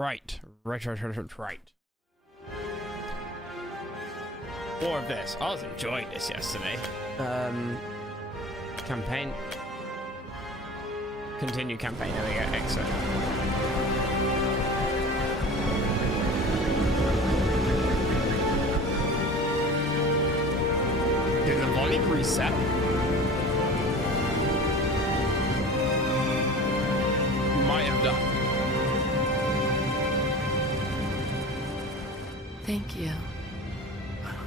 Right. More of this. I was enjoying this yesterday. Campaign. Continue campaign. There we go. Exit. Did the volume reset? Might have done. Thank you.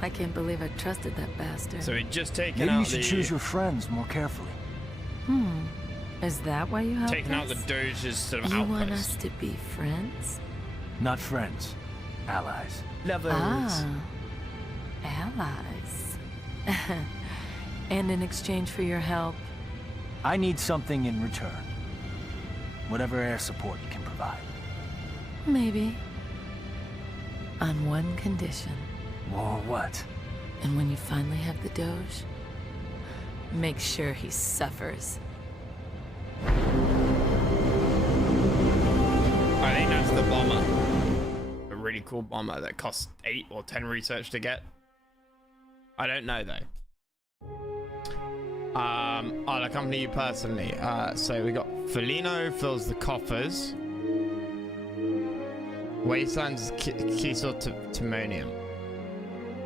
I can't believe I trusted that bastard. So it just taken Maybe out you should choose your friends more carefully. Is that why you helped taking out the us? Doge's sort of You outpost. want us to be friends? Not friends. Allies. Levels. Ah, allies. And in exchange for your help, I need something in return. Whatever air support you can provide. maybe. On one condition. Or what? And when you finally have the Doge, make sure he suffers. I think that's the bomber. A really cool bomber that costs 8 or 10 research to get. I don't know though. I'll accompany you personally. So we got Felino fills the coffers. Wastelands Kiesel Timonium.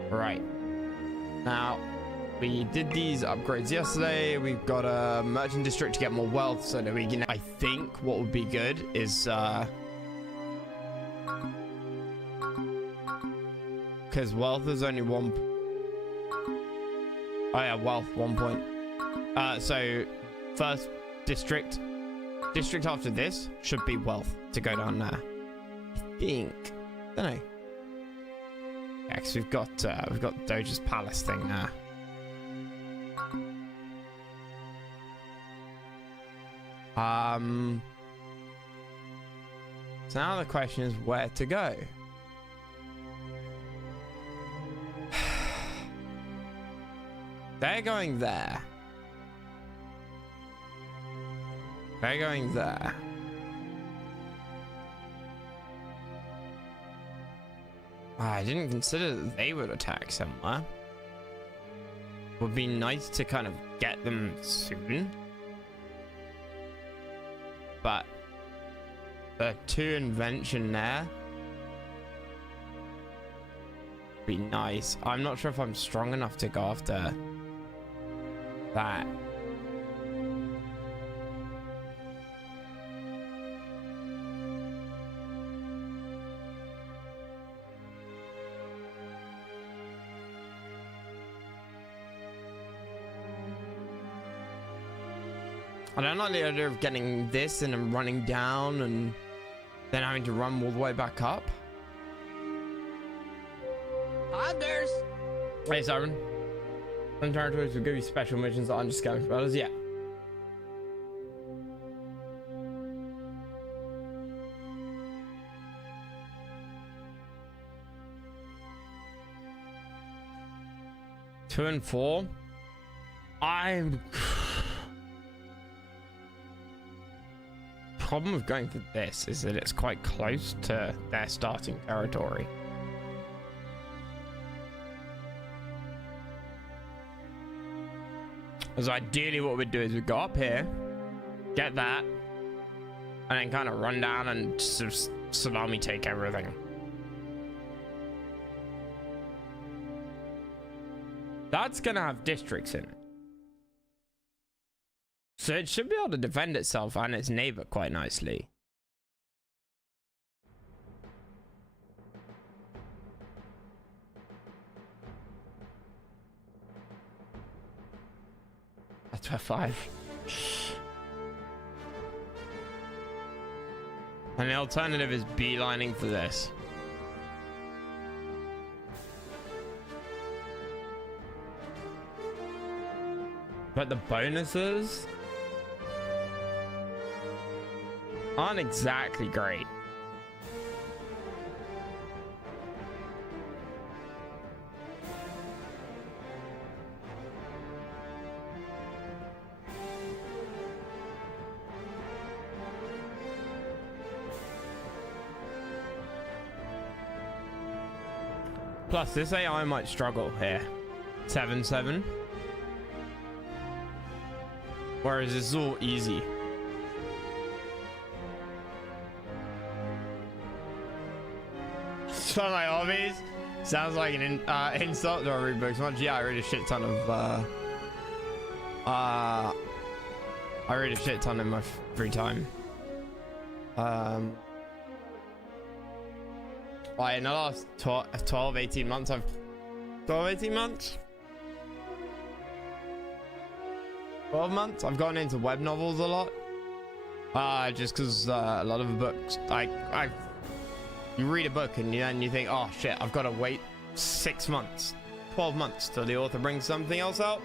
Right. Now, we did these upgrades yesterday. We've got a merchant district to get more wealth so that we can... I think what would be good is... because wealth is only 1... Oh yeah, wealth, 1 point. So, first district after this should be wealth to go down there. I think. Don't know. Yeah, because we've got Doge's Palace thing now. So now the question is where to go. They're going there. They're going there. I didn't consider that they would attack somewhere. Would be nice to kind of get them soon. But the 2 invention there be nice. I'm not sure if I'm strong enough to go after that. I don't like the idea of getting this and then running down and then having to run all the way back up. Others. Hey, Siren. Some territories will give you special missions that aren't just scavenging for others. Yeah. Two and 4. I'm... problem with going for this is that it's quite close to their starting territory. So ideally what we'd do is we'd go up here, get that, and then kind of run down and sort of salami take everything. That's gonna have districts in it. So it should be able to defend itself and its neighbor quite nicely. That's where 5. And the alternative is beelining for this. But the bonuses aren't exactly great. Plus, this AI might struggle here. 7-7. Whereas this is all easy. So my hobbies sounds like an insult to read books. Much, yeah, I read a shit ton of I read a shit ton in my free time. Like in the last 12, 18 months, 12 months, I've gotten into web novels a lot. Just because a lot of the books, you read a book and then you think, oh shit, I've got to wait 6 months, 12 months till the author brings something else out.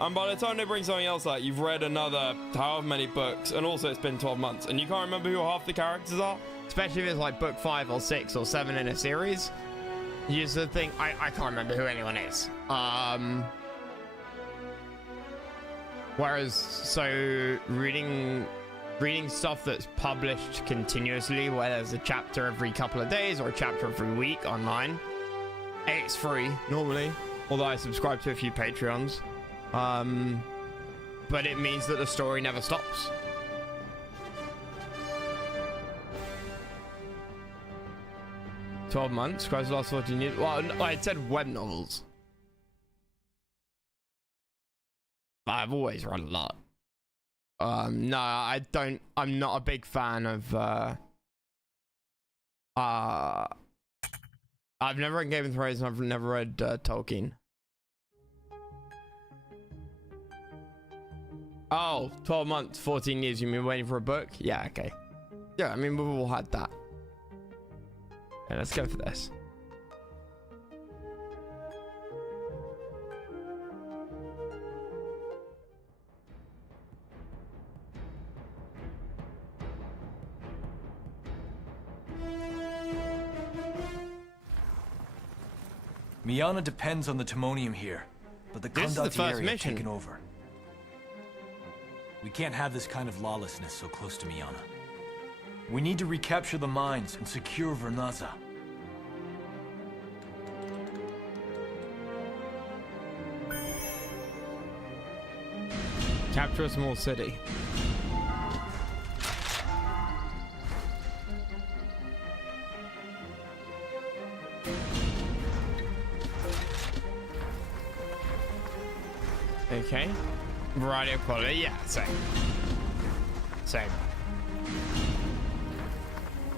And by the time they bring something else out, you've read another however many books, and also it's been 12 months, and you can't remember who half the characters are. Especially if it's like book 5 or 6 or 7 in a series. You just think, I can't remember who anyone is. Whereas, so reading stuff that's published continuously, where there's a chapter every couple of days or a chapter every week online, it's free normally, although I subscribe to a few Patreons. But it means that the story never stops. $12 Christ last 14 years. Well, I said web novels. I've always read a lot. No, I don't. I'm not a big fan of. I've never read Game of Thrones. And I've never read Tolkien. Oh, 12 months, 14 years. You mean waiting for a book? Yeah, okay. Yeah, I mean we've all had that. Okay, let's go for this. Miana depends on the Timonium here, but the Condottieri have taken over. We can't have this kind of lawlessness so close to Miana. We need to recapture the mines and secure Vernaza. Capture a small city. Okay. Variety of quality, yeah, same. Same.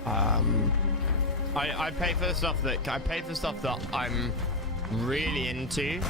I pay for stuff that I'm really into.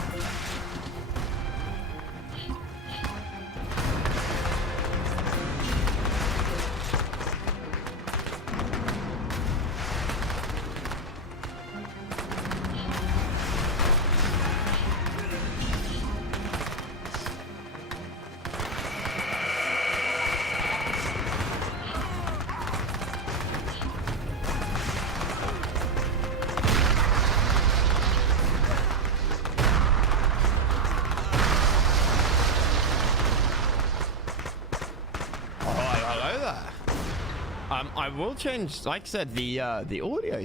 I will change, like I said, the audio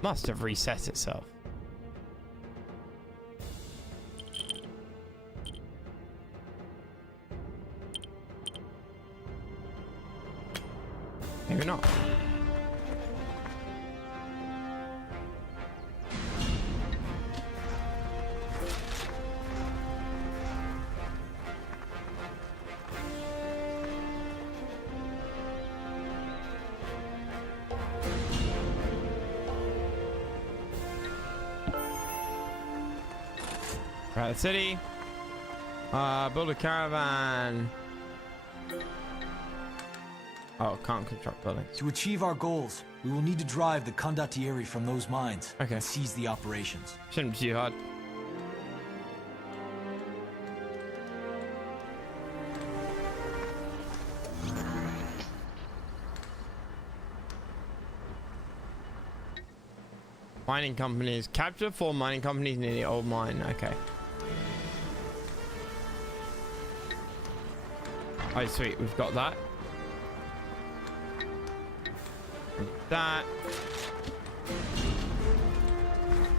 must have reset itself. Maybe not. Right, city. Build a caravan. Oh, can't construct buildings. To achieve our goals, we will need to drive the Condottieri from those mines and seize the operations. Shouldn't be too hard. Mining companies. Capture 4 mining companies near the old mine. Okay. Oh, sweet. We've got that. That.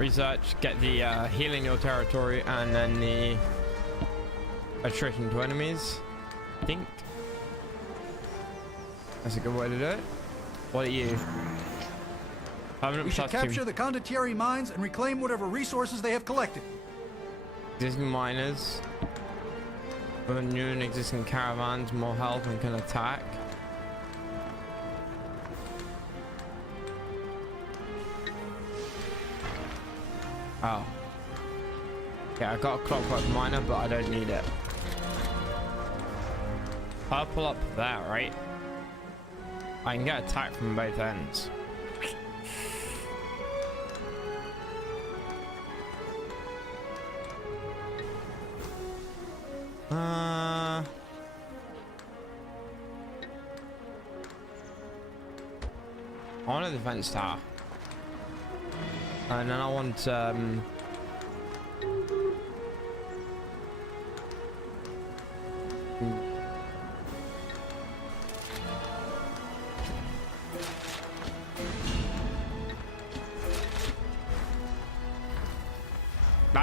Research, get the healing your territory, and then the attrition to enemies. I think that's a good way to do it. What are you? We should capture the condottieri mines and reclaim whatever resources they have collected. Existing miners. For new and existing caravans, more health and can attack. Oh. Yeah, I got a clockwork miner, but I don't need it. I'll pull up that, right? I can get attacked from both ends. I want a defense tower. And then I want that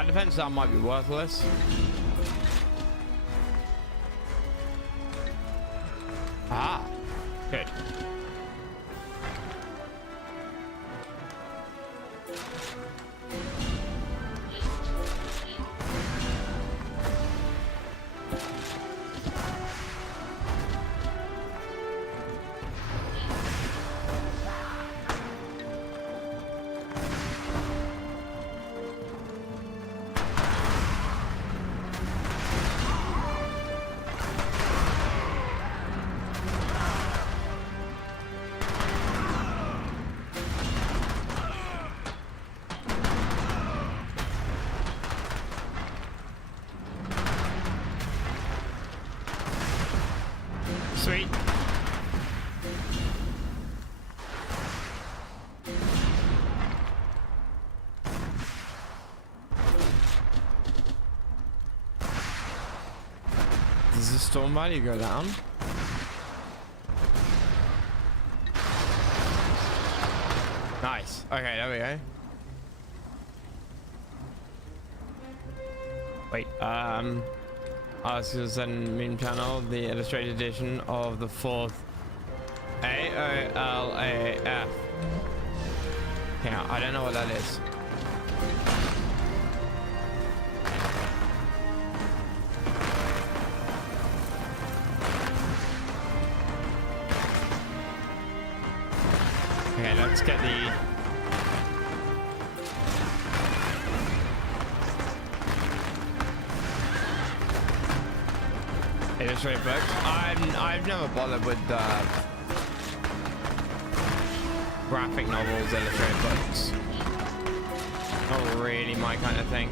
defense tower might be worthless. Ah, good. Sweet. Does the storm value go down? Nice. Okay, there we go. Wait, this is an meme channel, the illustrated edition of the 4th AOLAF. Yeah, I don't know what that is. Okay, let's get the illustrated books. I've never bothered with graphic novels, illustrated books. Not really my kind of thing.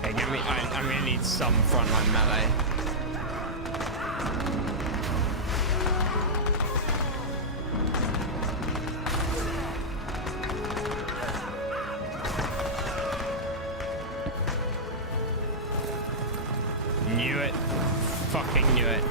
Okay, give me. I'm gonna need some frontline melee. Knew it. Fucking knew it.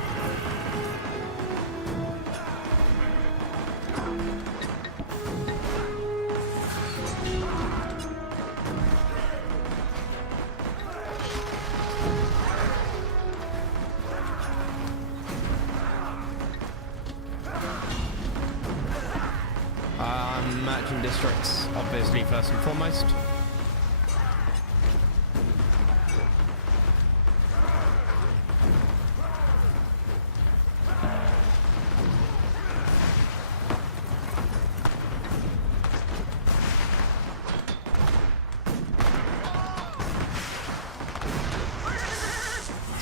Merchant districts, obviously, first and foremost.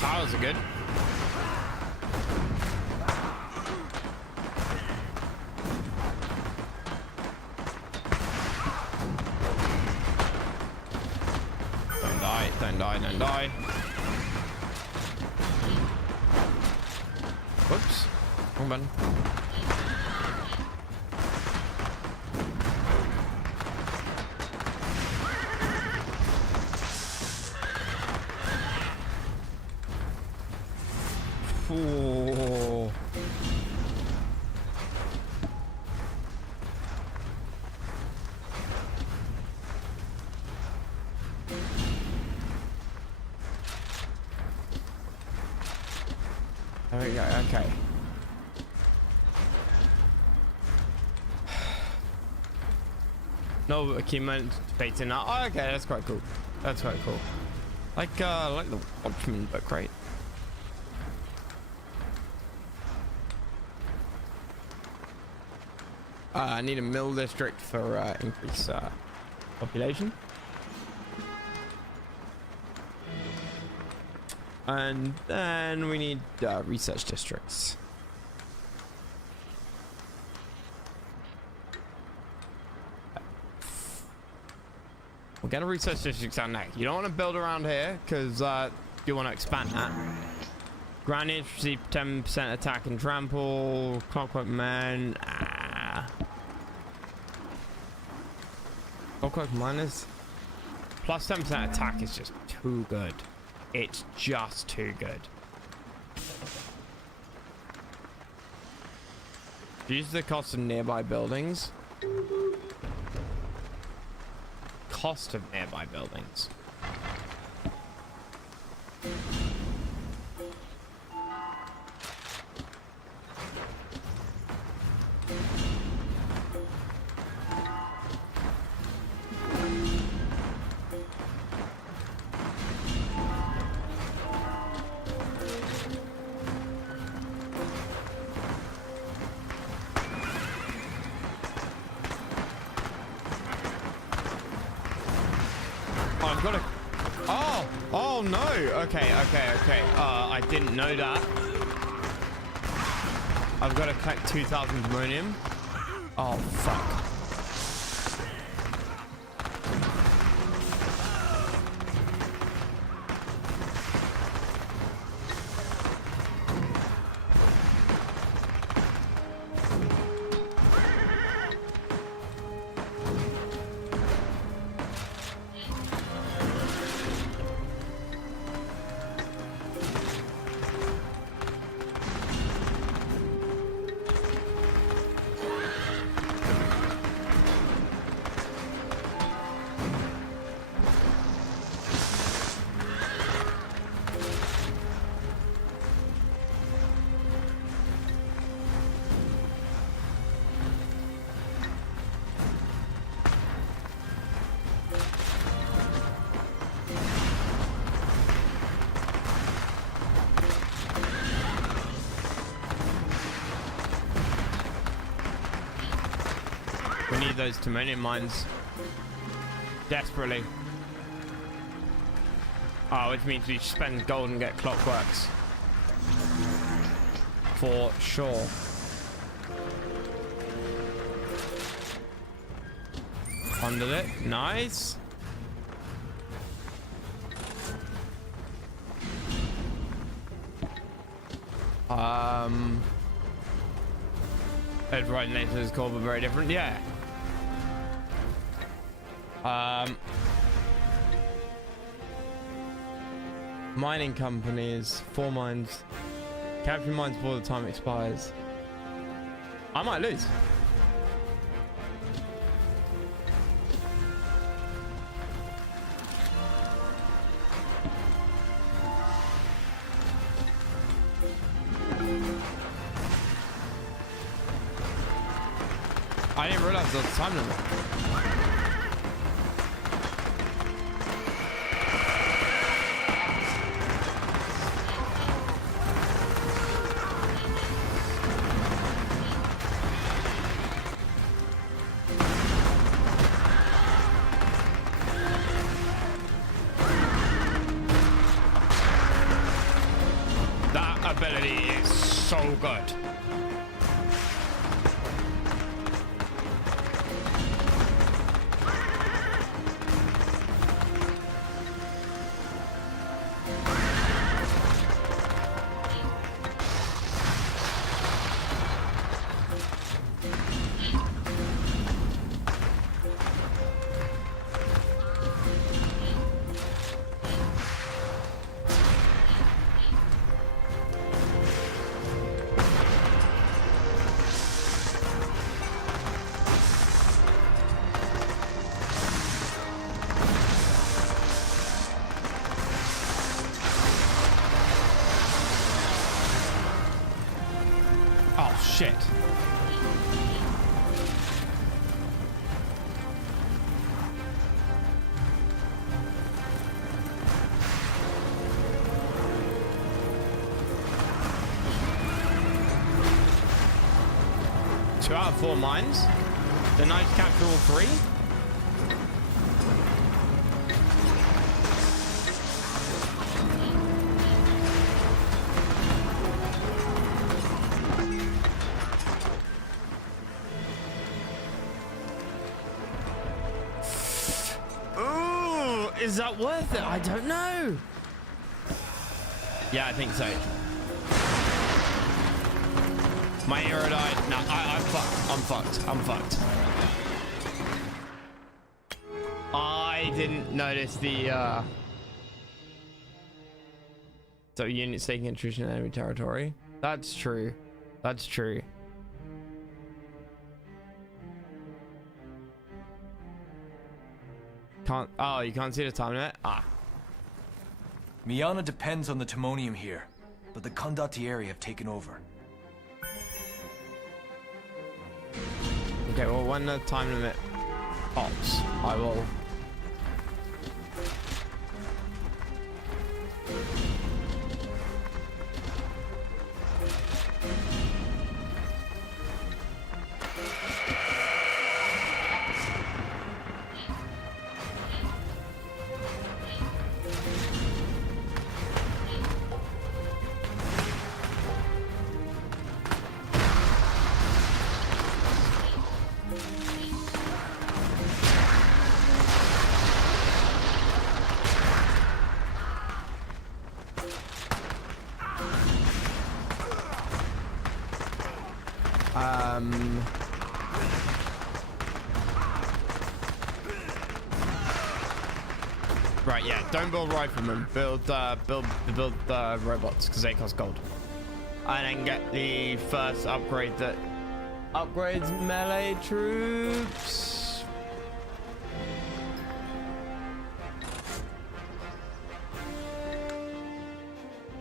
Towers are good. Don't die. Whoops. Wrong button. Ooh. There we go, okay. No achievement debating that. Oh, okay, that's quite cool. That's quite cool. I like the Watchmen book, right? I need a mill district for increase population. And then we need research districts. We'll get a research district down there. You don't want to build around here because you want to expand that. Granite, receive 10% attack and trample. Clockwork Man. Clockwork Miners. Plus 10% attack is just too good. It's just too good. Use the cost of nearby buildings. Cost of nearby buildings. I've got to... Oh no. Okay. I didn't know that. I've got to collect 2,000 ammonium. Oh fuck. We need those Timonium mines desperately. Oh, which means we spend gold and get clockworks. For sure. Funded it. Nice. Override later is cool, but very different. Yeah. Mining companies, 4 mines. Capture mines before the time expires. I might lose. I didn't realize there was a time limit. That ability is so good. shit. Two out of 4 mines. The knights capture all 3. Ooh, is that worth it? I don't know. Yeah, I think so. My hero died. No, I'm fucked. I'm fucked. I didn't notice the so units taking intrusion in enemy territory. That's true. That's true. Can't. Oh, you can't see the time limit. Ah. Miana depends on the Timonium here, but the Condottieri have taken over. Okay, well, when the time limit pops, I will. Right, yeah. Don't build riflemen. Build robots because they cost gold. And then get the first upgrade that upgrades melee troops.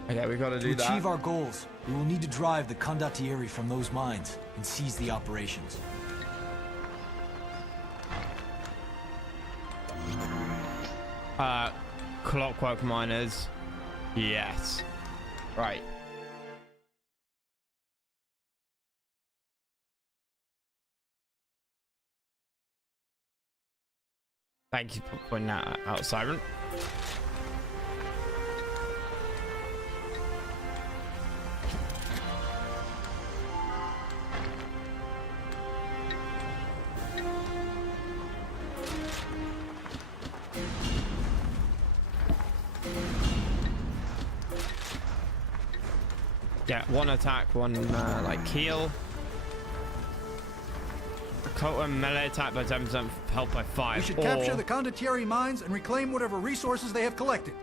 Okay, we gotta do that. To achieve our goals, we will need to drive the Condottieri from those mines and seize the operations. Clockwork miners. Yes. Right. Thank you for pointing that out, Siren. Yeah, one attack, one like heal. Coat and melee attack by 10%, help by 5. We should capture the Condottieri mines and reclaim whatever resources they have collected.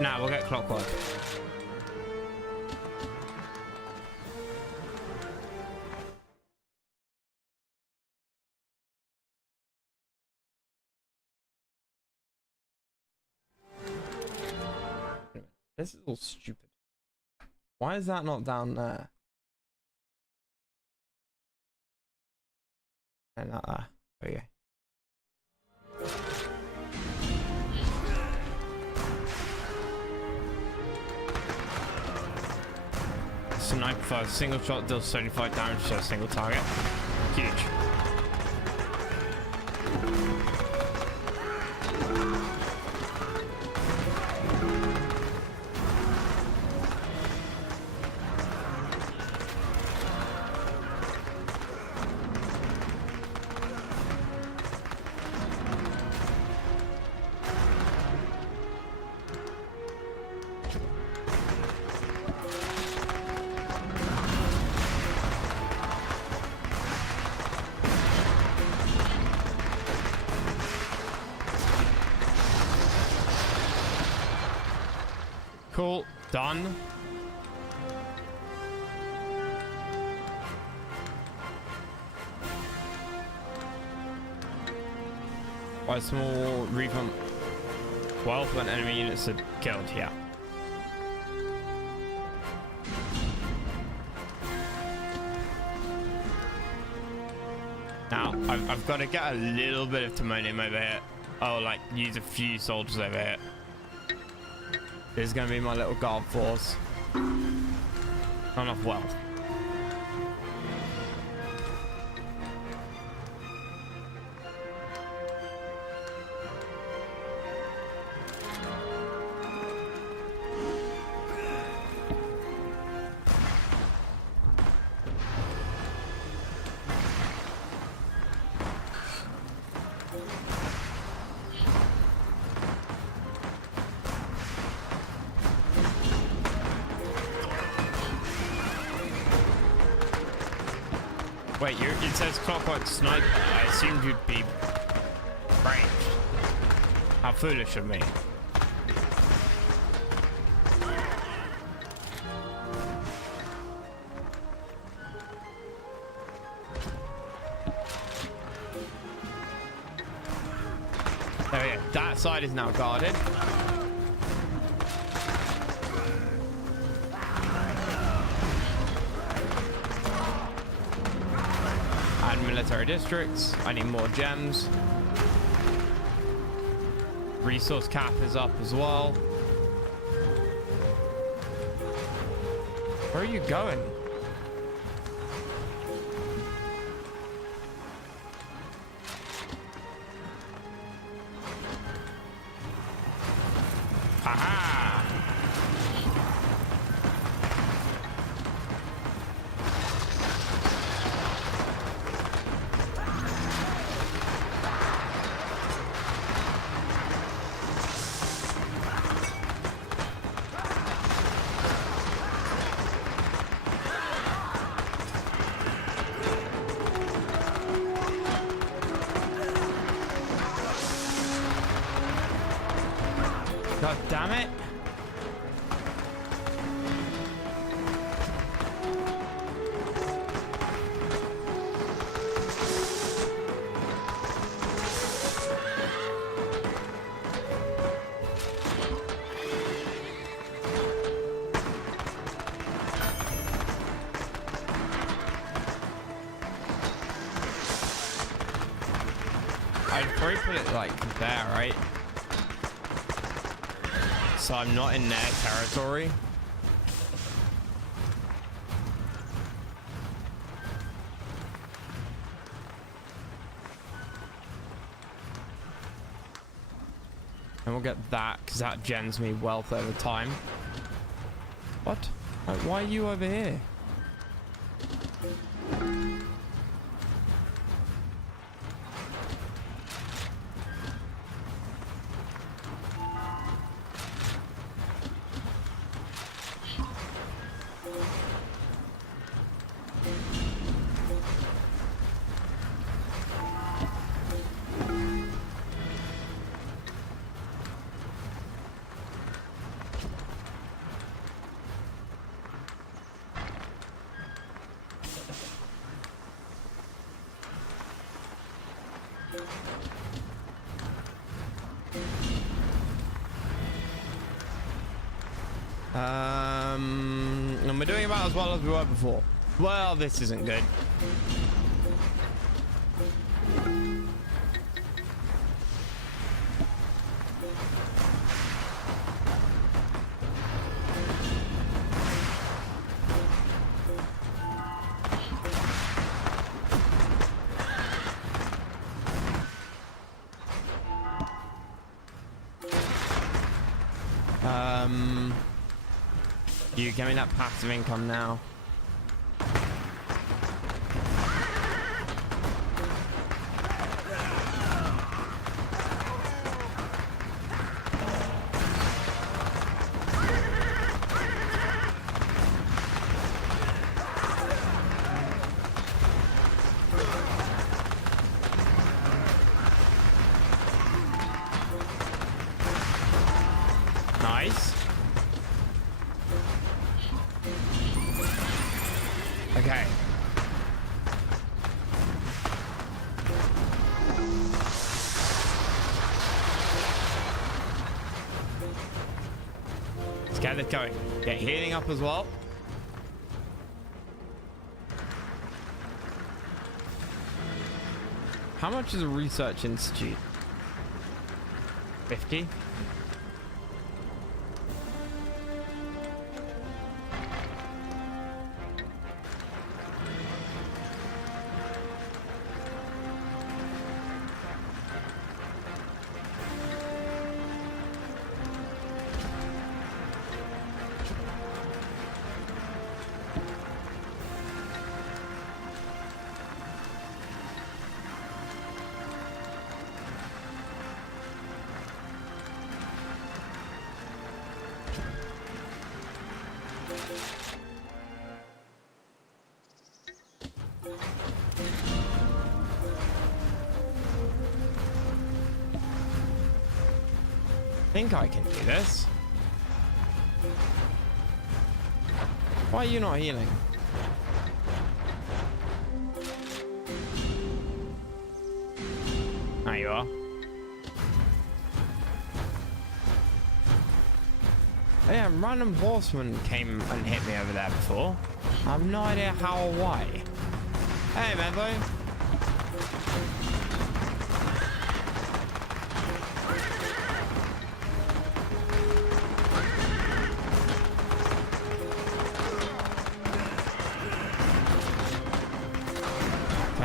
Nah, we'll get clockwork. This is all stupid. Why is that not down there? And not there. There you go. Sniper fire, single shot deals 75 damage to a single target. Huge. Cool. Done. Why small revamp? 12 when enemy units are killed, yeah. Now, I've got to get a little bit of timonium over here. Oh, like, use a few soldiers over here. This is going to be my little guard force. Not enough wealth. Wait, it says clockwork sniper. I assumed you'd be ranged. How foolish of me. There we go. That side is now guarded. Military districts. I need more gems. Resource cap is up as well. Where are you going? Aha! God damn it. I'd probably put it like there, right? So I'm not in their territory. And we'll get that, because that gens me wealth over time. What? Like, why are you over here? And we're doing about as well as we were before. Well, this isn't good. You give me that passive income now. Nice. Okay. let's go. Get healing up as well. How much is a research institute? 50? I think I can do this. Why are you not healing? There you are. Oh yeah, random horseman came and hit me over there before. I have no idea how or why. Hey, Medlo.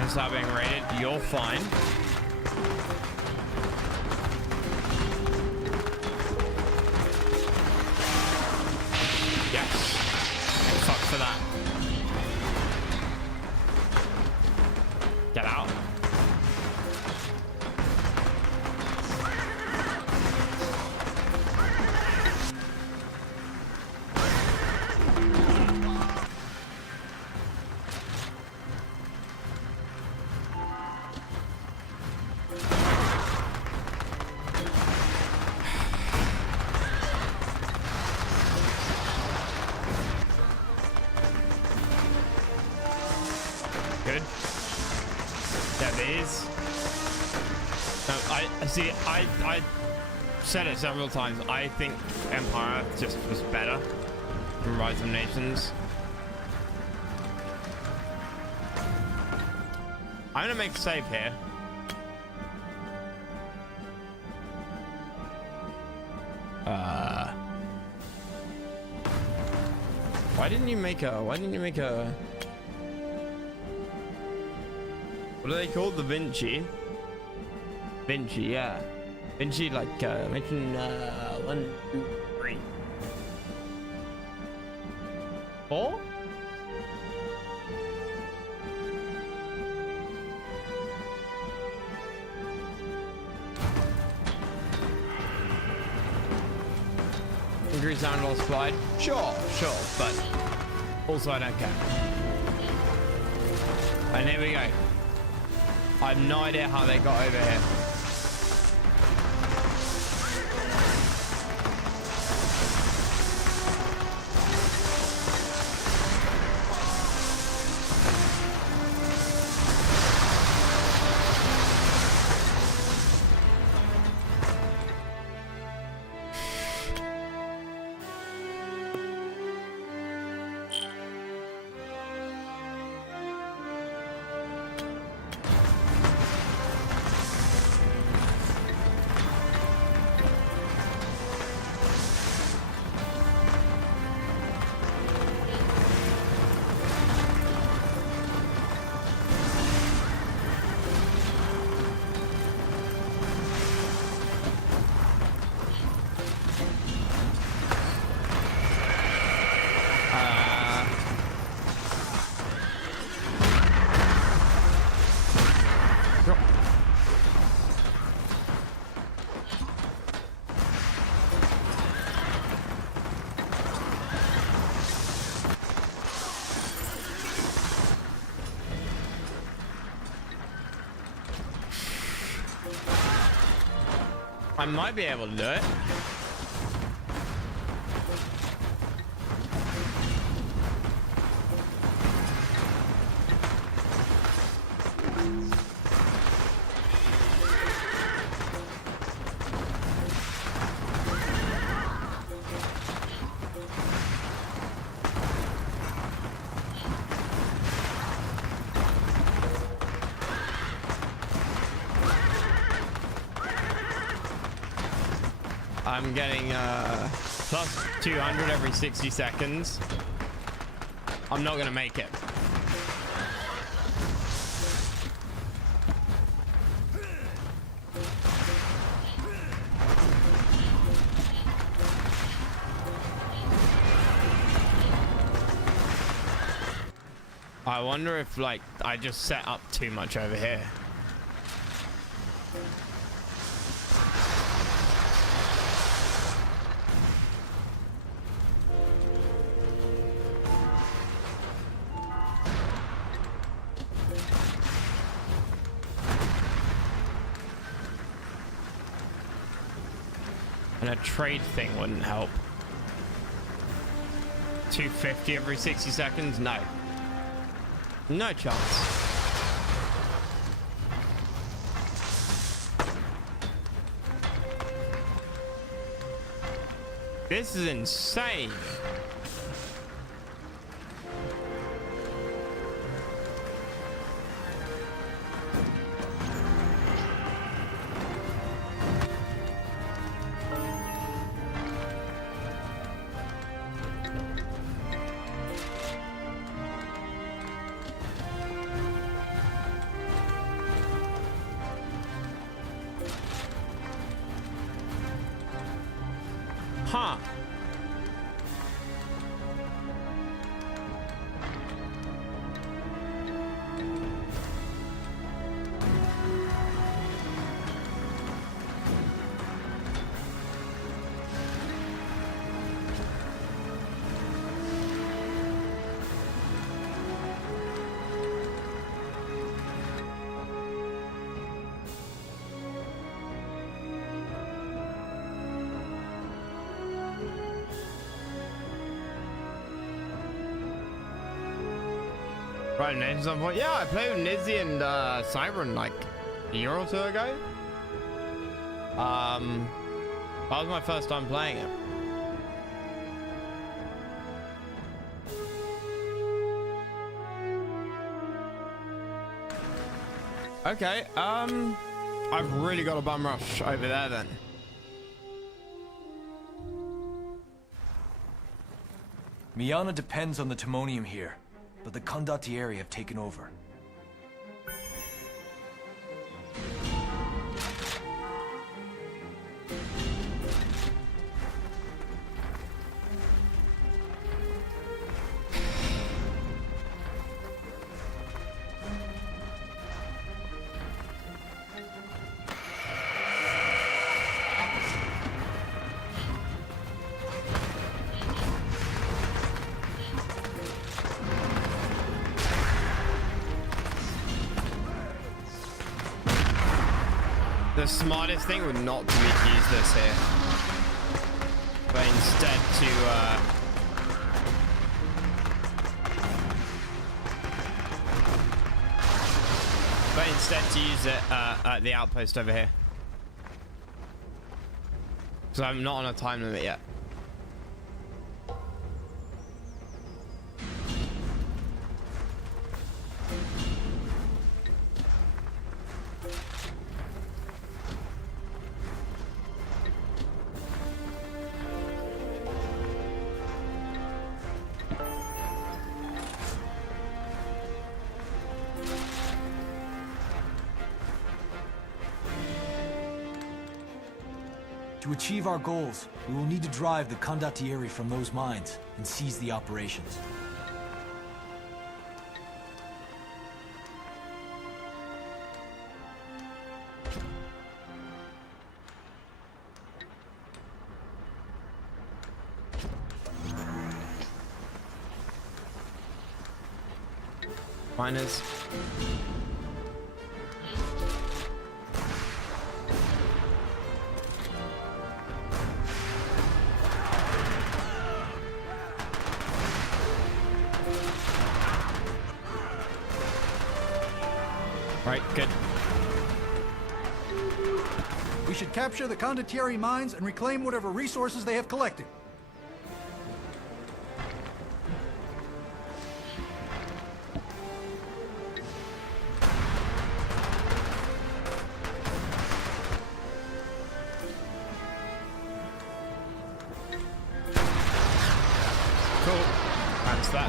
Stop being raided. You're fine. Yes. Fuck for that. Get out. Good. There it is. No, I said it several times. I think Empire just was better than Rise of Nations. I'm gonna make a save here. Why didn't you make a what are they called? The Vinci? Vinci, yeah. Vinci, like, mention, 1, 2, 3. 4? Increase sound loss applied? Sure, but also I don't care. And here we go. I have no idea how they got over here. I might be able to do it. I'm getting plus 200 every 60 seconds. I'm not gonna make it. I wonder if, like, I just set up too much over here. And a trade thing wouldn't help. 250 every 60 seconds? No. No chance. This is insane. Huh. Right, Nate, at some point. Yeah, I played with Nizzy and Cybran like a year or two ago. That was my first time playing it. Okay, I've really got a bum rush over there then. Miana depends on the Timonium here, but the Condottieri have taken over. The smartest thing would not be to use this here, but instead to use it at the outpost over here. So I'm not on a time limit yet. To achieve our goals, we will need to drive the Condottieri from those mines and seize the operations. Miners. Right, good. We should capture the Condottieri mines and reclaim whatever resources they have collected.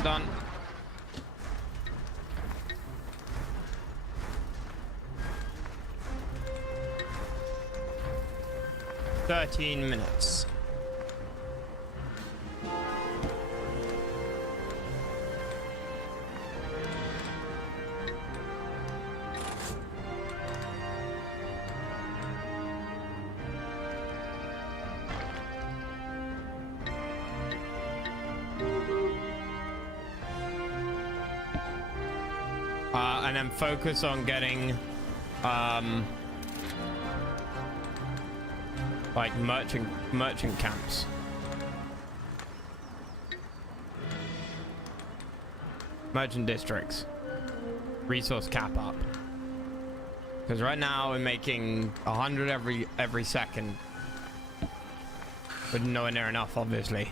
done. $13 minutes. And then focus on getting like merchant camps. Merchant districts. Resource cap up. Because right now we're making 100 every second. But nowhere near enough, obviously.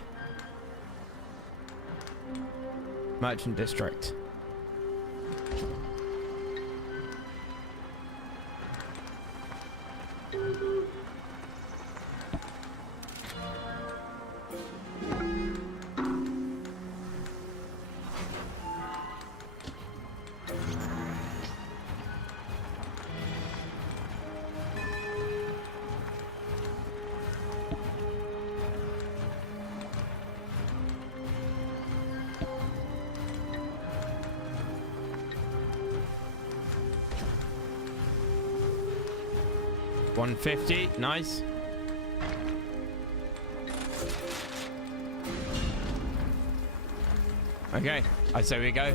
Merchant district. $150, nice. Okay, I say we go.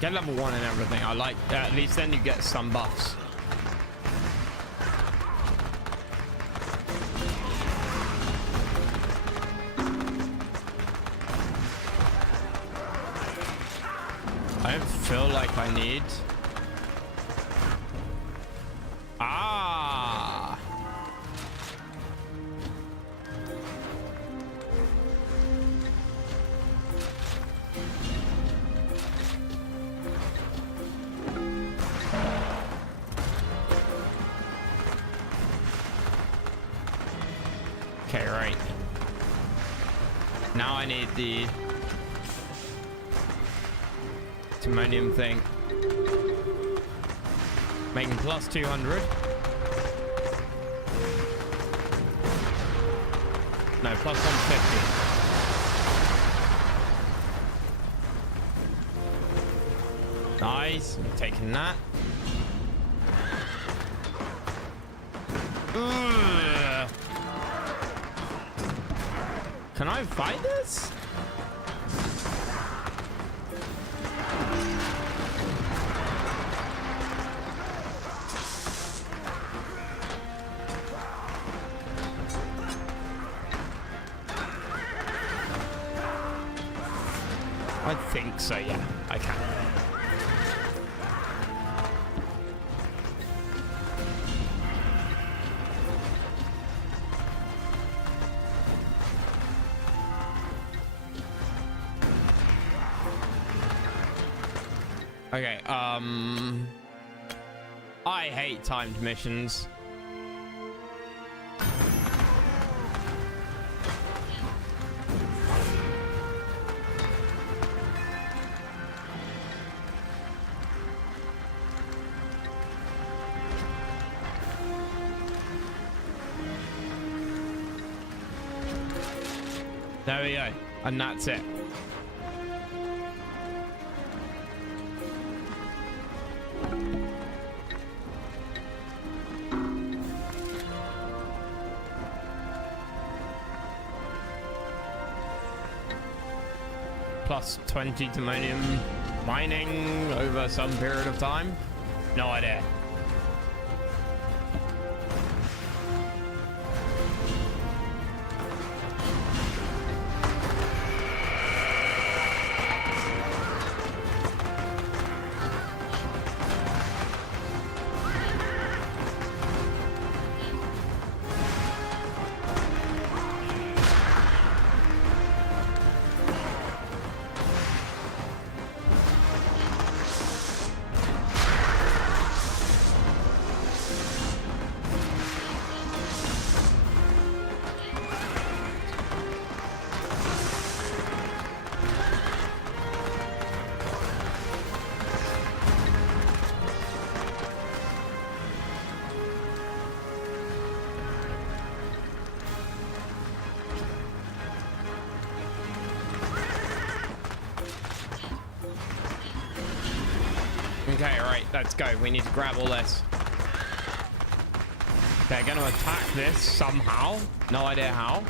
Get level 1 and everything. I like that. At least then you get some buffs. I don't feel like I need. Ah. Okay, right. Now I need the timonium thing. Making plus 200. No, plus 150. Nice. I'm taking that. Ugh. Can I fight this? I think so, yeah. I can. Okay, I hate timed missions. There we go, and that's it. Plus 20 timonium mining over some period of time? No idea. Okay, right, let's go. We need to grab all this. They're gonna attack this somehow. No idea how.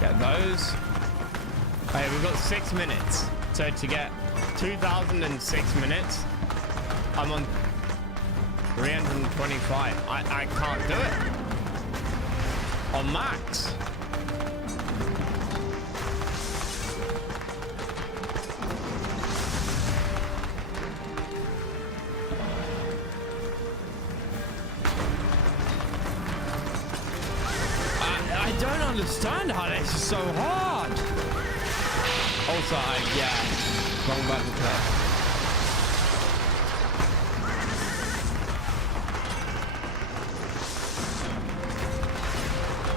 Get those. Okay, we've got 6 minutes. So to get 2,006 minutes, I'm on 325. I can't do it. On max. I don't understand how this is so hard. Also, yeah, wrong button click.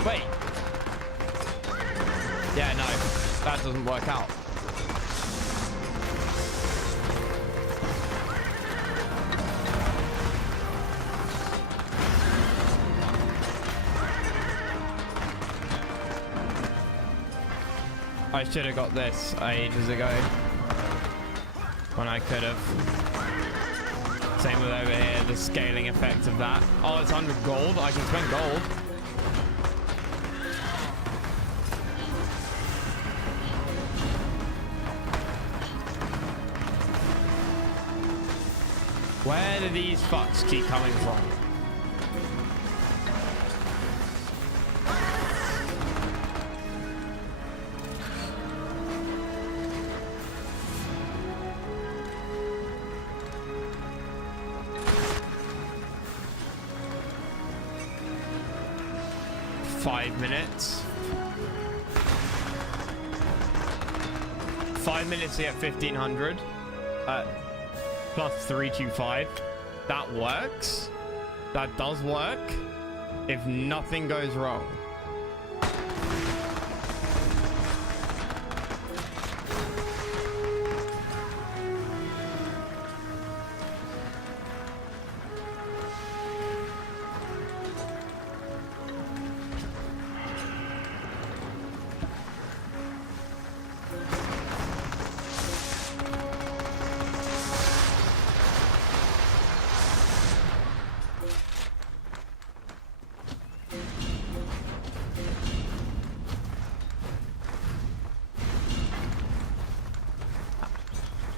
Wait. Yeah, no, that doesn't work out. I should have got this ages ago when I could have. Same with over here, the scaling effect of that. Oh, it's 100 gold. I can spend gold. Where do these fucks keep coming from? Minutes. 5 minutes to get 1,500 plus 325. That works. That does work if nothing goes wrong.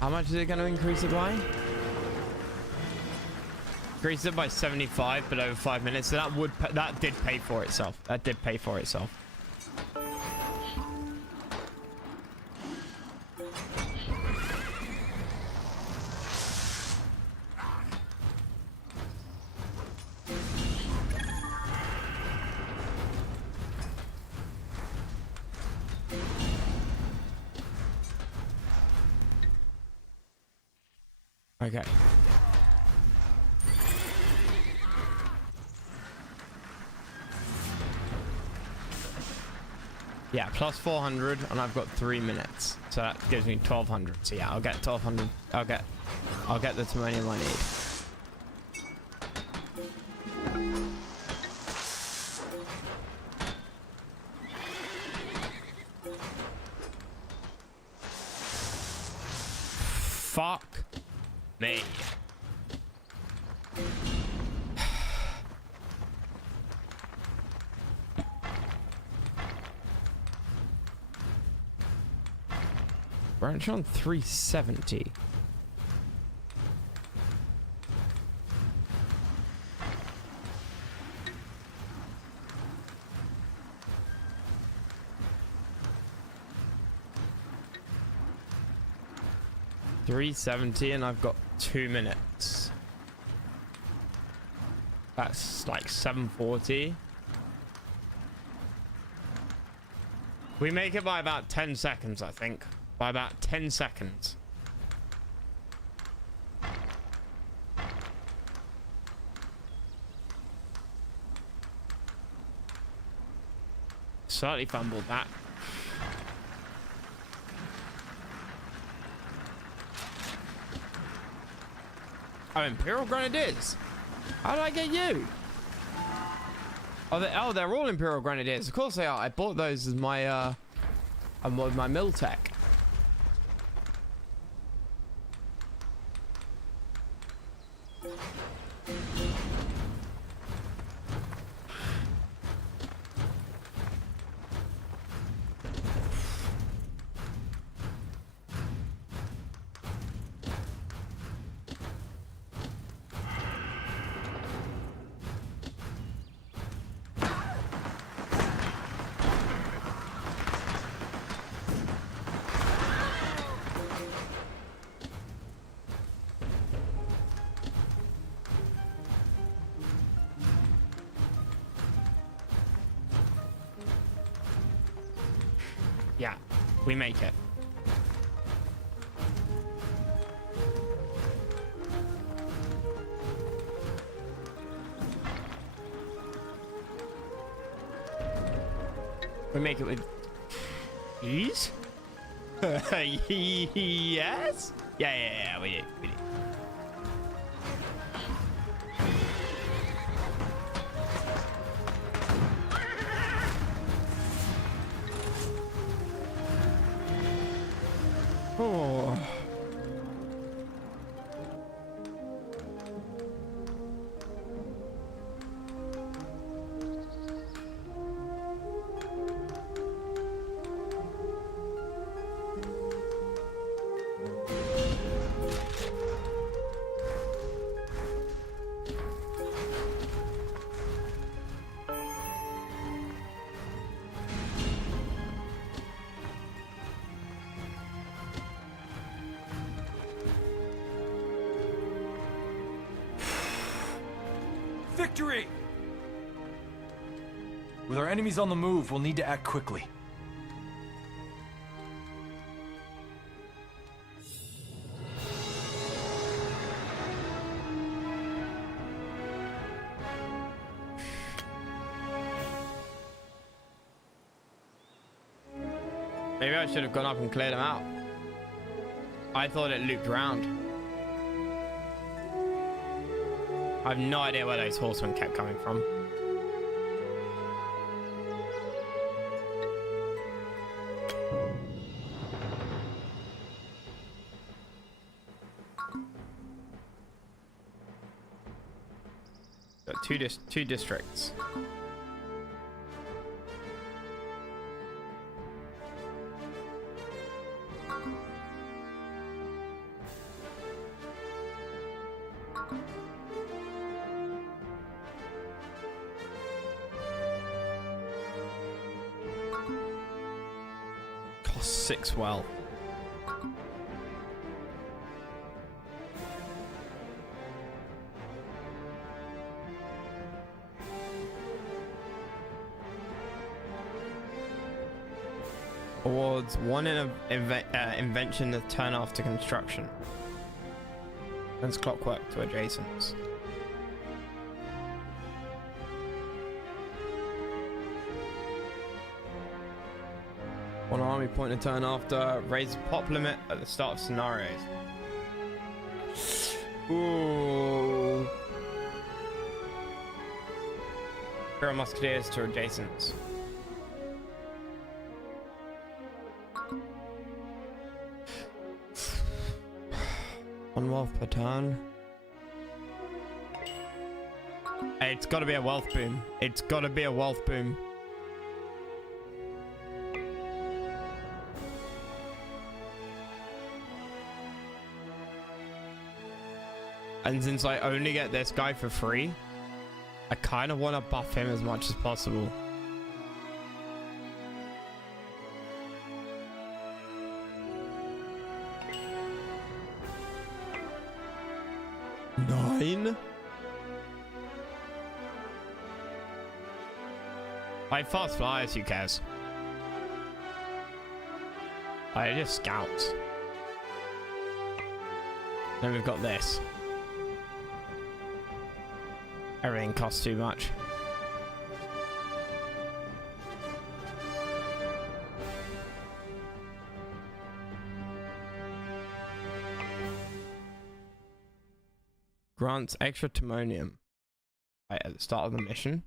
How much is it going to increase it by? Increase it by 75, but over 5 minutes. So that did pay for itself. That did pay for itself. Okay. Yeah, plus 400, and I've got 3 minutes, so that gives me 1,200. So yeah, I'll get 1,200. I'll get the timonium I need. Fuck me. Branch on 370. And I've got 2 minutes. That's like 7:40. We make it by about 10 seconds, I think. By about 10 seconds. Certainly fumbled that. Oh, Imperial Grenadiers. How did I get you? Oh, they're all Imperial Grenadiers. Of course they are. I bought those as my my Miltech. Yeah, we make it. We make it with ease? Yes? Yeah, we do. Oh. Victory! With our enemies on the move, we'll need to act quickly. Maybe I should have gone up and cleared them out. I thought it looped around. I have no idea where those horsemen kept coming from. Got two districts. Cost 6 well. Awards 1 invention to turn off to construction. Sends clockwork to adjacents. One army point to turn after. Raise pop limit at the start of scenarios. Ooh. Imperial Musketeers to adjacents. 1 wealth per turn. Hey, it's got to be a wealth boom. It's got to be a wealth boom. And since I only get this guy for free, I kind of want to buff him as much as possible. Nine? I fast flyers, who cares? I just scouts. Then we've got this. Everything costs too much. Grants extra timonium. Right, at the start of the mission.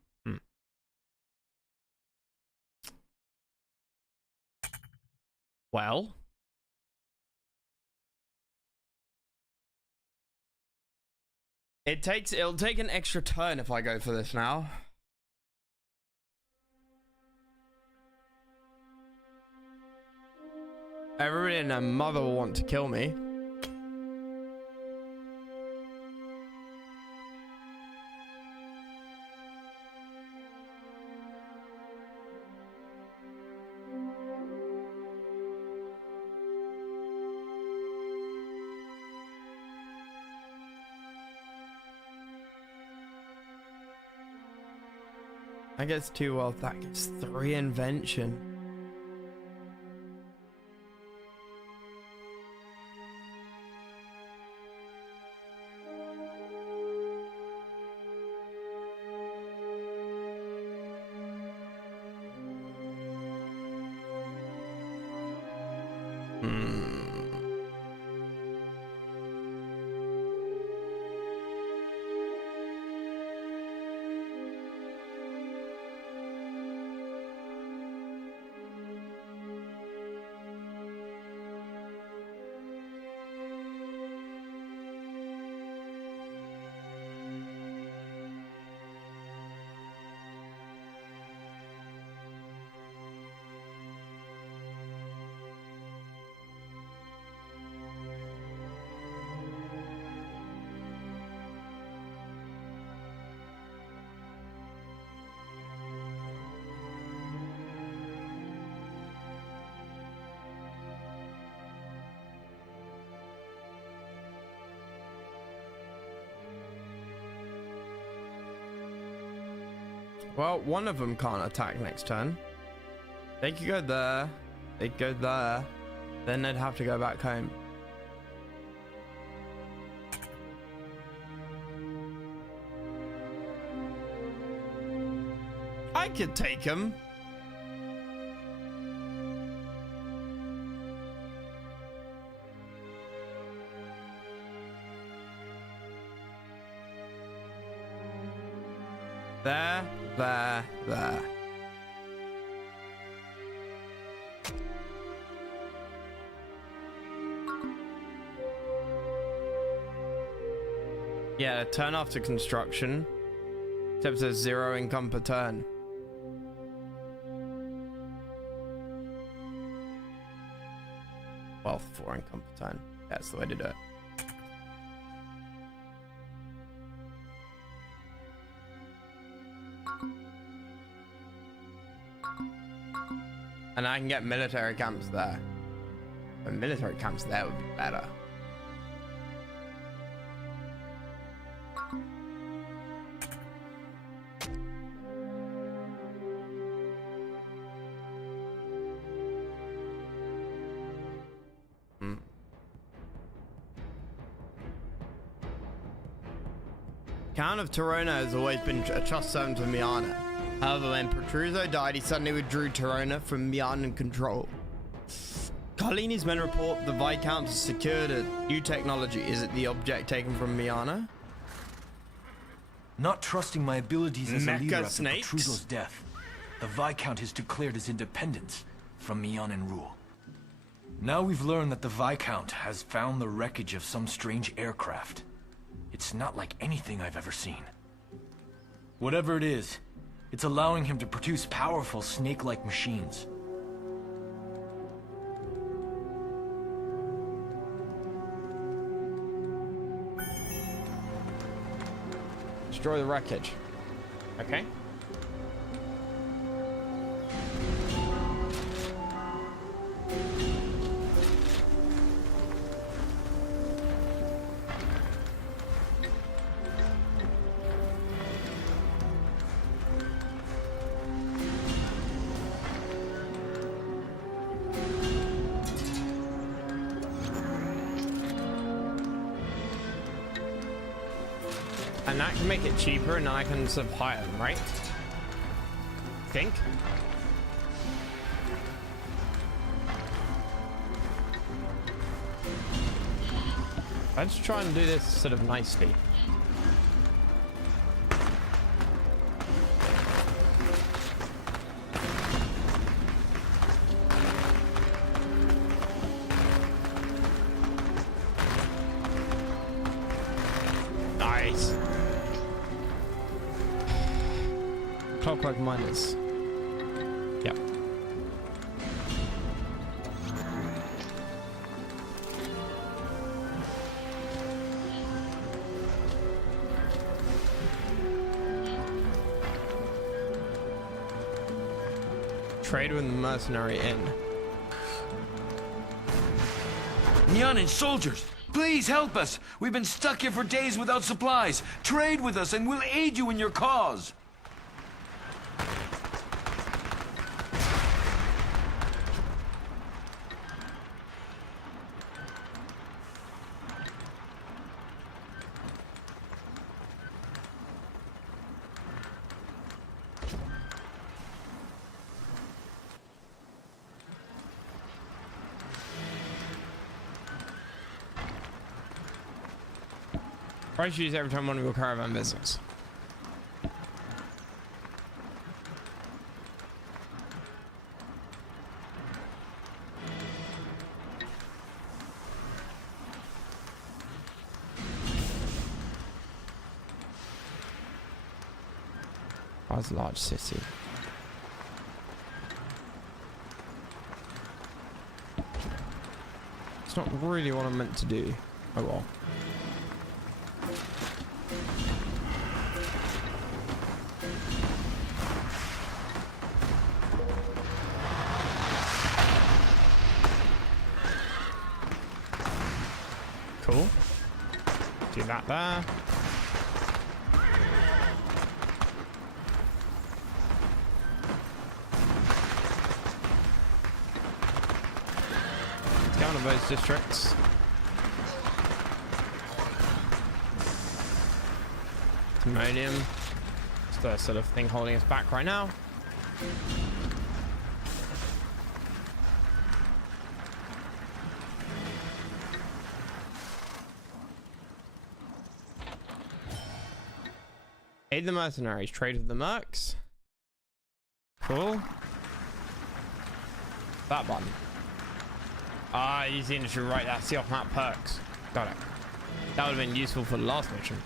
Well. It'll take an extra turn if I go for this now. Everybody and their mother will want to kill me. That gets 2 wealth, that gets 3 invention. Well, one of them can't attack next turn. They could go there. They could go there. Then they'd have to go back home. I could take him. There. Yeah, turn after construction. Except there's 0 income per turn. Well, 4 income per turn. That's the way to do it. And I can get military camps there. But military camps there would be better. Count of Torona has always been a trust servant to Miana. However, when Petruzzo died, he suddenly withdrew Torona from Mianan control. Carlini's men report the Viscount has secured a new technology. Is it the object taken from Miana? Not trusting my abilities as a leader after snakes? Petruzzo's death, the Viscount has declared his independence from Mianan rule. Now we've learned that the Viscount has found the wreckage of some strange aircraft. It's not like anything I've ever seen. Whatever it is, it's allowing him to produce powerful snake-like machines. Destroy the wreckage. Okay. And that can make it cheaper, and then I can sort of hire them, right? Think. Let's try and do this sort of nicely. Nice. Clockwork miners. Yep. Trade with the mercenary inn. Nyanin soldiers, please help us. We've been stuck here for days without supplies. Trade with us and we'll aid you in your cause. Price use every time one of your caravan visits. How's a large city? It's not really what I'm meant to do. Oh well. Cool. Do that there. Let's go one of those districts. Timonium. It's the sort of thing holding us back right now. Aid the mercenaries, trade with the mercs. Cool. That button. Ah, use the industry, right, that's the off-map perks. Got it. That would have been useful for the last mission.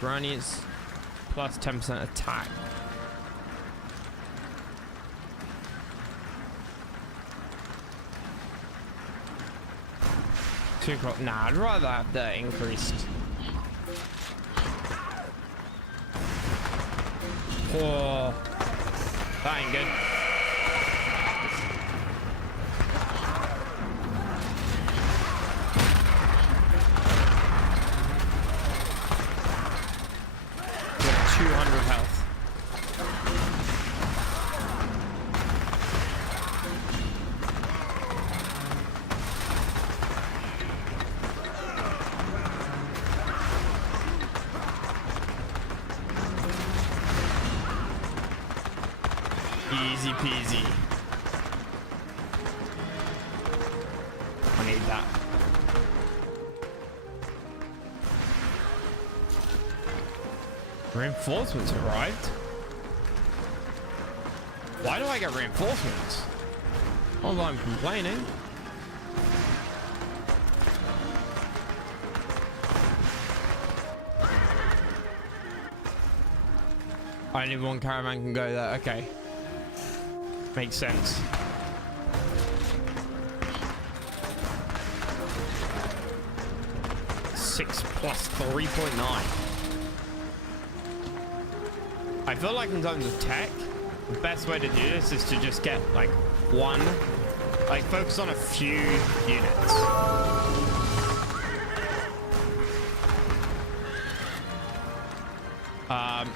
Granny is plus 10% attack. Nah, I'd rather have the increased. Oh, that ain't good. With 200 health. Easy peasy. I need that. Reinforcements arrived. Why do I get reinforcements? Although I'm complaining. Only one caravan can go there. Okay. Makes sense. Six plus 3.9. I feel like in terms of tech, the best way to do this is to just get like one, like focus on a few units.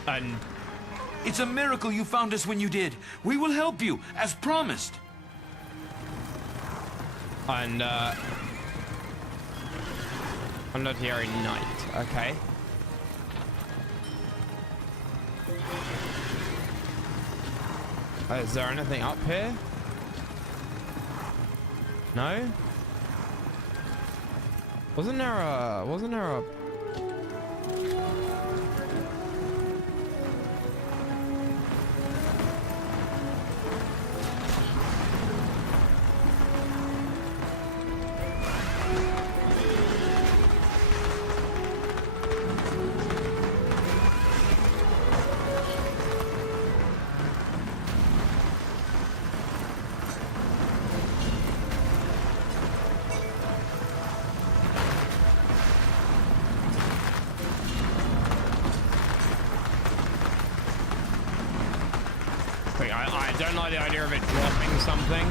And it's a miracle you found us when you did. We will help you, as promised. And Condottieri Knight, okay. Is there anything up here? No? Wasn't there a I don't like the idea of it dropping something.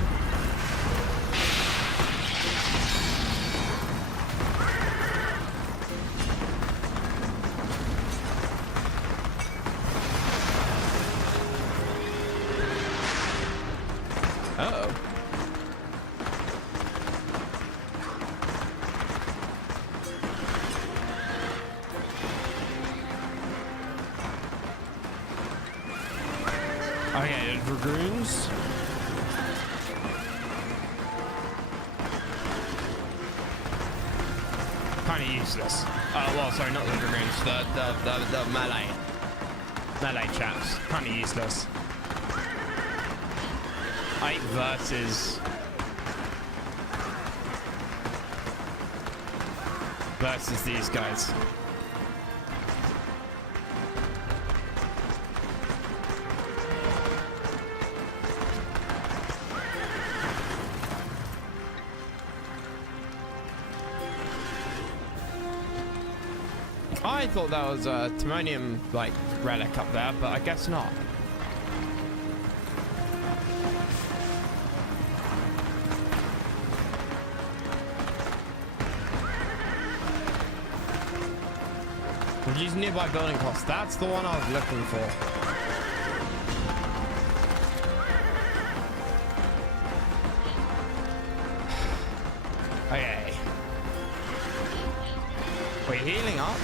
Uh-oh. Okay, dragoons. Kind of useless. Well, sorry, not the dragoons. The melee chaps. Kind of useless. 8 versus these guys. I thought that was a Timonium like relic up there, but I guess not. Reduce nearby building costs. That's the one I was looking for. Okay. We're healing up.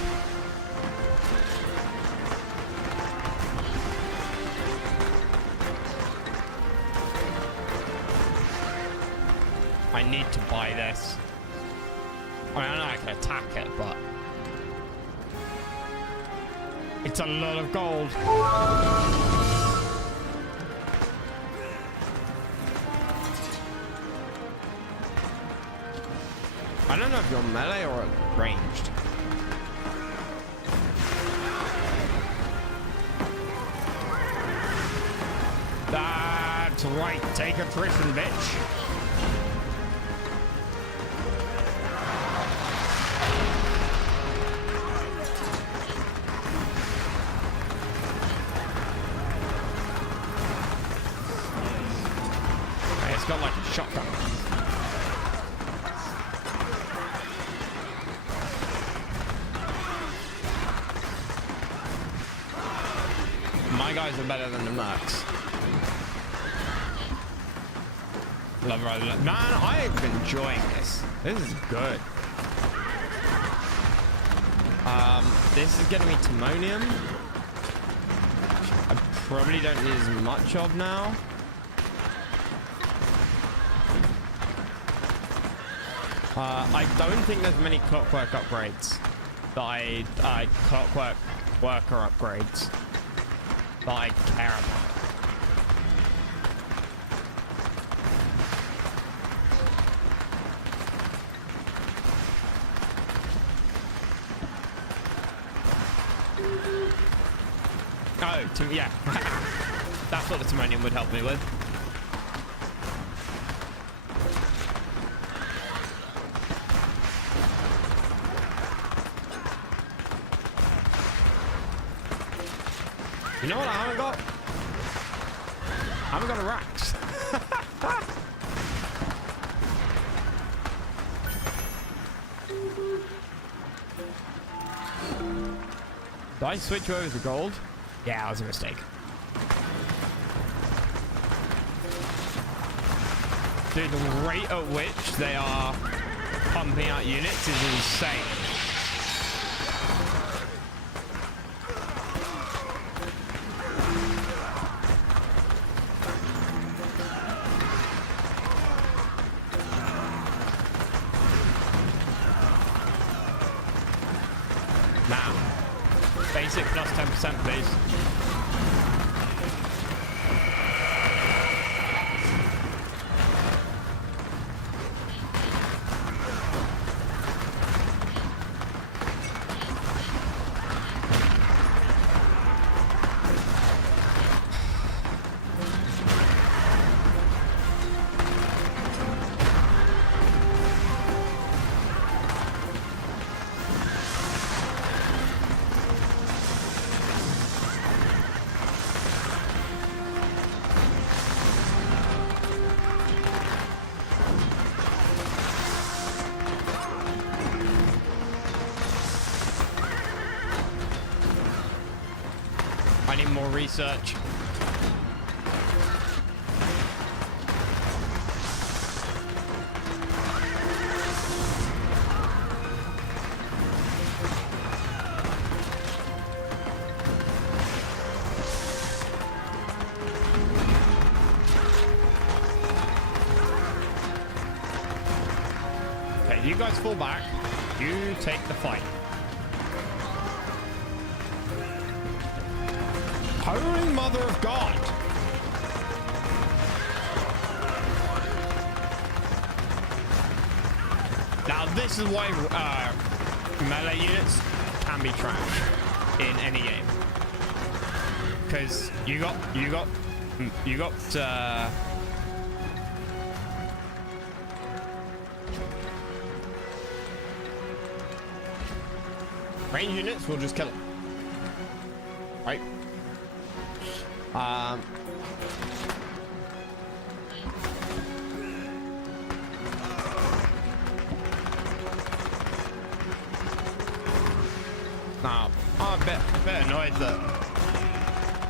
I need to buy this. I mean, I know I can attack it, but it's a lot of gold. I don't know if you're melee or ranged. That's right, take attrition, bitch. It's got like a shotgun. My guys are better than the mercs. Man, I'm enjoying this. This is good. This is getting me Timonium. I probably don't need as much of now. I don't think there's many clockwork upgrades that clockwork worker upgrades that I care about. Yeah. That's what the Timonium would help me with. You know what I haven't got? I haven't got a Rax. Did I switch over to gold? Yeah, that was a mistake. Dude, the rate at which they are pumping out units is insane. Now, basic plus 10%, please. I need more research. Okay, you guys fall back. You take the fight. Holy Mother of God! Now this is why melee units can be trash in any game, because you got range units will just kill them, right? Now, I'm a bit annoyed that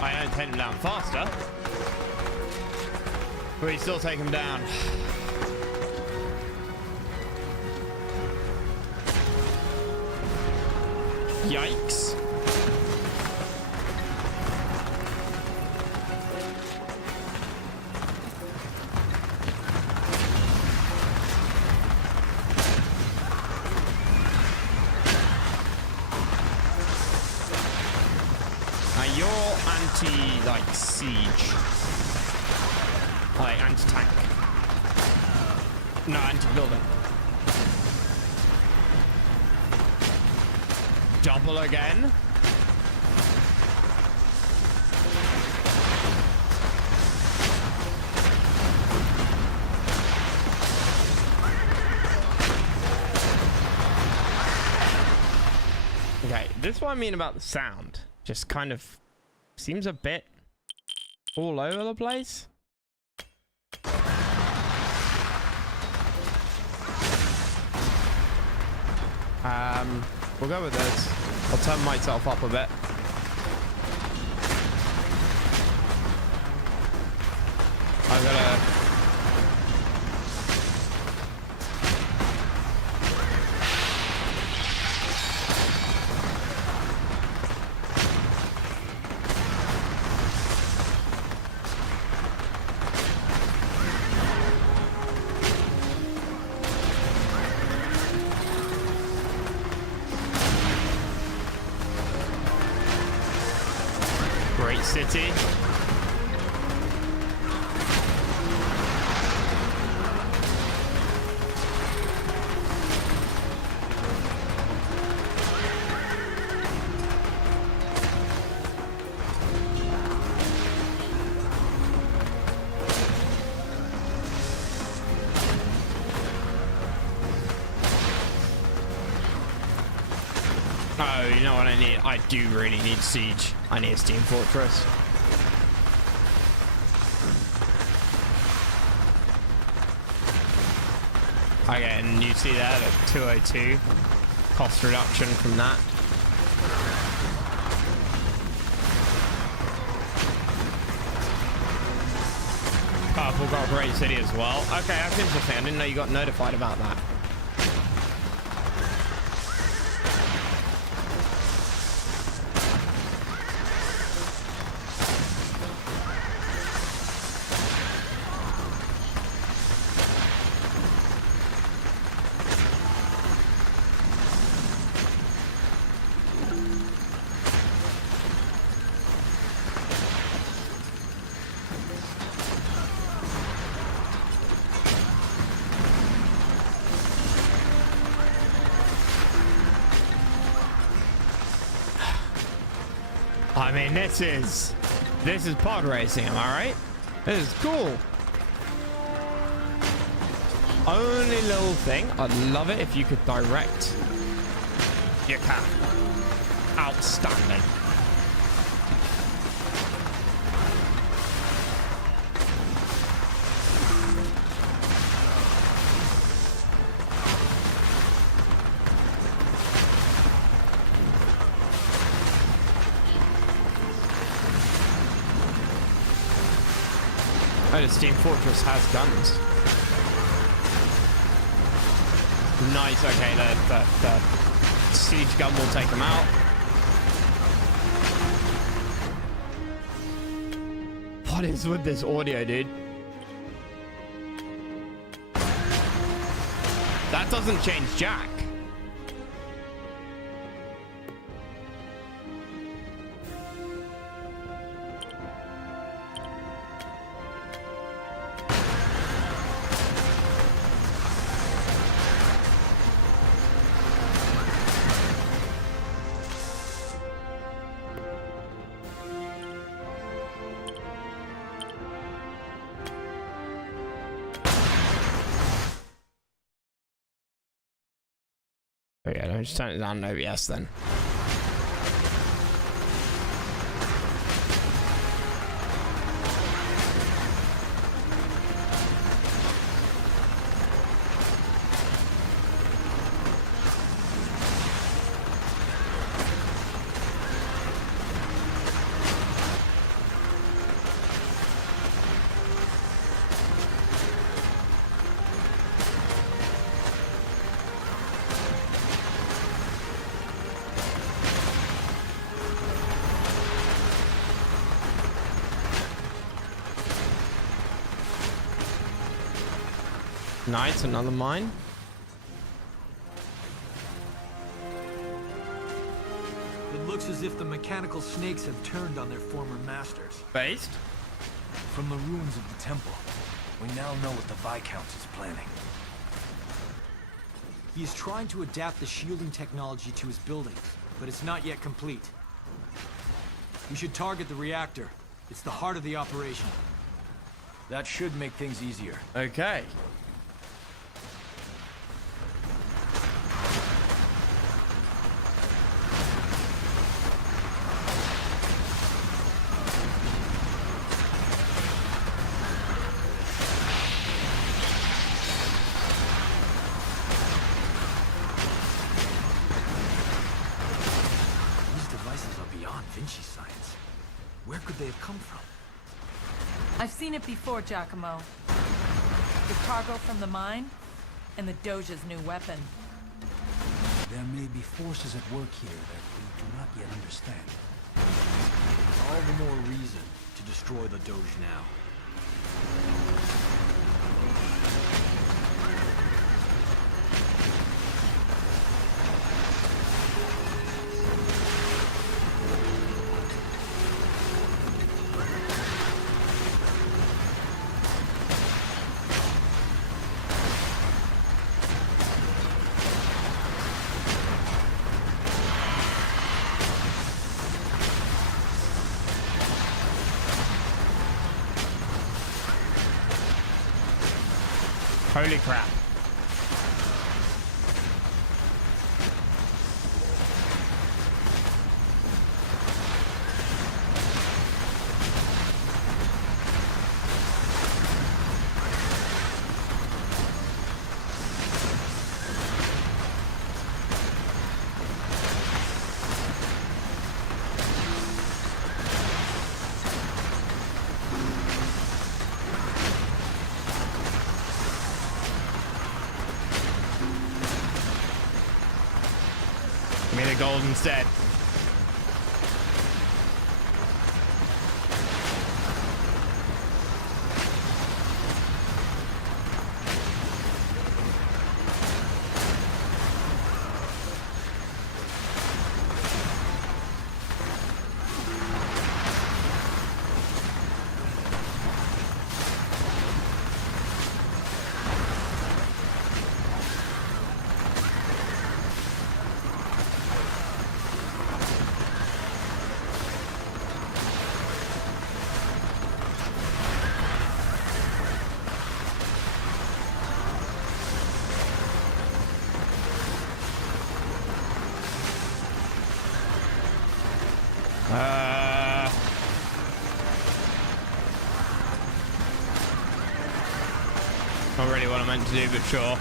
I don't take him down faster, but we still take him down. Yikes. Like siege, like anti-tank, no, anti-building. Double again. Okay, this is what I mean about the sound. Just kind of seems a bit all over the place. We'll go with this. I'll turn myself up a bit. I'm gonna city. you know what I need? I do really need Siege. I need a Steam Fortress. Okay, and you see there, the 202 cost reduction from that. Purple got a great city as well. Okay, that's interesting. I didn't know you got notified about that. I mean, this is pod racing, am I right? This is cool. Only little thing, I'd love it if you could direct your car. Outstanding. Oh, the Steam Fortress has guns. Nice, okay, the siege gun will take them out. What is with this audio, dude? That doesn't change jack. Oh yeah, let me just turn it down to OBS then. Nice, another mine. It looks as if the mechanical snakes have turned on their former masters. Based? From the ruins of the temple, we now know what the Viscount is planning. He is trying to adapt the shielding technology to his buildings, but it's not yet complete. We should target the reactor. It's the heart of the operation. That should make things easier. Okay. I've seen it before, Giacomo. The cargo from the mine, and the Doge's new weapon. There may be forces at work here that we do not yet understand. All the more reason to destroy the Doge now. Holy crap. the gold instead. Not really what I meant to do, but sure.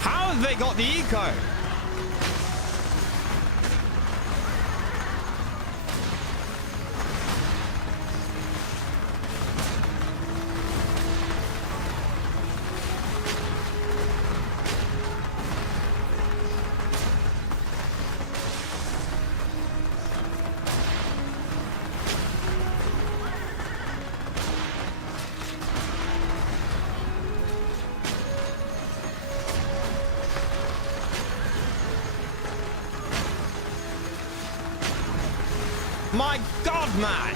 How have they got the eco? My God, man!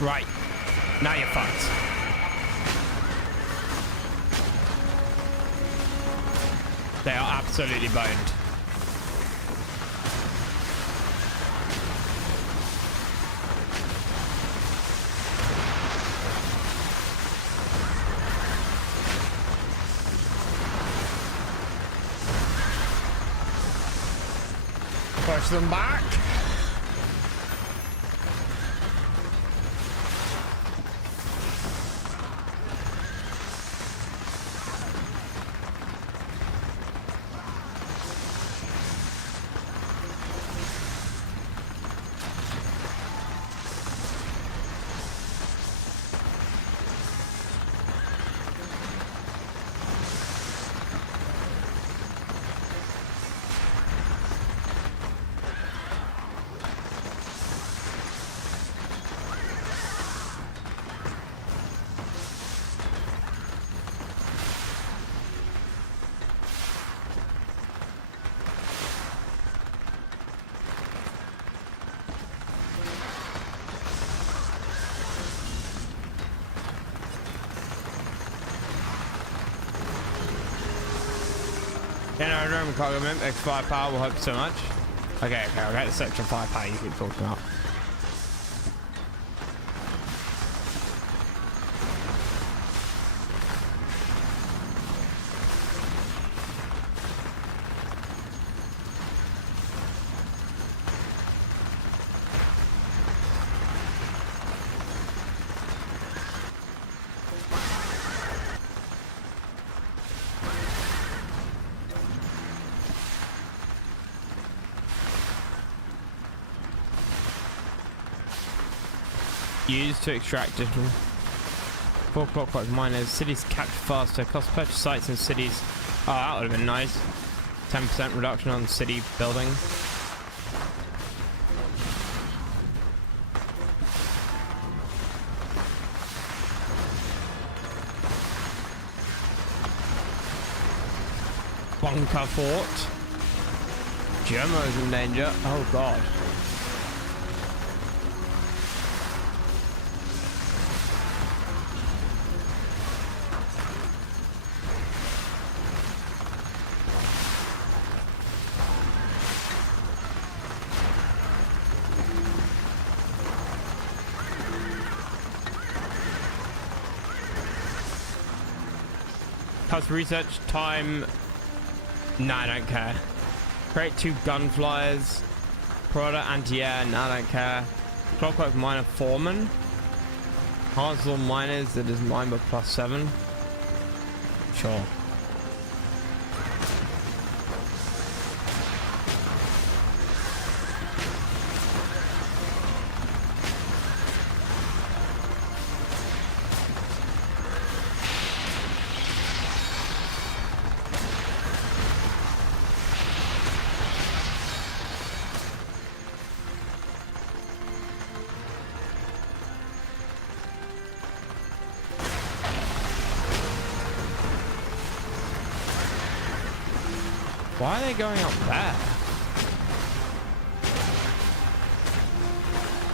Right. Now you're fucked. They are absolutely boned. Push them back. Roman cargo mimp, extra firepower, we'll hope so much. Okay, I'll get this extra firepower you keep talking about. Used to extract digital 4 clockwork miners. Cities captured faster. Cost to purchase sites in cities. Oh, that would have been nice. 10% reduction on city building. Bunker fort. Germo's in danger. Oh god. Plus research time. Nah, I don't care. Create 2 gunflyers. Product anti-air, no, I don't care. Clockwork miner foreman. Hardsall miners, that is mine but +7. Sure. Why are they going up there?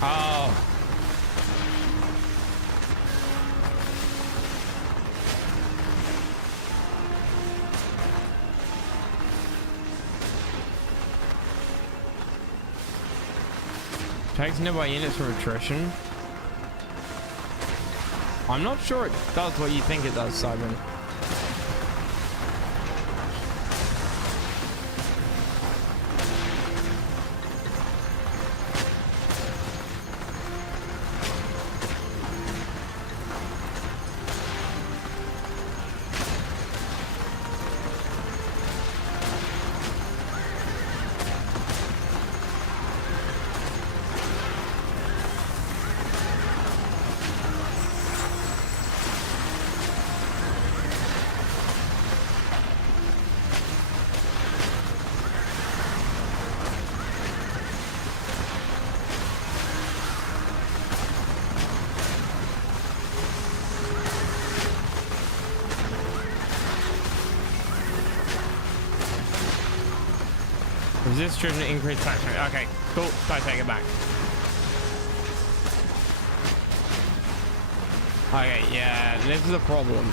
Oh. Takes nearby units for attrition. I'm not sure it does what you think it does, Simon. Resist driven to increase tax rate. Okay, cool. I take it back. Okay, yeah, this is a problem.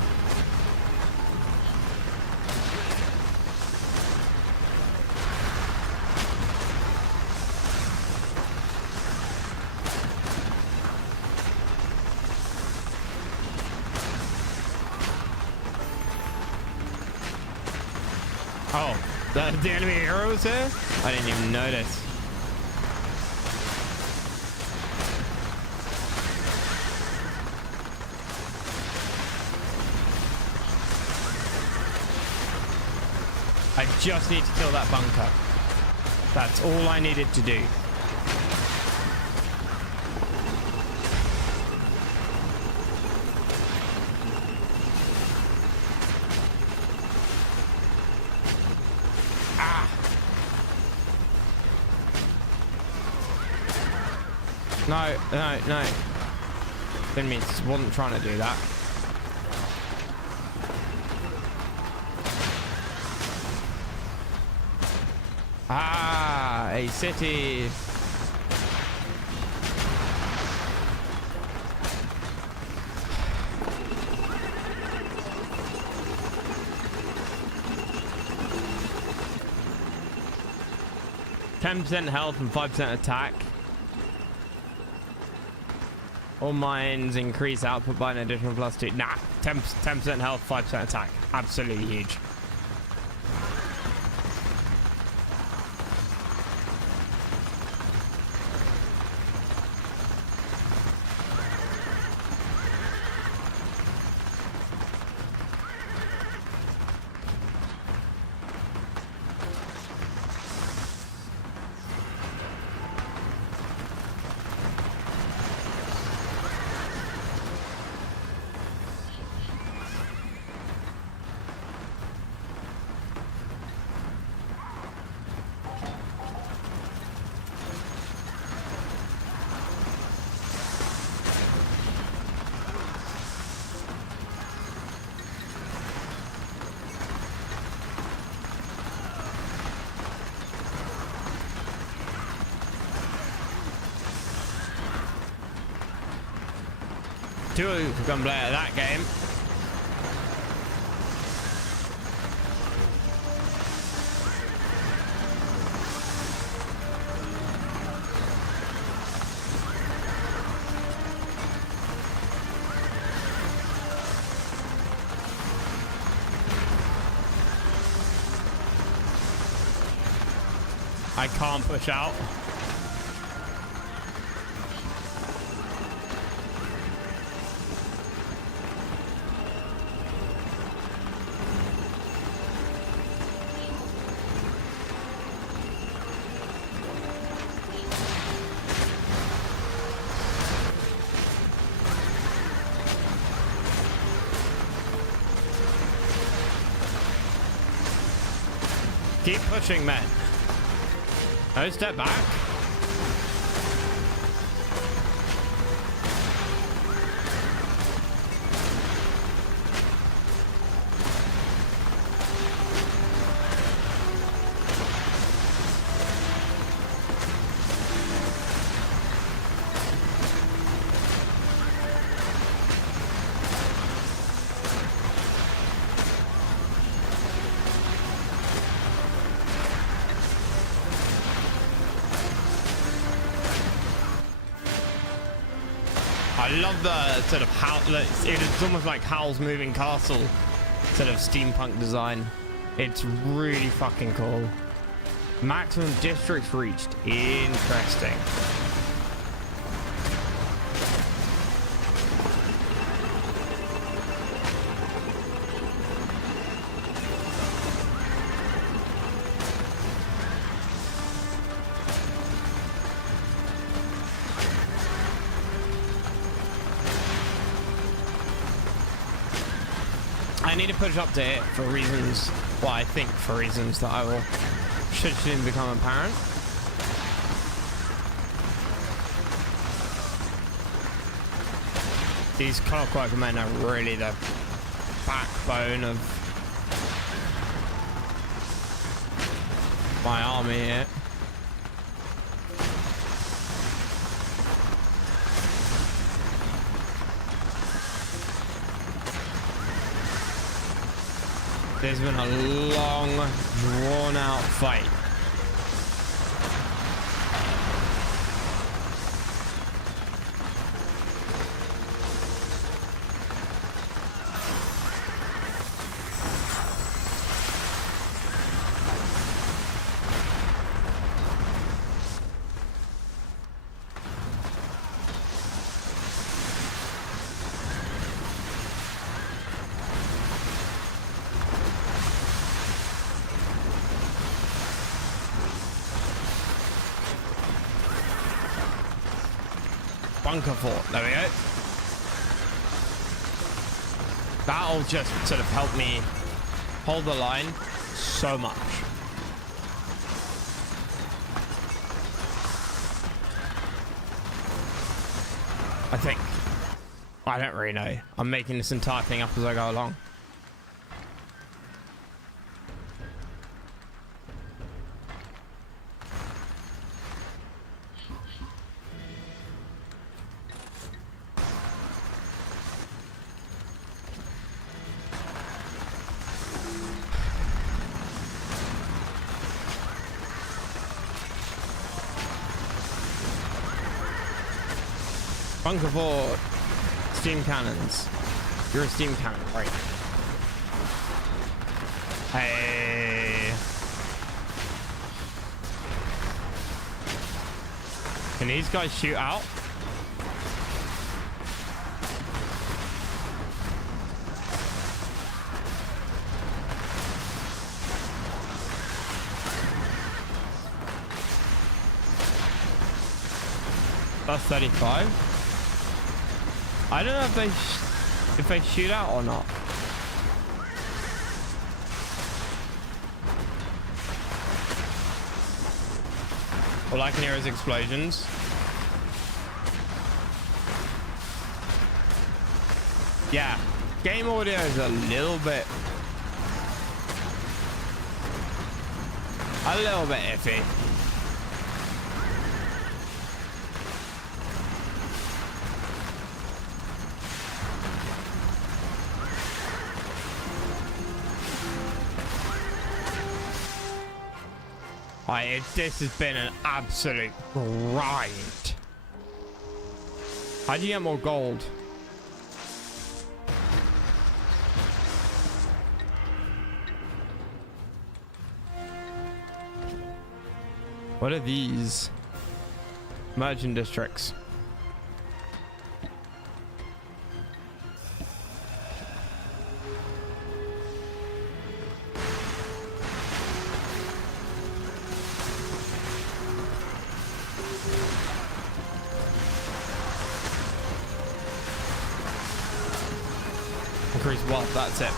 Oh, the enemy hero was here? I didn't even notice. I just need to kill that bunker. That's all I needed to do. No, no, no. Didn't mean, wasn't trying to do that. Ah, a city. %10 health and 5% attack. All mines increase output by an additional +2. Nah, 10% health, 5% attack. Absolutely huge. Two who can play at that game. I can't push out. Keep pushing, men. No, step back. I love the sort of how it's almost like Howl's Moving Castle sort of steampunk design. It's really fucking cool. Maximum districts reached. Interesting. I need to push up to it for reasons, well, I think for reasons that I will should soon become apparent. These clockwork men are really the backbone of my army here. There's been a long, drawn-out fight. Bunker fort, there we go. That'll just sort of help me hold the line so much. I think. I don't really know. I'm making this entire thing up as I go along. Bunker fort. Steam cannons. You're a steam cannon, right? Hey. Can these guys shoot out? That's 35. I don't know if they shoot out or not. All I can hear is explosions. Yeah, game audio is a little bit iffy. This has been an absolute grind. How do you get more gold? What are these? Merchant districts. Increase wealth, that's it.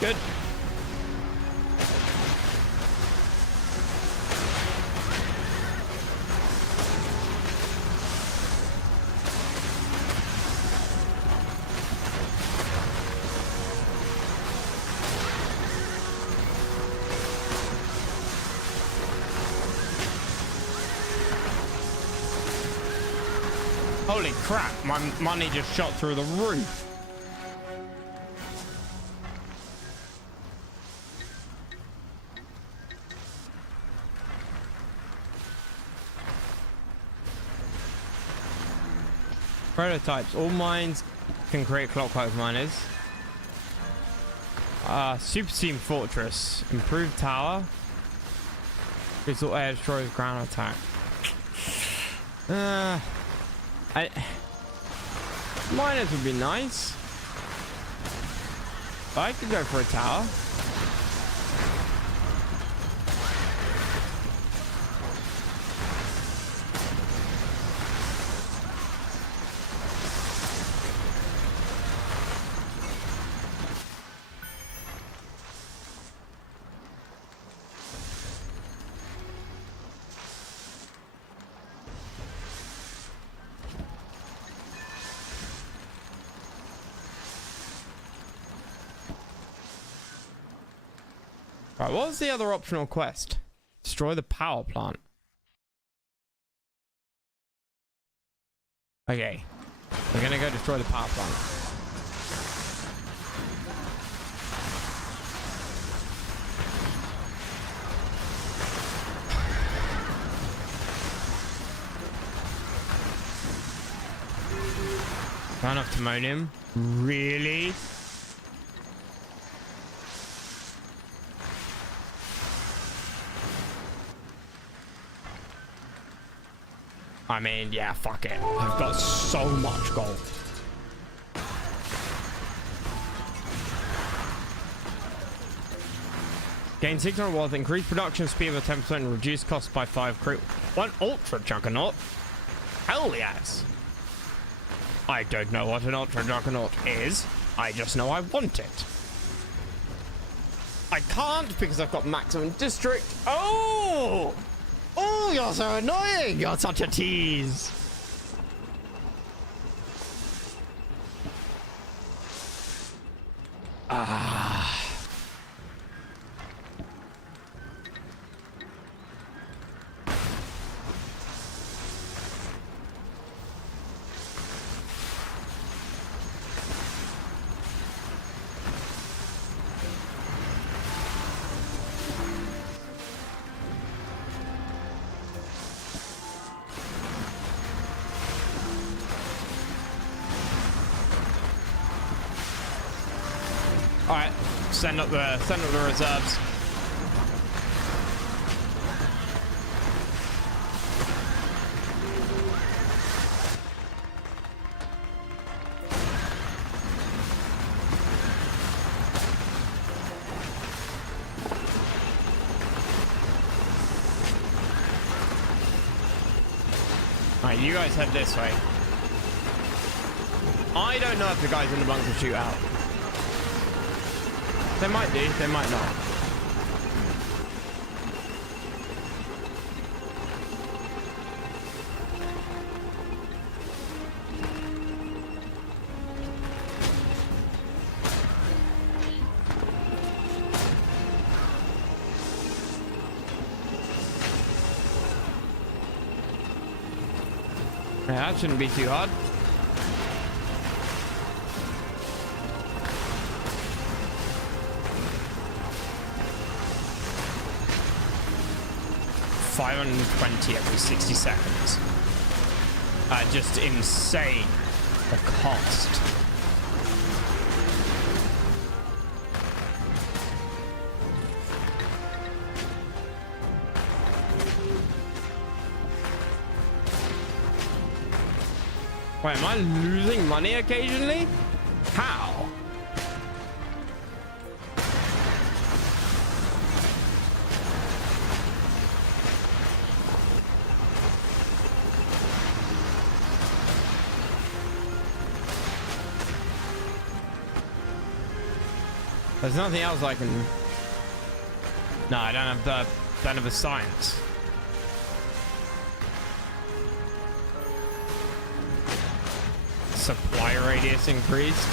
Good. Holy crap, my money just shot through the roof. Prototypes. All mines can create clockwise miners. Super Steam Fortress. Improved tower. Crystal air destroys ground attack. Miners would be nice. I could go for a tower. Right, what was the other optional quest? Destroy the power plant. Okay. We're gonna go destroy the power plant. Not enough timonium? Really? I mean, yeah, fuck it. I've got so much gold. Gain 600 wealth, increase production speed by 10% and reduce costs by 5. One ultra juggernaut? Hell yes. I don't know what an ultra juggernaut is. I just know I want it. I can't because I've got maximum district. Oh! Oh, you're so annoying! You're such a tease! Alright, send up the reserves. Alright, you guys head this way. I don't know if the guys in the bunker shoot out. They might do, they might not. Yeah, that shouldn't be too hard. $520 every 60 seconds. Just insane. The cost. Wait, am I losing money occasionally? How? There's nothing else I can... No, I don't have the science. Supply radius increased.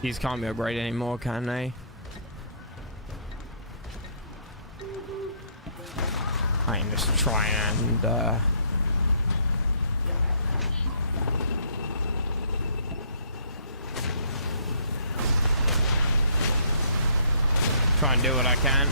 These can't be upgraded anymore, can they? I am just trying and try and do what I can.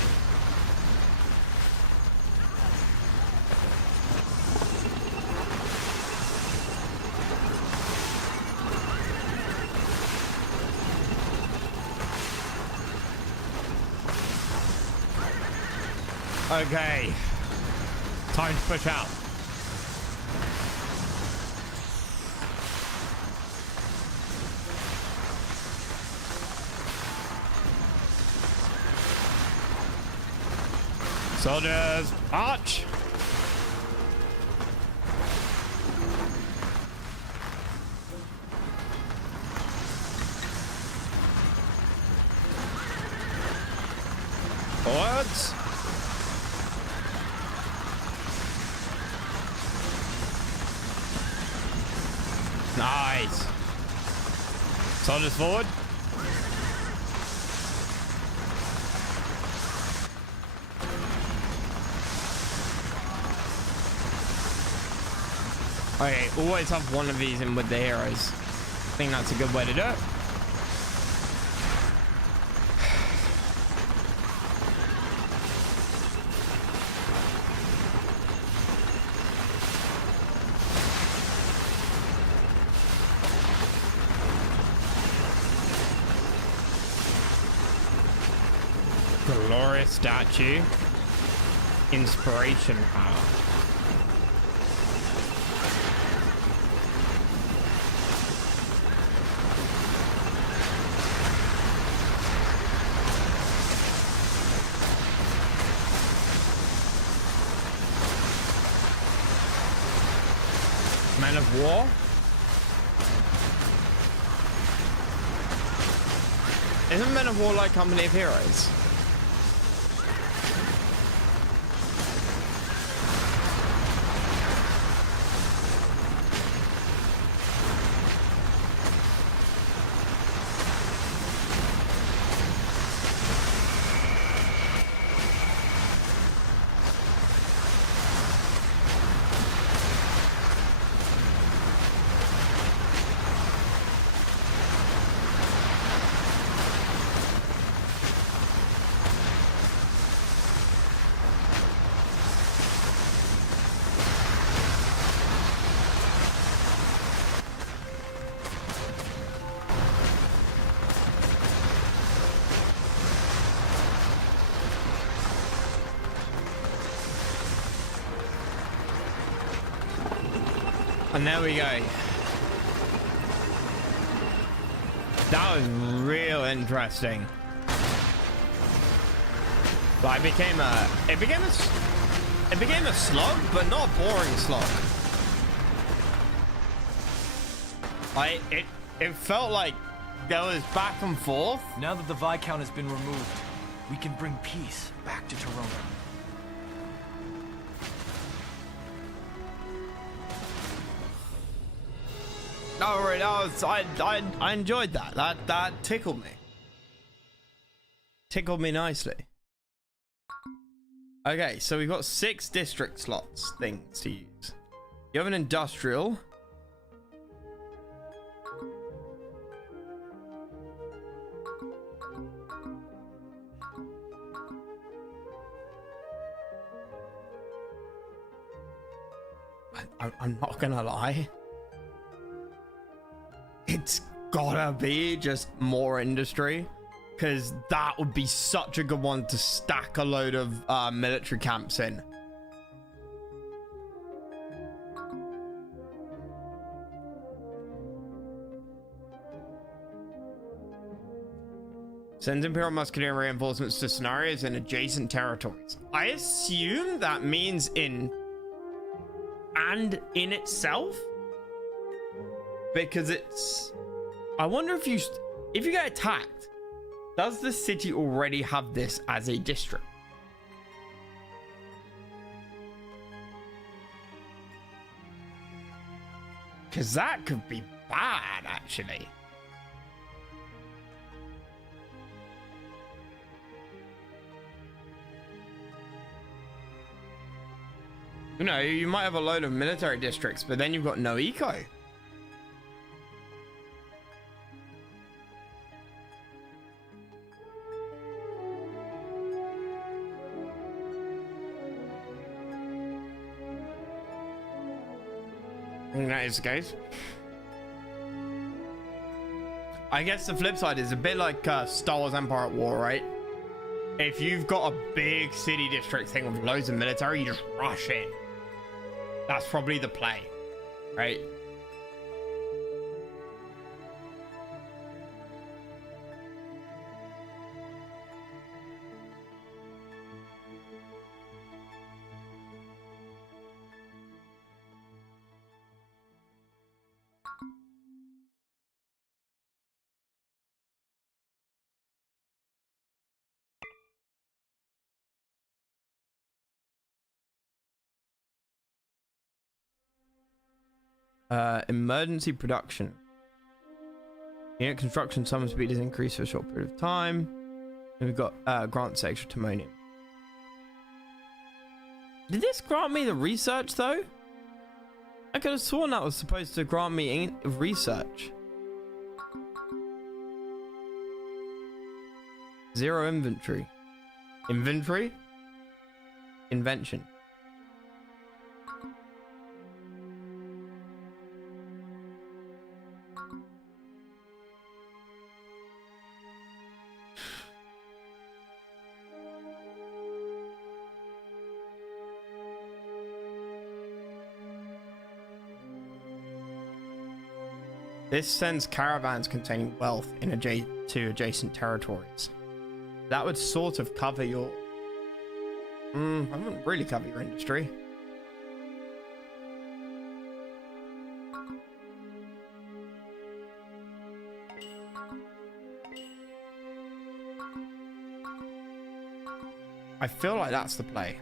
Okay, time to push out. Soldiers, march! Forwards! Nice. Soldiers forward. Okay, always have one of these in with the heroes. I think that's a good way to do it. Glorious statue. Inspiration power. Man of War. Isn't Men of War like Company of Heroes? And there we go. That was real interesting. But it became a slog, but not a boring slog. It felt like there was back and forth. Now that the Viscount has been removed, we can bring peace back to Torona. No, right, I enjoyed that. That tickled me. Tickled me nicely. Okay, so we've got 6 district slots things to use. You have an industrial. I'm not gonna lie. It's gotta be just more industry. Because that would be such a good one to stack a load of military camps in. Sends Imperial Musketeer reinforcements to scenarios in adjacent territories. I assume that means in itself, because it's. I wonder if you get attacked, does the city already have this as a district? Because that could be bad, actually. You know, you might have a load of military districts, but then you've got no eco. I think that is the case. I guess the flip side is a bit like Star Wars Empire at War, right? If you've got a big city district thing with loads of military, you just rush in. That's probably the play, right? Emergency production. Unit construction summon speed is increased for a short period of time. And we've got grants extra timonium. Did this grant me the research though? I could have sworn that was supposed to grant me research. 0 inventory. Inventory? Invention. This sends caravans containing wealth in to adjacent territories. That would sort of cover your... I wouldn't really cover your industry. I feel like that's the play.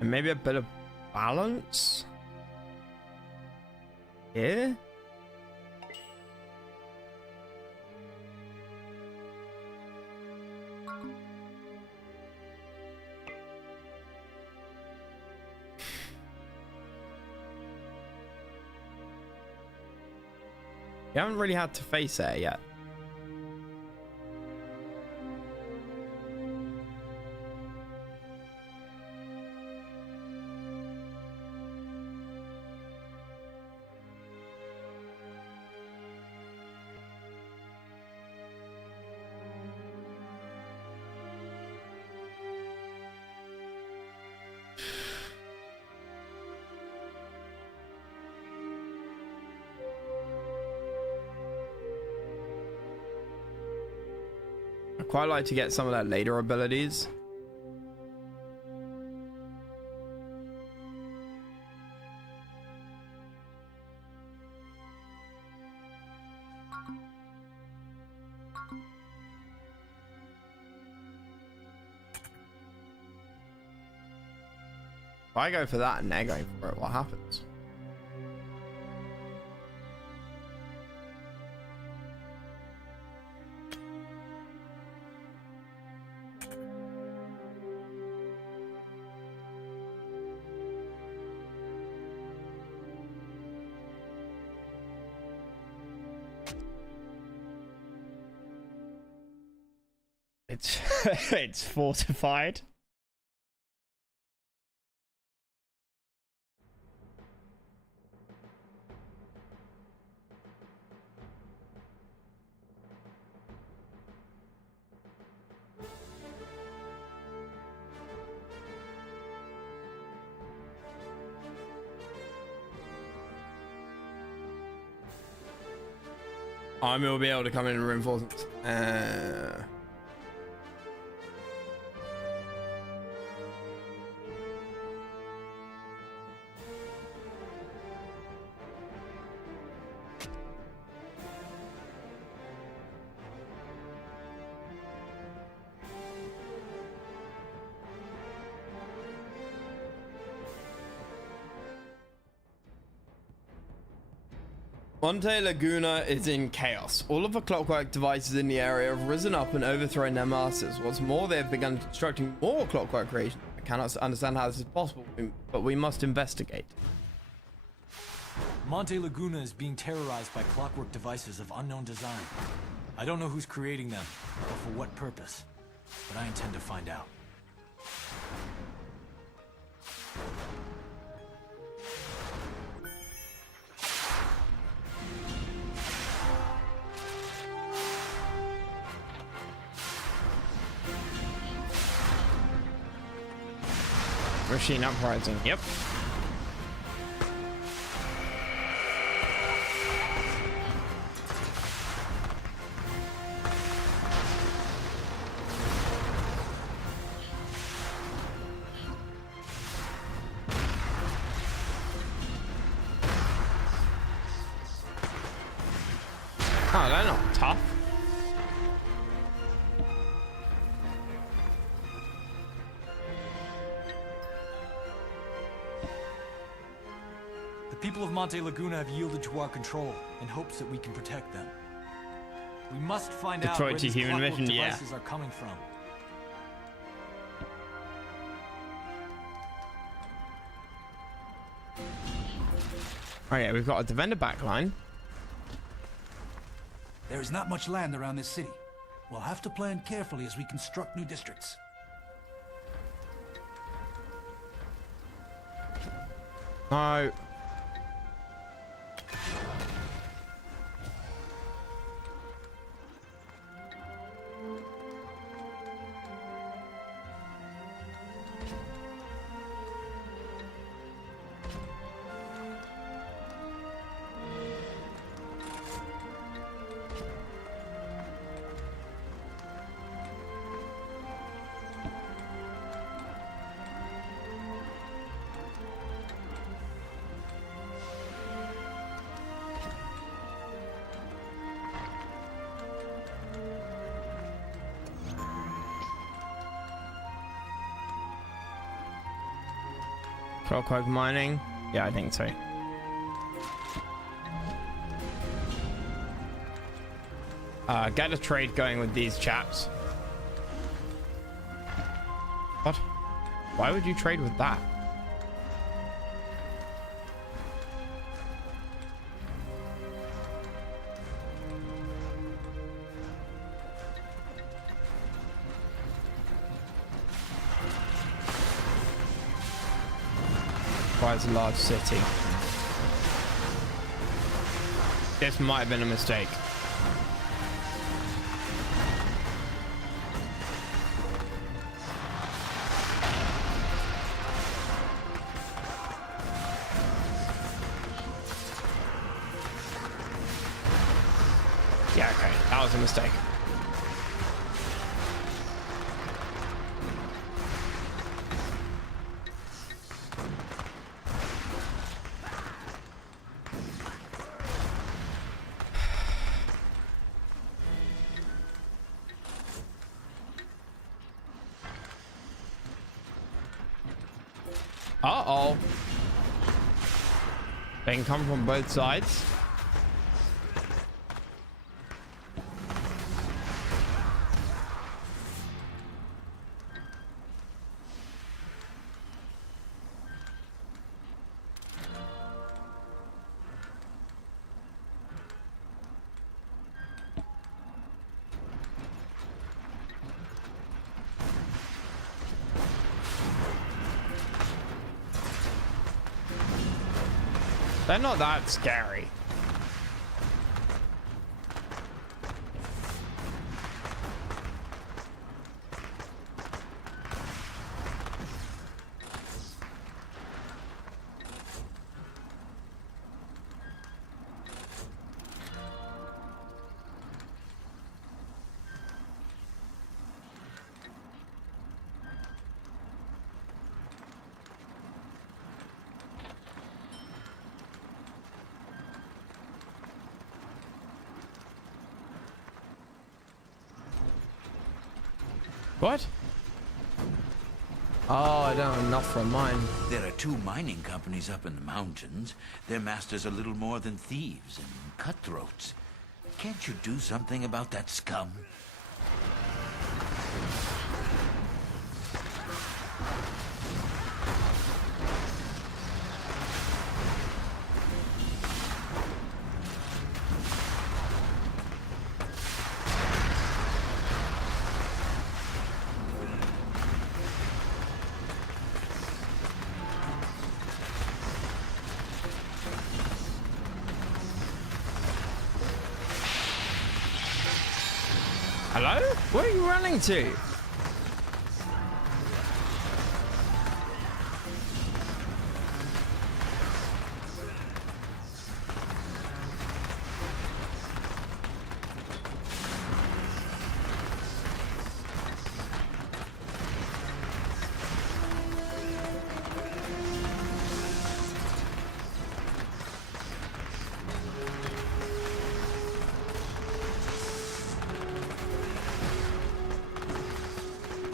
And maybe a bit of balance here. You haven't really had to face it yet. Quite like to get some of that later abilities. If I go for that and they're going for it, what happens? It's it's fortified. Army will be able to come in and reinforce it. Monte Laguna is in chaos. All of the clockwork devices in the area have risen up and overthrown their masters. What's more, they have begun constructing more clockwork creations. I cannot understand how this is possible, but we must investigate. Monte Laguna is being terrorized by clockwork devices of unknown design. I don't know who's creating them, or for what purpose, but I intend to find out. Machine uprising, yep. Oh, they're not tough. The people of Monte Laguna have yielded to our control in hopes that we can protect them. We must find out where these clockwork devices are coming from. Oh yeah, we've got a defender backline. There is not much land around this city. We'll have to plan carefully as we construct new districts. No. Clockwork mining? Yeah, I think so. Get a trade going with these chaps. What? Why would you trade with that? Requires a large city. This might have been a mistake. Yeah, okay. That was a mistake. Uh-oh. They can come from both sides. They're not that scary. What? Oh, I don't have enough for mine. There are 2 mining companies up in the mountains. Their masters are little more than thieves and cutthroats. Can't you do something about that scum? Hello? Where are you running to?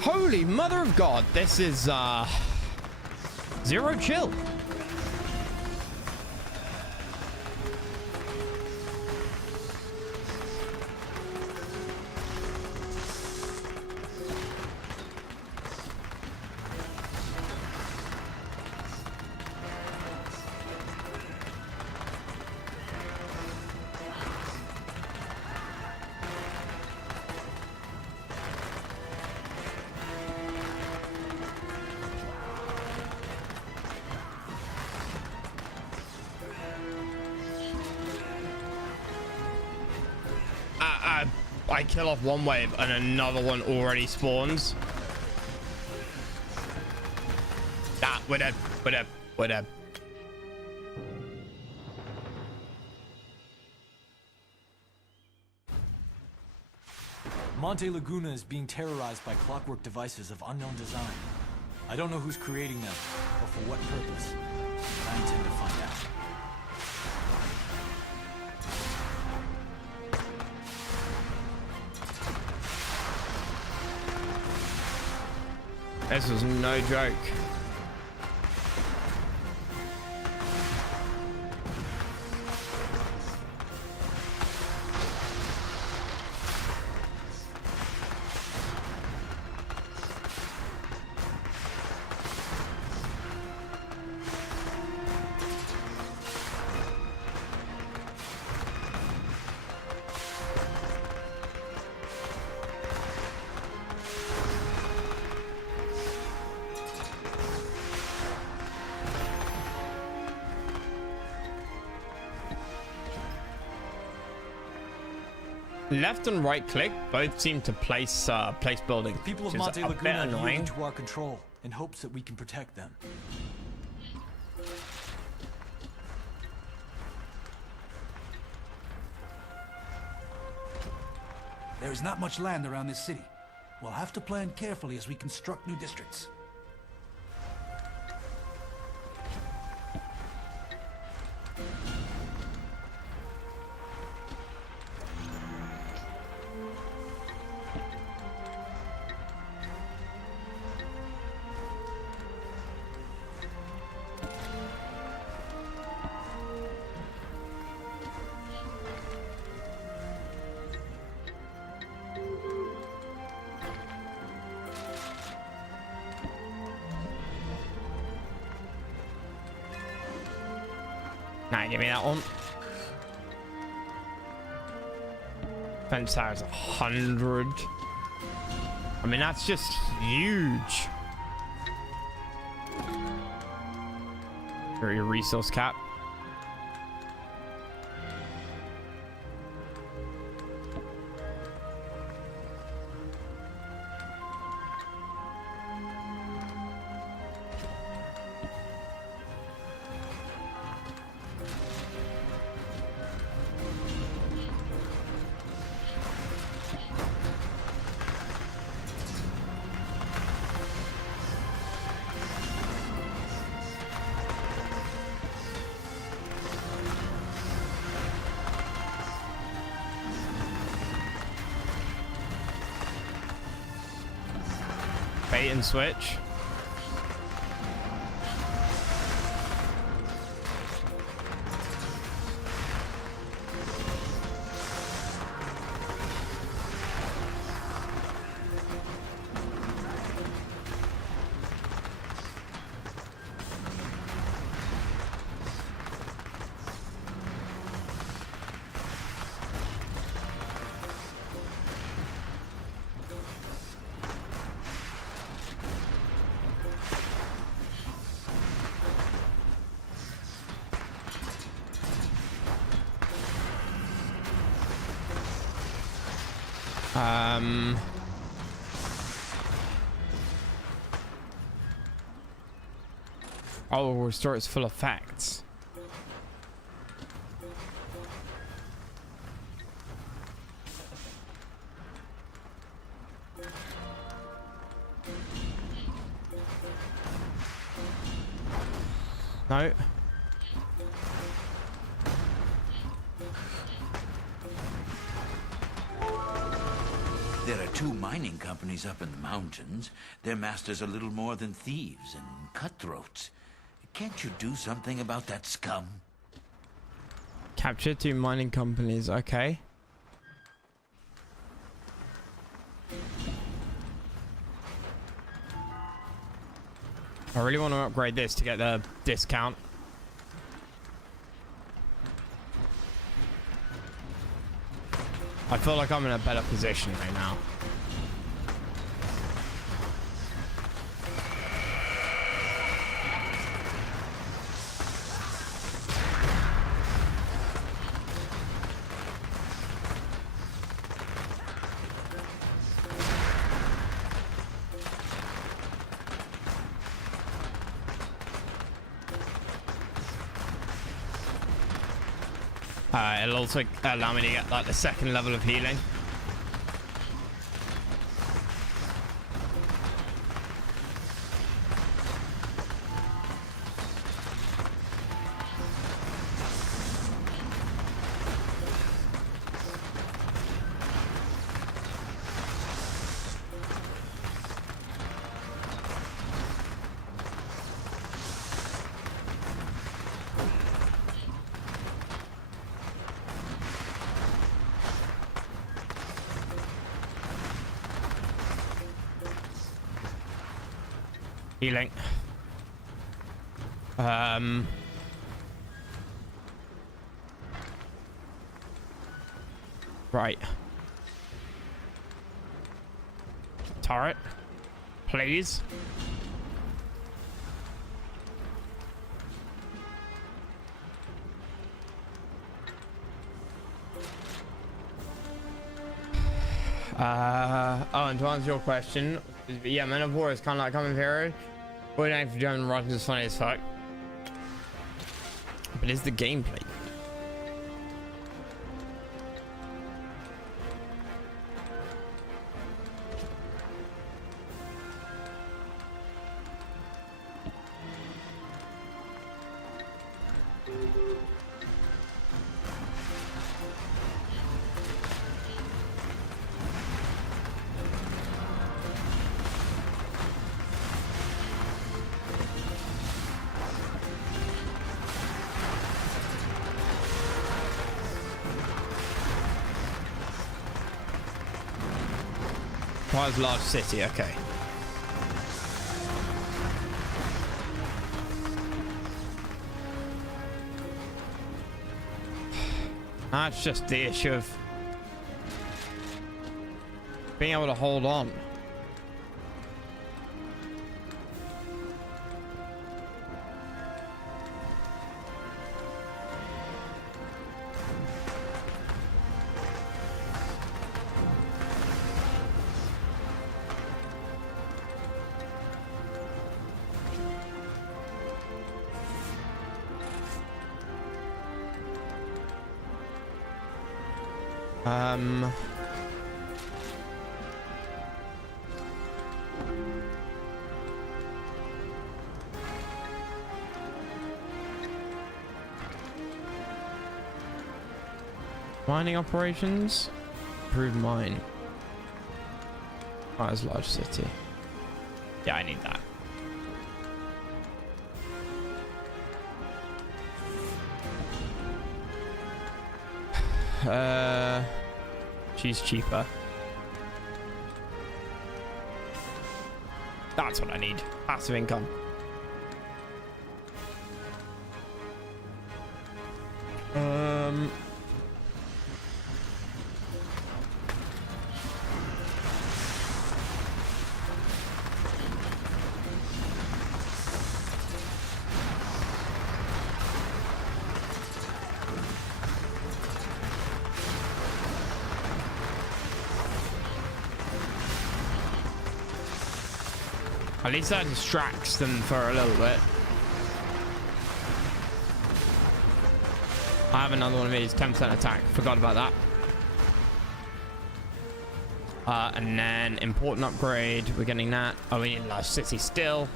Holy mother of God, this is, zero chill. I kill off one wave and another one already spawns. Ah, we're dead. We're dead. We're dead. Monte Laguna is being terrorized by clockwork devices of unknown design. I don't know who's creating them, or for what purpose. But I intend to find out. This was no joke. Left and right click both seem to place buildings. People of Monte Laguna are yielding to our control in hopes that we can protect them. There is not much land around this city. We'll have to plan carefully as we construct new districts. Nah, give me that one. Fence tower is 100. I mean, that's just huge. Or your resource cap. Bait and switch. Oh, restore its full effects. No. There are 2 mining companies up in the mountains. Their masters are little more than thieves and cutthroats. Can't you do something about that scum? Capture 2 mining companies, okay. I really want to upgrade this to get the discount. I feel like I'm in a better position right now. It'll also allow me to get like the 2nd level of healing. Healing. Right. Turret, please. Oh, and to answer your question, yeah, Men of War is kind of like Common Hero. We're down for German Russians is funny as fuck. But is the gameplay? Requires large city, okay. That's just the issue of being able to hold on. Mining operations, improve mine. Oh, it's a large city. Yeah, I need that. She's cheaper. That's what I need. Passive income. At least that distracts them for a little bit. I have another one of these, 10% attack. Forgot about that. And then important upgrade. We're getting that. Oh, we need a large city still.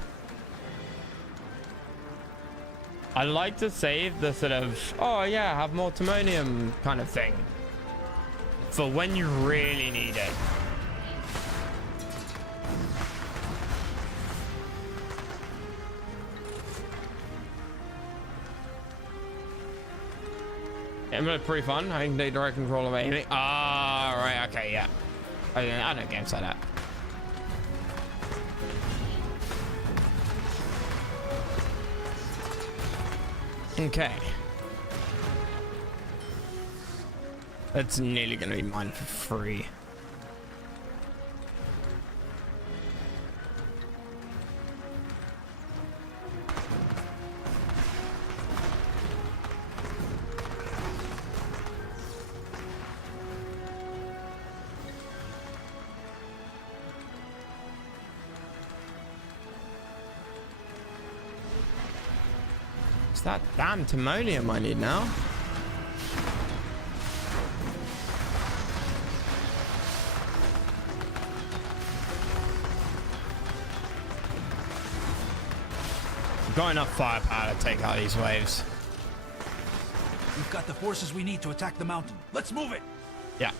I like to save the sort of, oh yeah, have more timonium kind of thing for when you really need it. It's pretty fun. I can take direct control of anything. Ah, right. Okay, yeah. I know games like that. Okay. That's nearly going to be mine for free. That damn timonium I need now. I've got enough firepower to take out these waves. We've got the forces we need to attack the mountain. Let's move it. Yeah.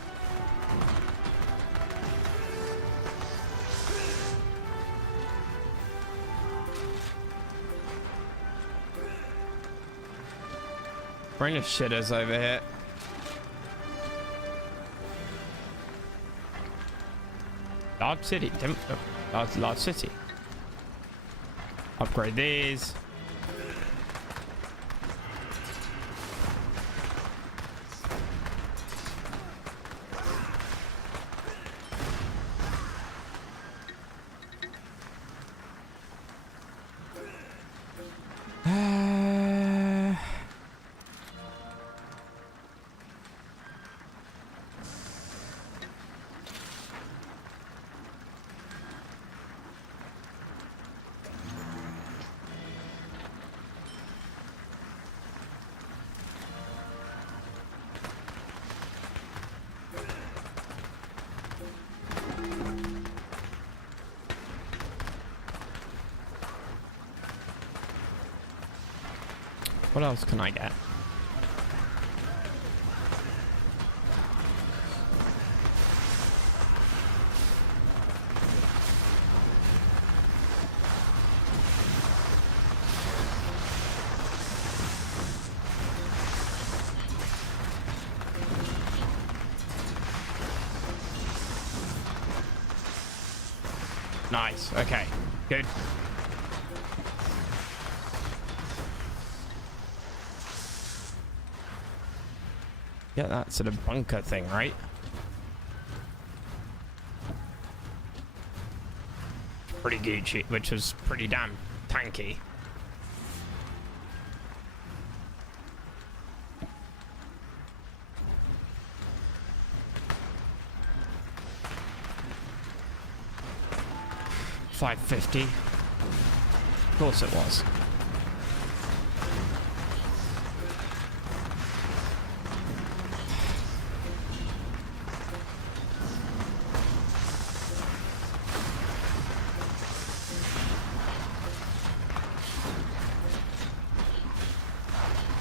Bring the shitters over here. Large city. Large city. Upgrade these. What else can I get? Nice. Okay. Good. Yeah, that sort of bunker thing, right? Pretty Gucci, which was pretty damn tanky. $550. Of course it was.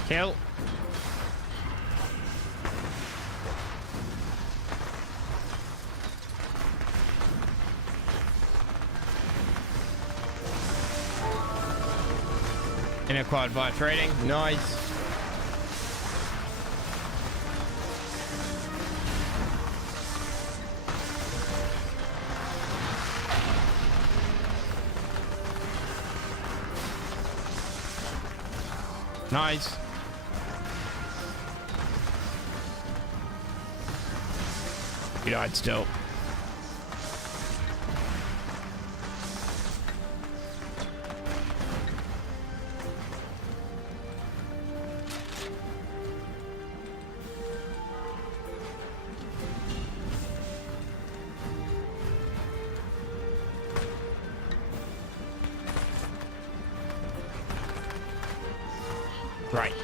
Kill. Acquired via trading. Nice. Nice. He died still. Right.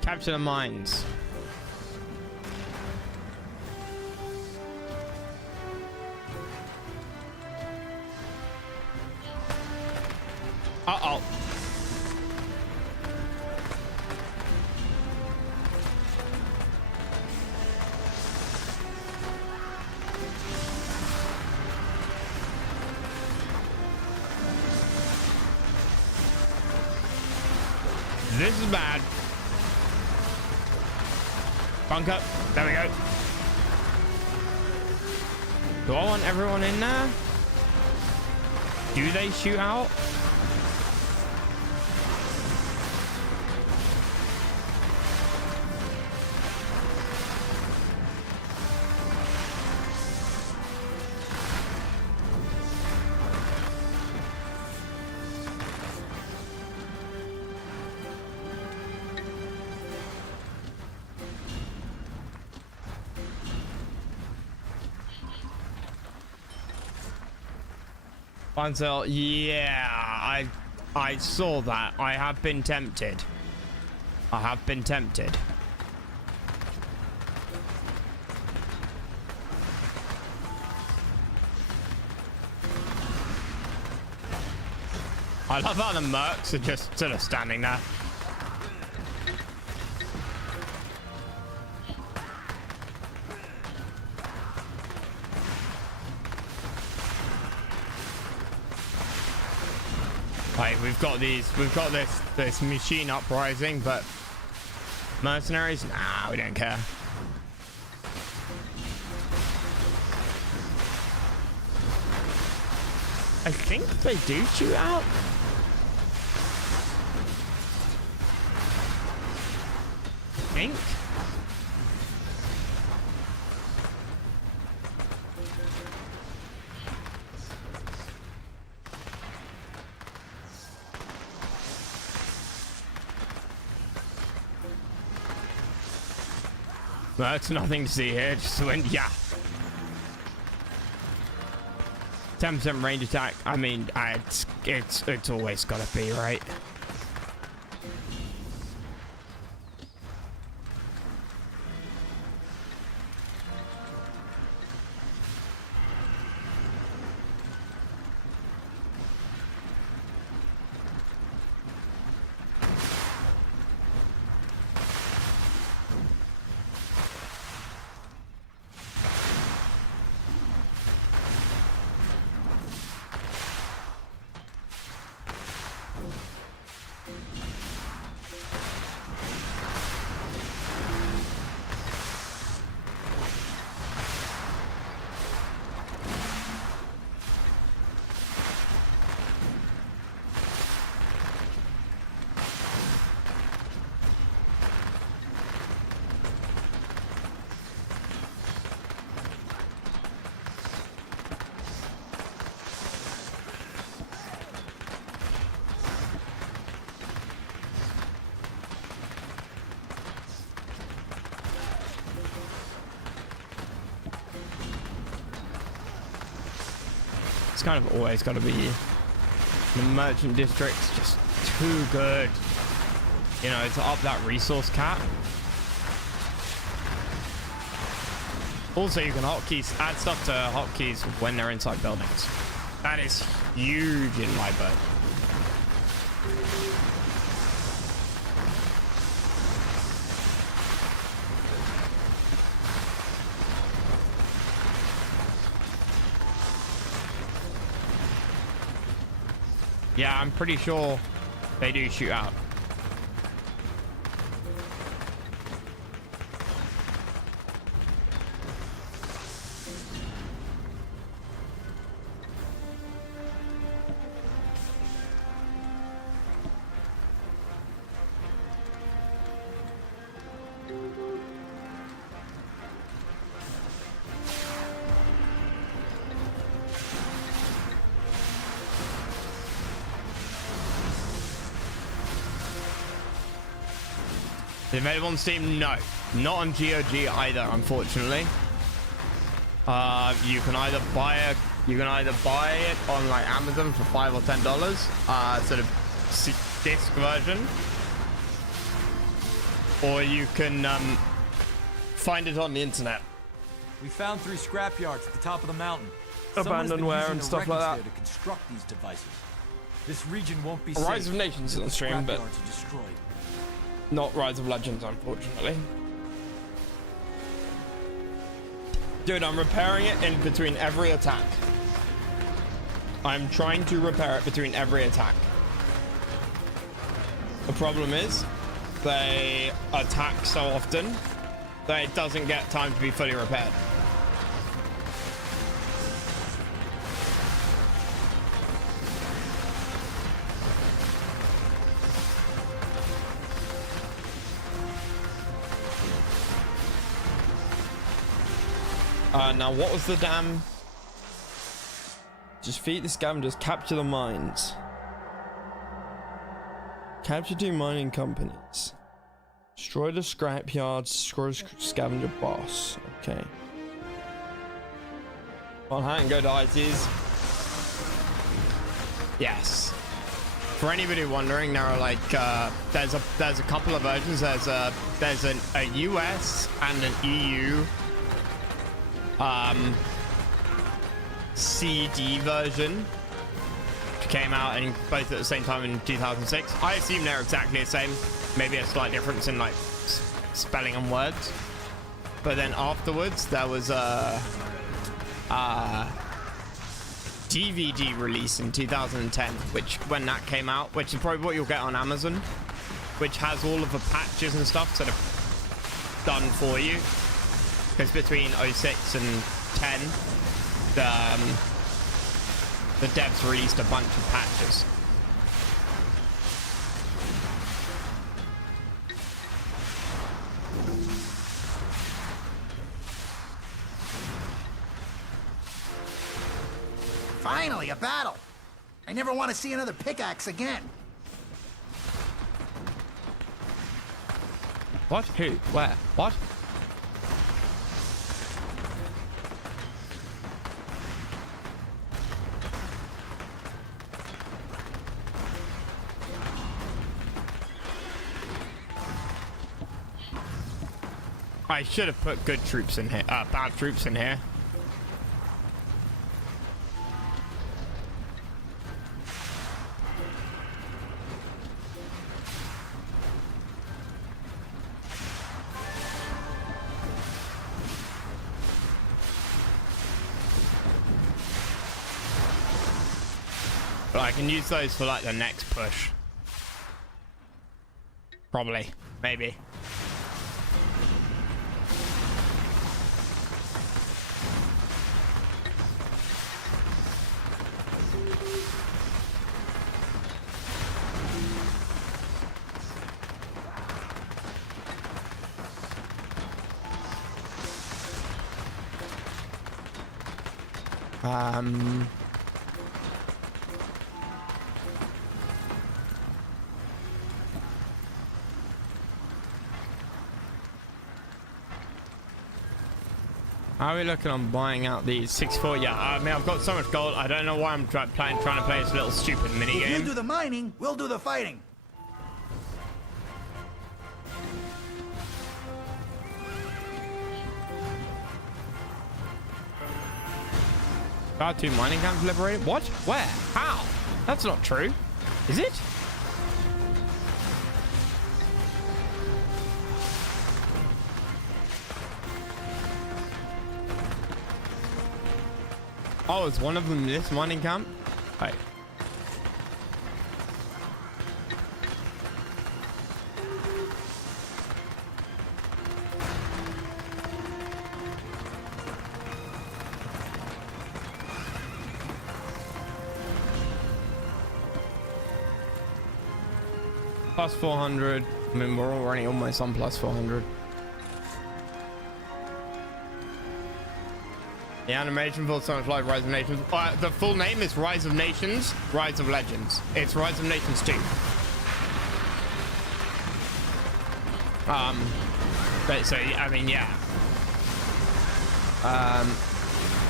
Capture the mines. Uh-oh. This is bad. Bunk up. There we go. Do I want everyone in there? Do they shoot out? Until, yeah, I saw that. I have been tempted. I have been tempted. I love how the mercs are just sort of standing there. Like, we've got this machine uprising, but mercenaries? Nah, we don't care. I think they do shoot out. I think. That's nothing to see here. Just went, yeah. 10% range attack. I mean, it's always gotta be, right? It's kind of always got to be the merchant district's just too good, you know, to up that resource cap. Also, you can hotkeys, add stuff to hotkeys when they're inside buildings. That is huge in my book. Yeah, I'm pretty sure they do shoot out. Is it available on Steam? No, not on GOG either, unfortunately. You can either buy it on like Amazon for $5 or $10, sort of disc version, or you can find it on the internet. We found 3 scrapyards at the top of the mountain. Abandonware and stuff like that. To construct these devices. This region won't be safe. Rise of Nations is on stream, but not Rise of Legends, unfortunately. Dude, I'm repairing it in between every attack. I'm trying to repair it between every attack. The problem is, they attack so often that it doesn't get time to be fully repaired. Now what was the damn? Just feed the scavengers, capture the mines. Capture 2 mining companies. Destroy the scrapyards, destroy the scavenger boss. Okay. On hand, go to ITs. Yes. For anybody wondering, there are like there's a couple of versions. There's a US and an EU CD version, which came out in both at the same time in 2006. I assume they're exactly the same, maybe a slight difference in like spelling and words. But then afterwards there was a DVD release in 2010, which when that came out, which is probably what you'll get on Amazon, which has all of the patches and stuff sort of done for you. Because between 06 and 10, the devs released a bunch of patches. Finally, a battle! I never want to see another pickaxe again. What? Who? Where? What? I should have put good troops in here, bad troops in here. But I can use those for like the next push. Probably, maybe. How are we looking on buying out these 64? Yeah, I mean, I've got so much gold. I don't know why I'm trying to play this little stupid mini If game. you do the mining, we'll do the fighting. Two mining camps liberated? What? Where? How? That's not true. Is it? Oh, is one of them this mining camp? Right. Plus 400. I mean, we're already almost on plus 400. The animation feels so much like Rise of Nations. The full name is Rise of Nations, Rise of Legends. It's Rise of Nations 2. But so, I mean, yeah.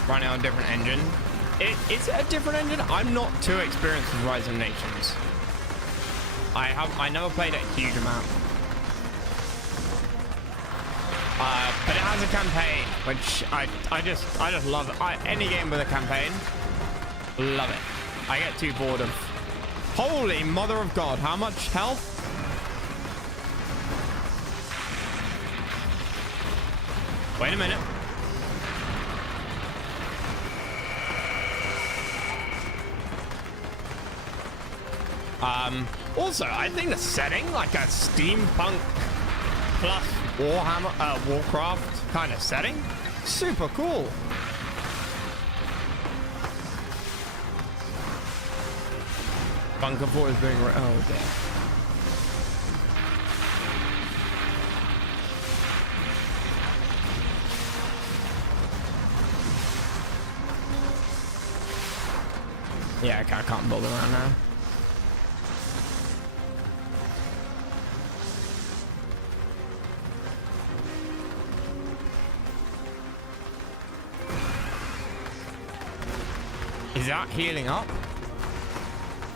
Running on a different engine. Is it a different engine? I'm not too experienced with Rise of Nations. I never played it a huge amount. But it has a campaign, which I just love it. Any game with a campaign, love it. I get too bored of. Holy mother of God! How much health? Wait a minute. Also, I think the setting, like a SteamPunk plus Warcraft kind of setting, super cool. Bunker Fort is being oh dear. Yeah, I can't build around now. Is that healing up?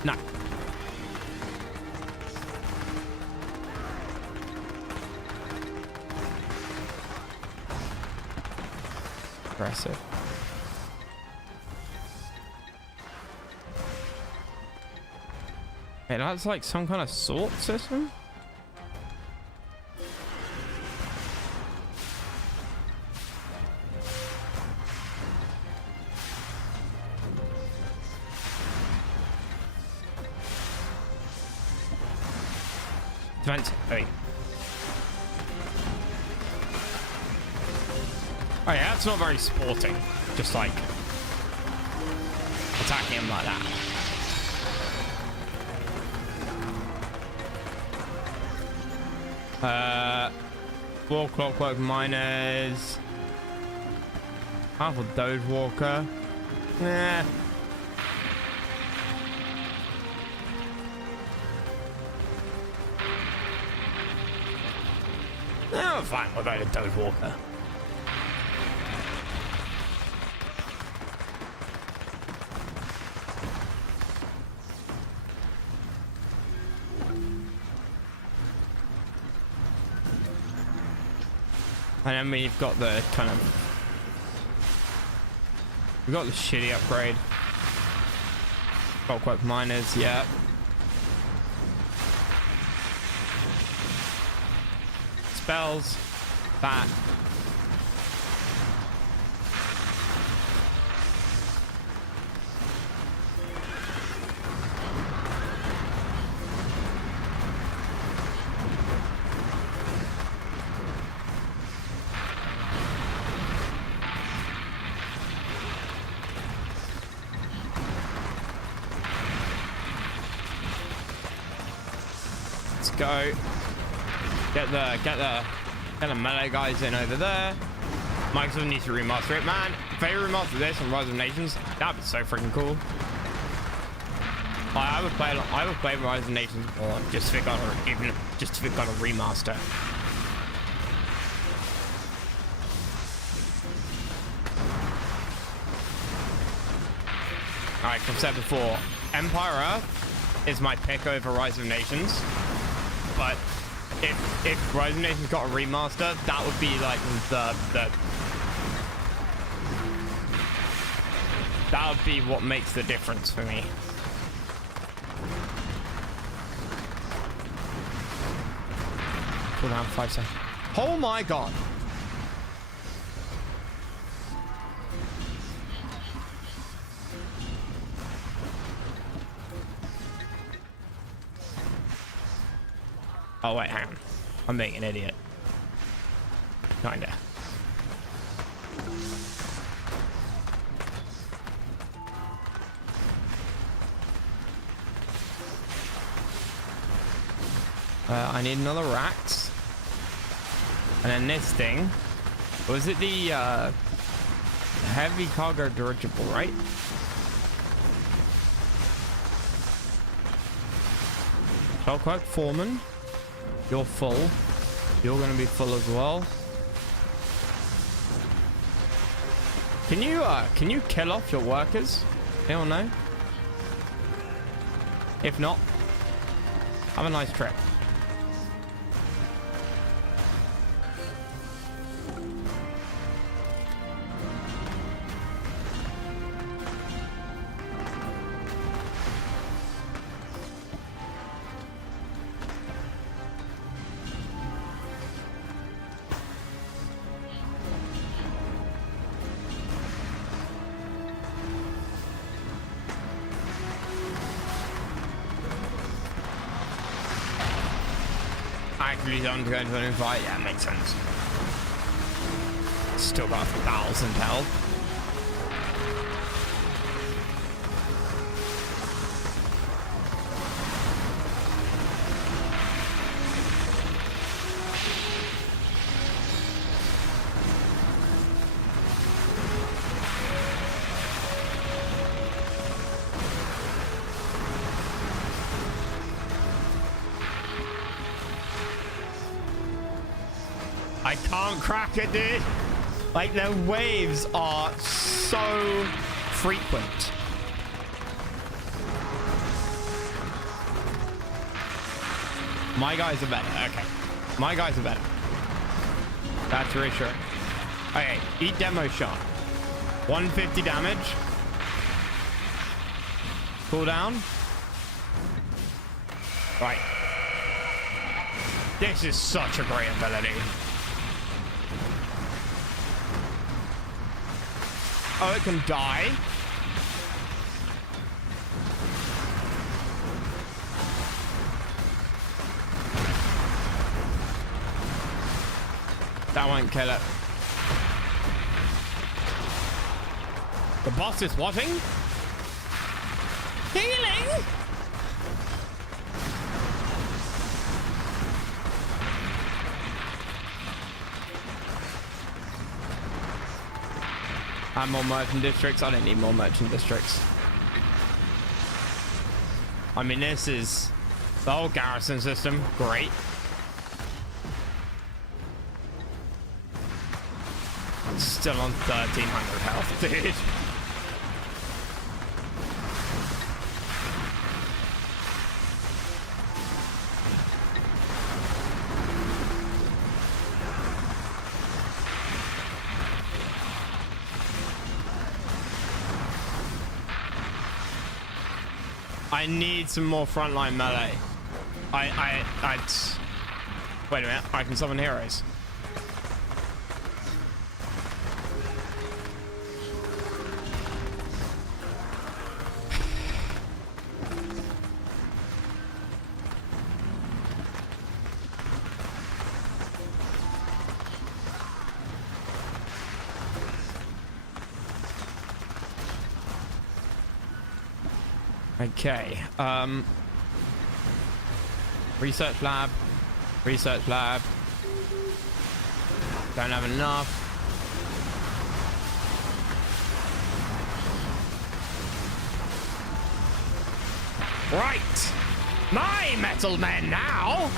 No. Impressive. Hey, that's like some kind of sort system? Wait. Oh yeah, that's not very sporting. Just like attacking him like that. Four clockwork miners. Half a Doge Walker. Nah. I'm fine without a Doge Walker. And then we've got the kind of... We've got the shitty upgrade. Clockwork miners, yeah. Spells, that. Let's go. Get the melee guys in over there. Microsoft needs to remaster it, man. If they remaster this on Rise of Nations, that'd be so freaking cool. I would play Rise of Nations or just if it got a remaster. Alright, I've said before, Empire Earth is my pick over Rise of Nations. But if Rise of Nations got a remaster, that would be like that would be what makes the difference for me. Pull down 5 seconds. Oh my god. Oh wait, hang on. I'm being an idiot. Kinda. I need another Rax. And then this thing. Was it the heavy cargo dirigible, right? Clockwork Foreman. You're full. You're gonna be full as well. Can you kill off your workers? Anyone know? If not, have a nice trip. Actually, don't go into an fight. Yeah, makes sense. Still got 1,000 health. I can't crack it, dude. Like, their waves are so frequent. My guys are better. Okay. My guys are better. That's reassuring. Okay, eat demo shot. 150 damage. Cool down. Right. This is such a great ability. Oh, it can die. That won't kill it. The boss is watching. Healing. And more merchant districts. I don't need more merchant districts. I mean, this is the whole garrison system. Great. Still on 1,300 health, dude. I need some more frontline melee. Wait a minute, I can summon heroes. Okay, research lab, don't have enough. Right, my metal men now.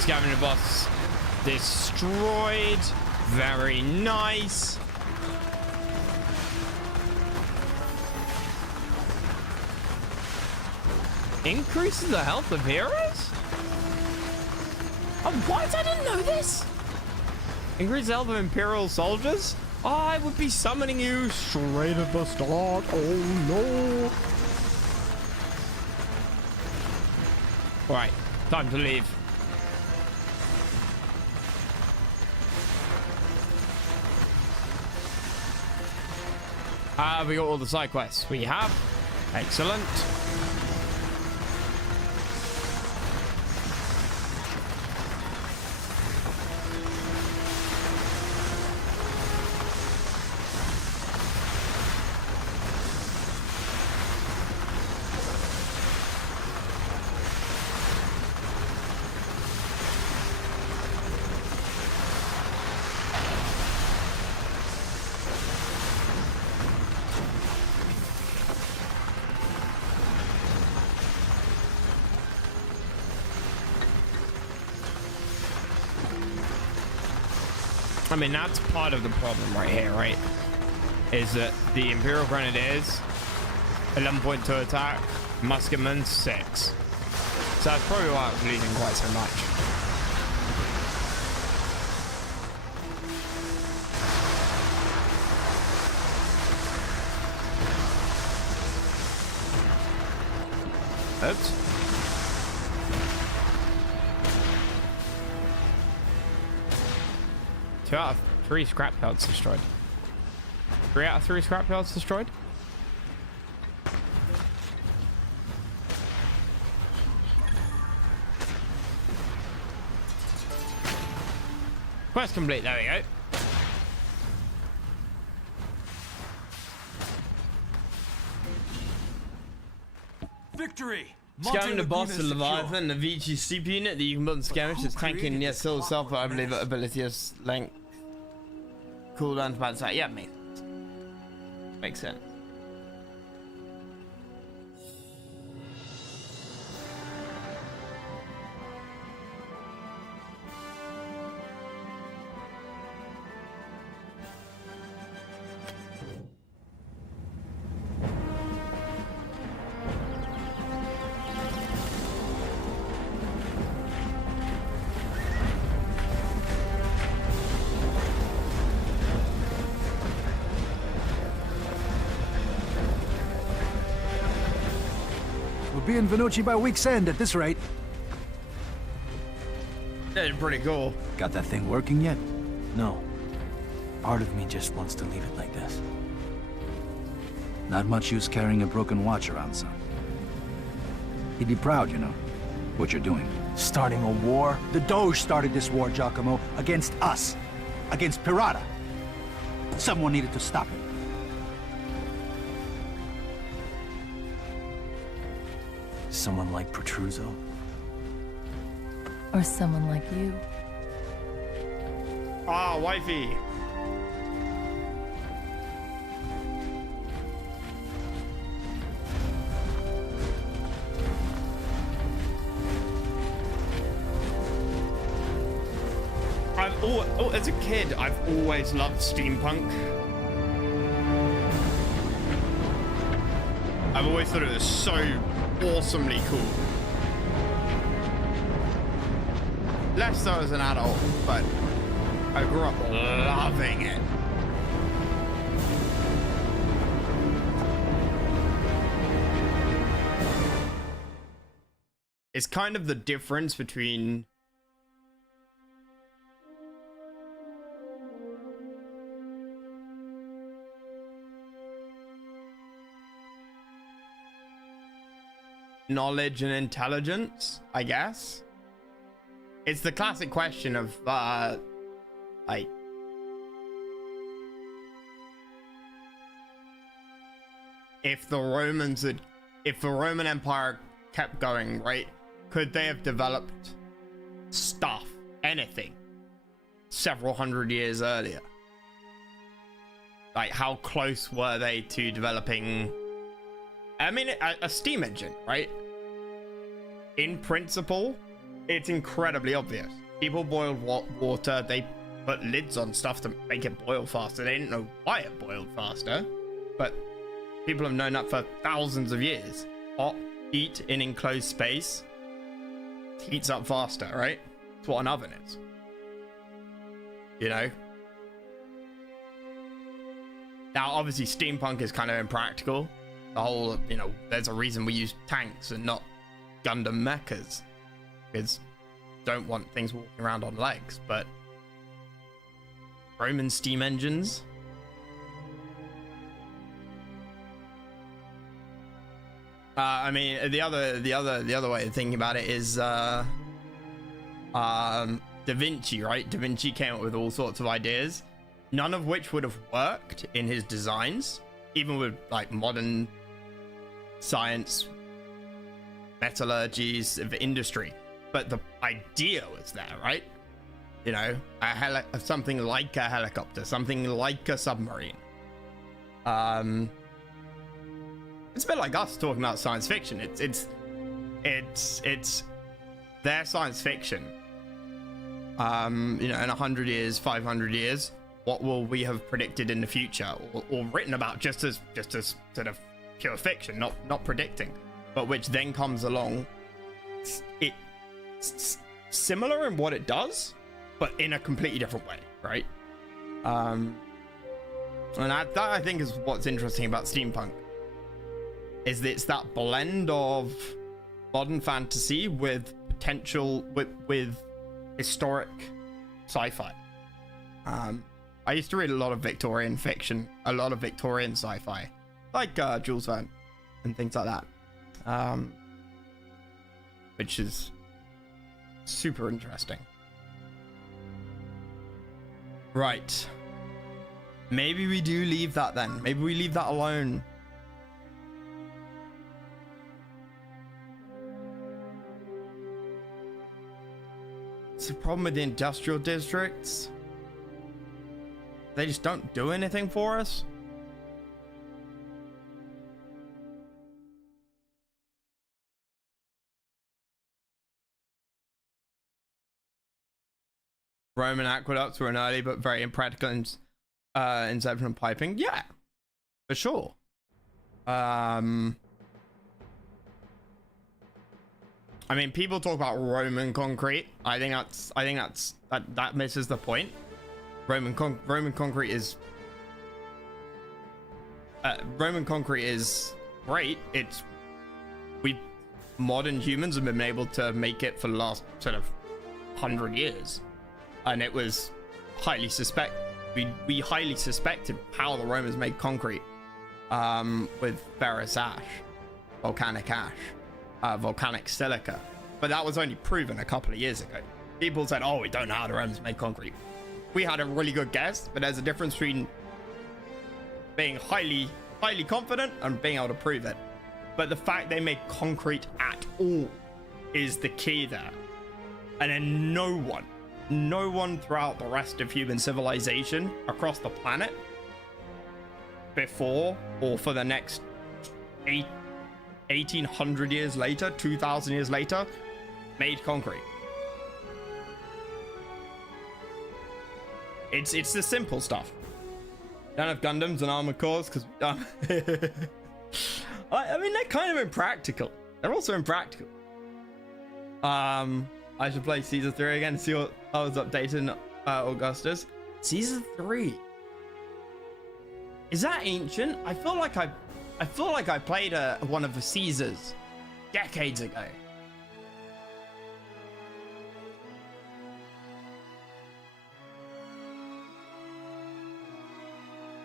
scavenger boss destroyed. Very nice. Increases the health of heroes? Oh, what? I didn't know this. Increase the health of Imperial soldiers? I would be summoning you straight at the start. Oh no. Alright, time to leave. We got all the side quests we have. Excellent. I mean, that's part of the problem right here, right? Is that the Imperial Grenadiers, 11.2 attack, Musketmen 6. So that's probably why I was losing quite so much. Oops. 2 out of 3 scrap yards destroyed. 3 out of 3 scrap yards destroyed. Quest complete. There we go. Victory! Scamming the boss, the Leviathan, the VG sleep unit that you can build and scavenge is tanking near still self, but I believe that ability has length cooldown to bounce out. Yeah, makes sense. We'll be in Venucci by week's end at this rate. That's pretty cool. Got that thing working yet? No. Part of me just wants to leave it like this. Not much use carrying a broken watch around, son. He'd be proud, you know, what you're doing. Starting a war? The Doge started this war, Giacomo, against us. Against Pirata. Someone needed to stop him. Someone like Petruzzo? Or someone like you. Ah, wifey. As a kid, I've always loved SteamPunk. I've always thought it was so awesomely cool. Less so as an adult, but I grew up loving it. It's kind of the difference between knowledge and intelligence, I guess. It's the classic question of like, if the Roman Empire kept going, right, could they have developed stuff, anything, several hundred years earlier? Like, how close were they to developing, I mean, a steam engine, right? In principle, it's incredibly obvious. People boiled water. They put lids on stuff to make it boil faster. They didn't know why it boiled faster, but people have known that for thousands of years. Hot heat in enclosed space heats up faster, right? That's what an oven is. You know? Now, obviously, steampunk is kind of impractical. The whole, you know, there's a reason we use tanks and not Gundam mechas. Because don't want things walking around on legs, but Roman steam engines. I mean, the other way of thinking about it is Da Vinci, right? Da Vinci came up with all sorts of ideas, none of which would have worked in his designs, even with like modern science, metallurgies of industry. But the idea was there, right? You know, something like a helicopter, something like a submarine. It's a bit like us talking about science fiction. It's their science fiction. You know, in 100 years, 500 years, what will we have predicted in the future, or written about just as sort of pure fiction, not predicting, but which then comes along. It's similar in what it does, but in a completely different way, right? And that I think is what's interesting about steampunk. Is that it's that blend of modern fantasy with potential with historic sci-fi. I used to read a lot of Victorian fiction, a lot of Victorian sci-fi, like Jules Verne and things like that, which is super interesting. Right. Maybe we do leave that then. Maybe we leave that alone. It's the problem with the industrial districts. They just don't do anything for us. Roman aqueducts were an early but very impractical inception of piping. Yeah, for sure. I mean, people talk about Roman concrete. I think that misses the point. Roman concrete is great. Modern humans have been able to make it for the last sort of 100 years, and it was we highly suspected how the Romans made concrete with ferrous ash, volcanic ash. Volcanic silica, but that was only proven a couple of years ago. People said, oh, we don't know how the Romans made concrete. We had a really good guess, but there's a difference between being highly confident and being able to prove it. But the fact they made concrete at all is the key there. And then no one throughout the rest of human civilization across the planet before or for the next 1800 years later, 2000 years later, made concrete. It's the simple stuff. Don't have Gundams and armored cores because I mean, they're kind of impractical. They're also impractical. I should play Caesar 3 again to see what I was updated in Augustus. Caesar 3. Is that ancient? I feel like I played one of the Caesars decades ago.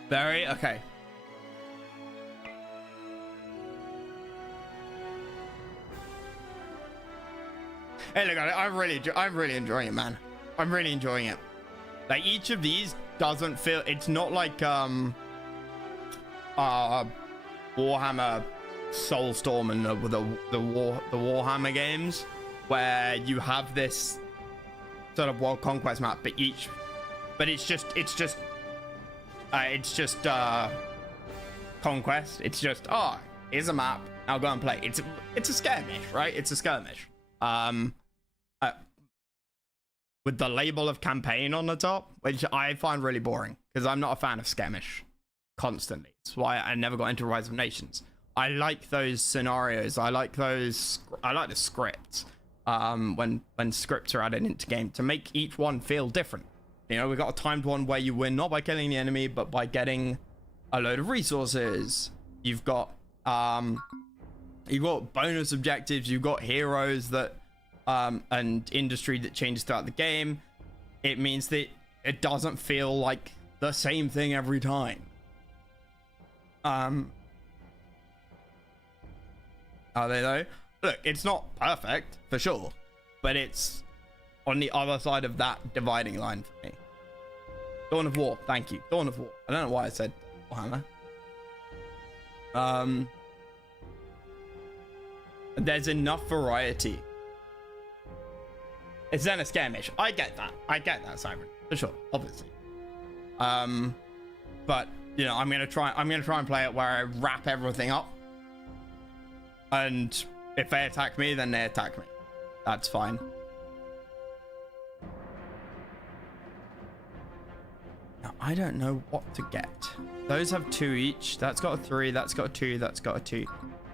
Very okay. Hey, look, I'm really enjoying it, man. I'm really enjoying it. Like, each of these doesn't feel. It's not like Warhammer Soulstorm and the Warhammer games, where you have this sort of world conquest map, but it's just conquest. It's just, oh, here's a map, I'll go and play. It's a skirmish, right? It's a skirmish. with the label of campaign on the top, which I find really boring because I'm not a fan of skirmish constantly. That's why I never got into Rise of Nations. I like those scenarios. I like the scripts when scripts are added into game to make each one feel different. You know, we got a timed one where you win not by killing the enemy, but by getting a load of resources. You've got bonus objectives. You've got heroes that and industry that changes throughout the game. It means that it doesn't feel like the same thing every time. Are they though? Look, it's not perfect for sure, but it's on the other side of that dividing line for me. Dawn of War, thank you. Dawn of War. I don't know why I said Warhammer. There's enough variety. It's then a skirmish. I get that, Simon, for sure, obviously. But you know, I'm gonna try and play it where I wrap everything up. And if they attack me, then they attack me. That's fine. Now, I don't know what to get. Those have 2 each. That's got a 3. That's got a 2. That's got a 2.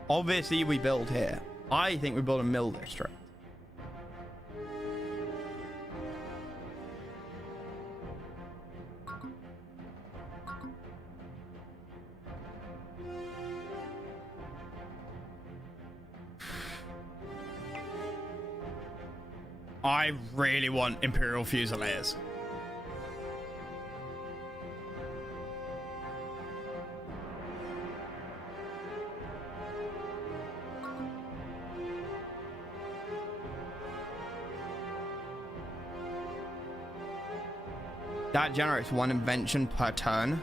Obviously, we build here. I think we build a mill district. I really want Imperial Fusiliers. That generates 1 invention per turn.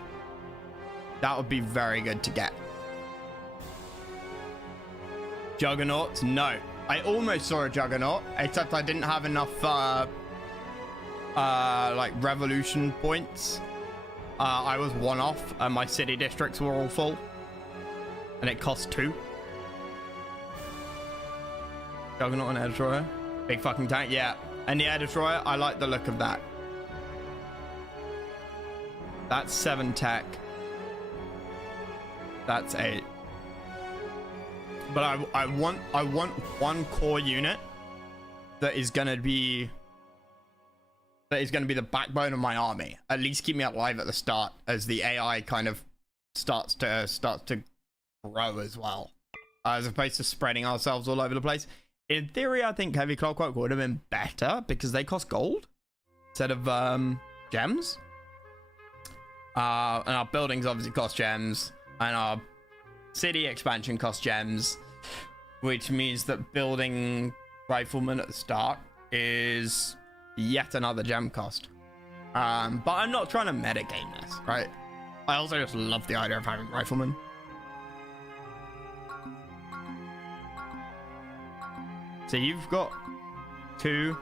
That would be very good to get. Juggernauts? No. I almost saw a Juggernaut, except I didn't have enough, like, revolution points. I was 1 off, and my city districts were all full. And it cost 2. Juggernaut and Air Destroyer. Big fucking tank, yeah. And the Air Destroyer, I like the look of that. That's 7 tech. That's 8. But I want 1 core unit that is gonna be the backbone of my army. At least keep me alive at the start as the AI kind of starts to grow as well, as opposed to spreading ourselves all over the place. In theory, I think Heavy Clockwork would have been better because they cost gold instead of gems. And our buildings obviously cost gems, and our city expansion costs gems, which means that building riflemen at the start is yet another gem cost. But I'm not trying to metagame this, right? I also just love the idea of having riflemen. So you've got 2,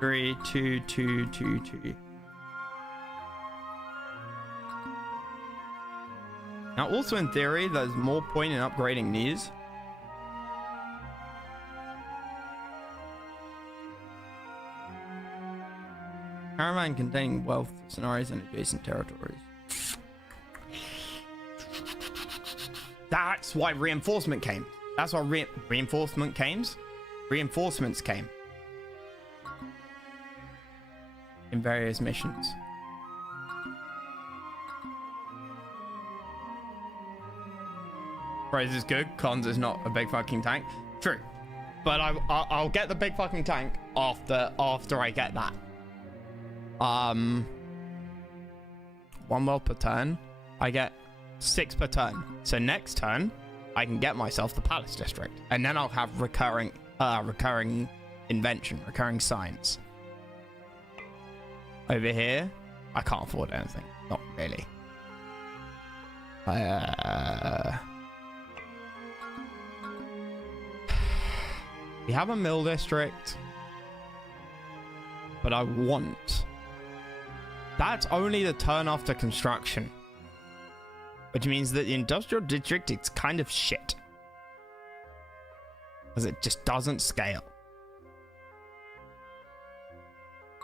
3, 2, 2, 2, 2. Now, also in theory, there's more point in upgrading these. Caravan containing wealth scenarios and adjacent territories. That's why reinforcement came. That's why reinforcements came. In various missions. Praise is good. Cons is not a big fucking tank. True, but I'll get the big fucking tank after I get that. 1 well per turn. I get 6 per turn. So next turn, I can get myself the Palace District, and then I'll have recurring invention, recurring science. Over here, I can't afford anything. Not really. We have a mill district, but I want... That's only the turn after construction, which means that the industrial district, it's kind of shit, because it just doesn't scale.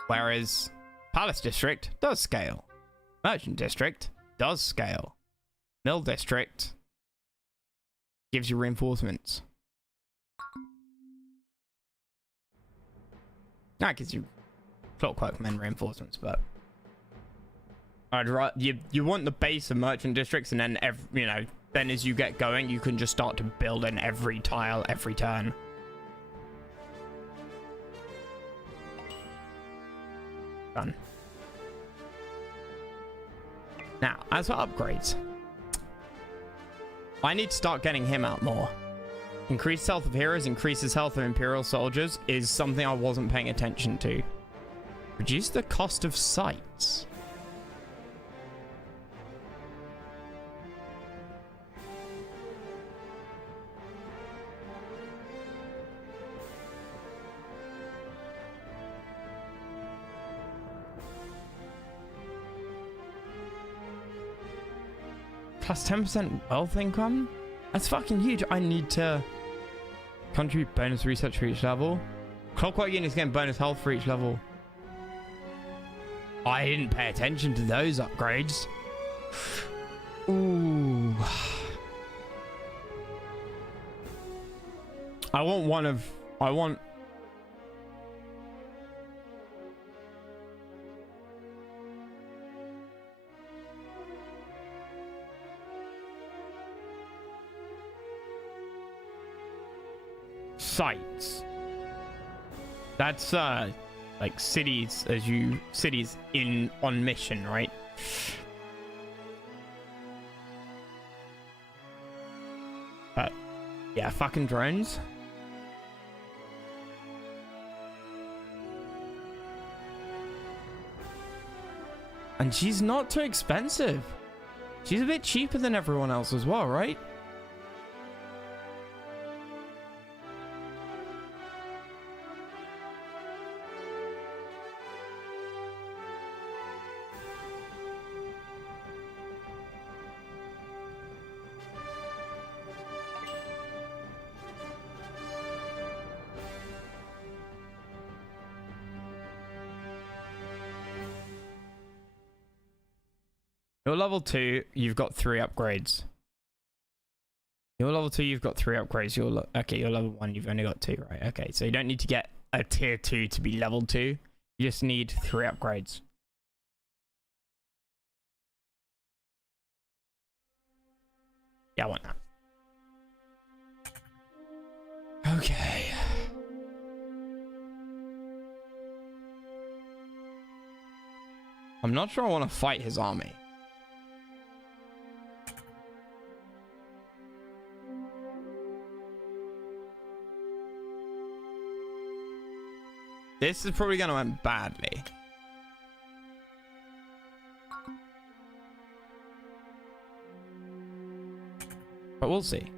Whereas Palace District does scale. Merchant District does scale. Mill District gives you reinforcements. That gives you Clockwork Men reinforcements, but you want the base of merchant districts, and then then as you get going, you can just start to build in every tile every turn. Done. Now, as for upgrades, I need to start getting him out more. Increased health of heroes, increases health of Imperial soldiers is something I wasn't paying attention to. Reduce the cost of sites. Plus 10% wealth income? That's fucking huge. I need to contribute bonus research for each level. Clockwork units getting bonus health for each level. I didn't pay attention to those upgrades. Ooh. I want sites. That's like cities in on mission, right? Yeah, fucking drones. And she's not too expensive. She's a bit cheaper than everyone else as well, right? You're level 2, you've got 3 upgrades. You're level 2, you've got 3 upgrades. You're level 1, you've only got 2, right? Okay, so you don't need to get a tier 2 to be level 2. You just need 3 upgrades. Yeah, I want that. Okay. I'm not sure I want to fight his army. This is probably going to end badly. But we'll see.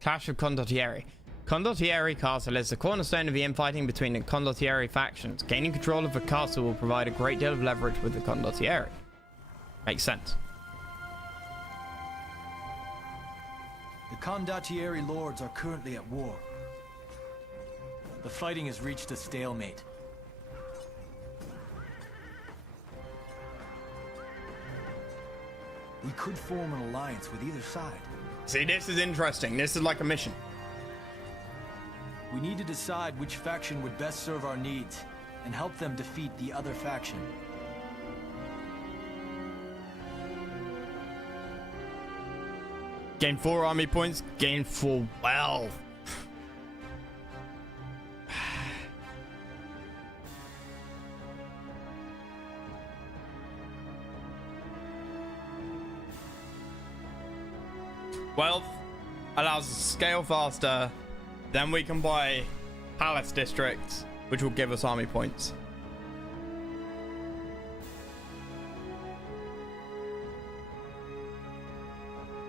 Clash of Condottieri. Condottieri Castle is the cornerstone of the infighting between the Condottieri factions. Gaining control of the castle will provide a great deal of leverage with the Condottieri. Makes sense. The Condottieri lords are currently at war. The fighting has reached a stalemate. We could form an alliance with either side. See, this is interesting. This is like a mission. We need to decide which faction would best serve our needs and help them defeat the other faction. Gain 4 army points, gain 4 wealth. Wealth allows us to scale faster. Then we can buy Palace Districts, which will give us army points.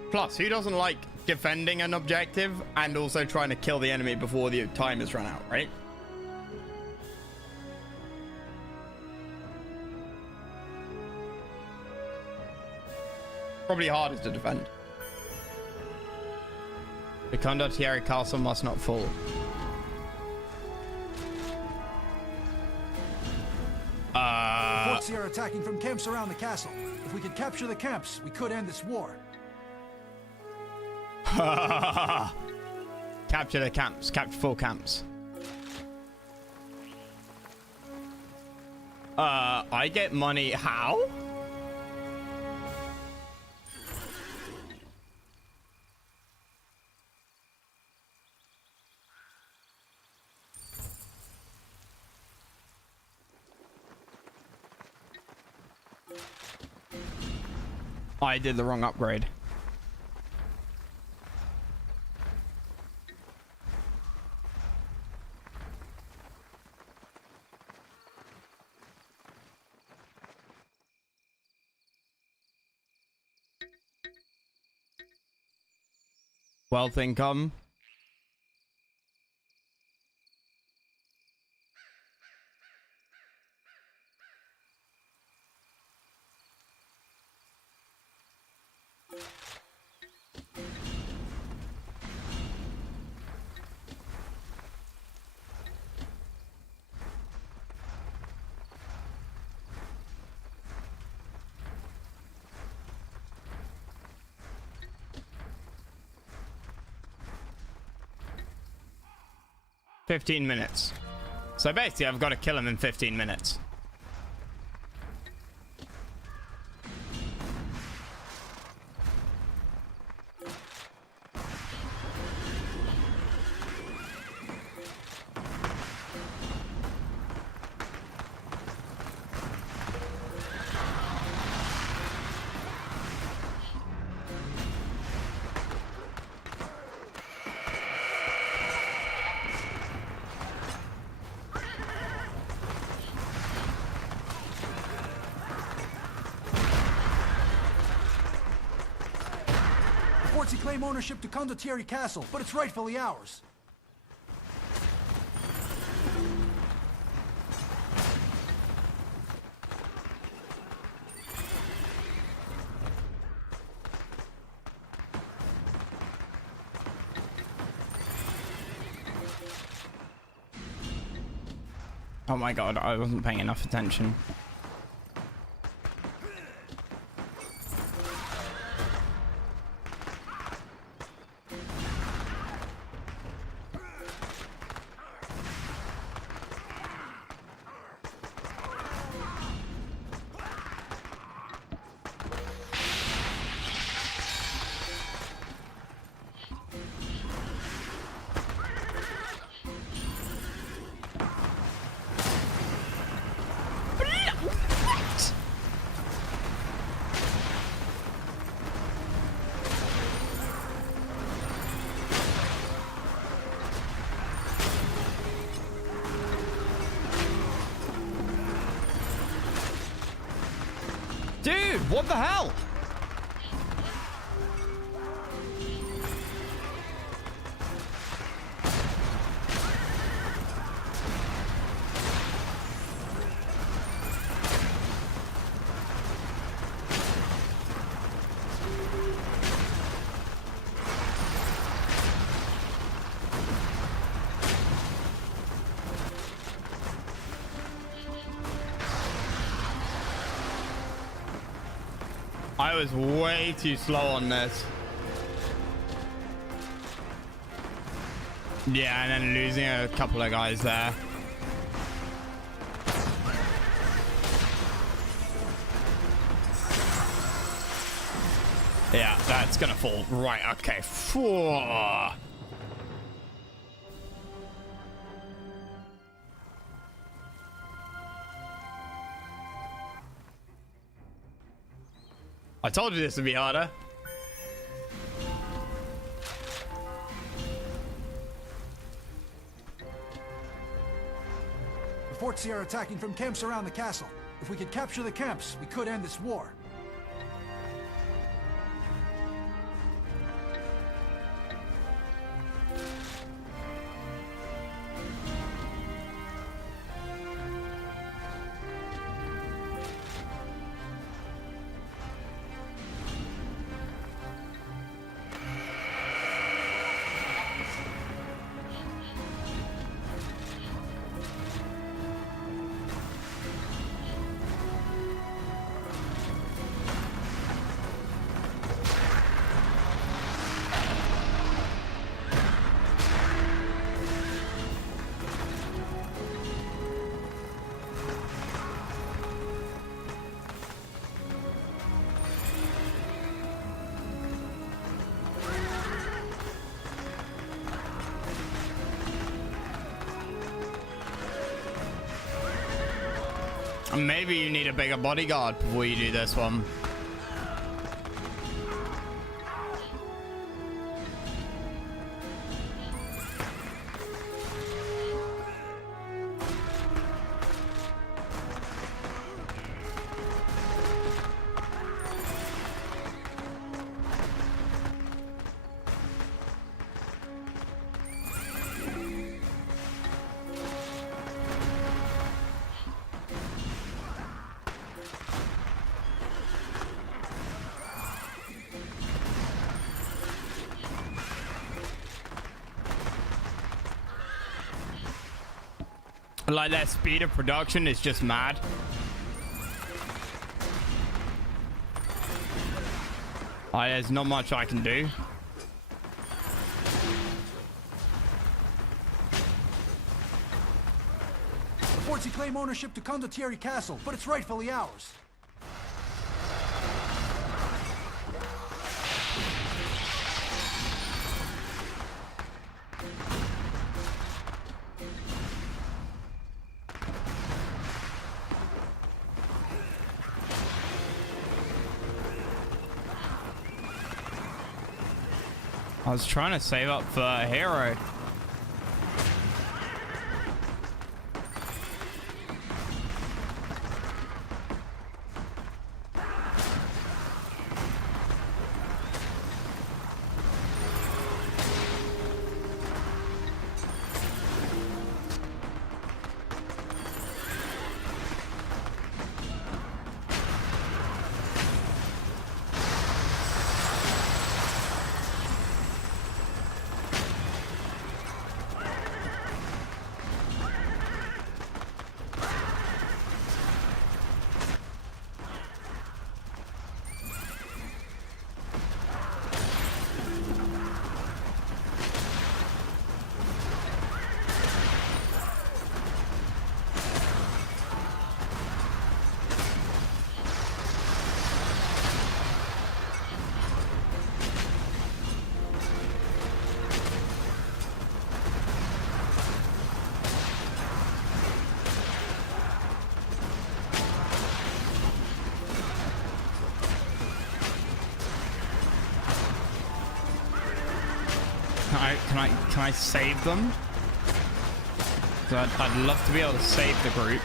Plus, who doesn't like defending an objective and also trying to kill the enemy before the time has run out, right? Probably hardest to defend. The condottieri castle must not fall. Forts are attacking from camps around the castle. If we could capture the camps, we could end this war. Capture the camps. Capture 4 camps. I get money. How? I did the wrong upgrade. Wealth income. $15 minutes. So basically, I've got to kill him in 15 minutes. Fortsy claim ownership to Condottieri Castle, but it's rightfully ours. Oh my god, I wasn't paying enough attention. Dude, what the hell? I was way too slow on this. Yeah, and then losing a couple of guys there. Yeah, that's gonna fall. Right, okay. I told you this would be harder. The Fortsy are attacking from camps around the castle. If we could capture the camps, we could end this war. Maybe you need a bigger bodyguard before you do this one. Like, their speed of production is just mad. There's not much I can do. The forts claim ownership to Condottieri Castle, but it's rightfully ours. I was trying to save up for a hero. Can I save them? I'd love to be able to save the group.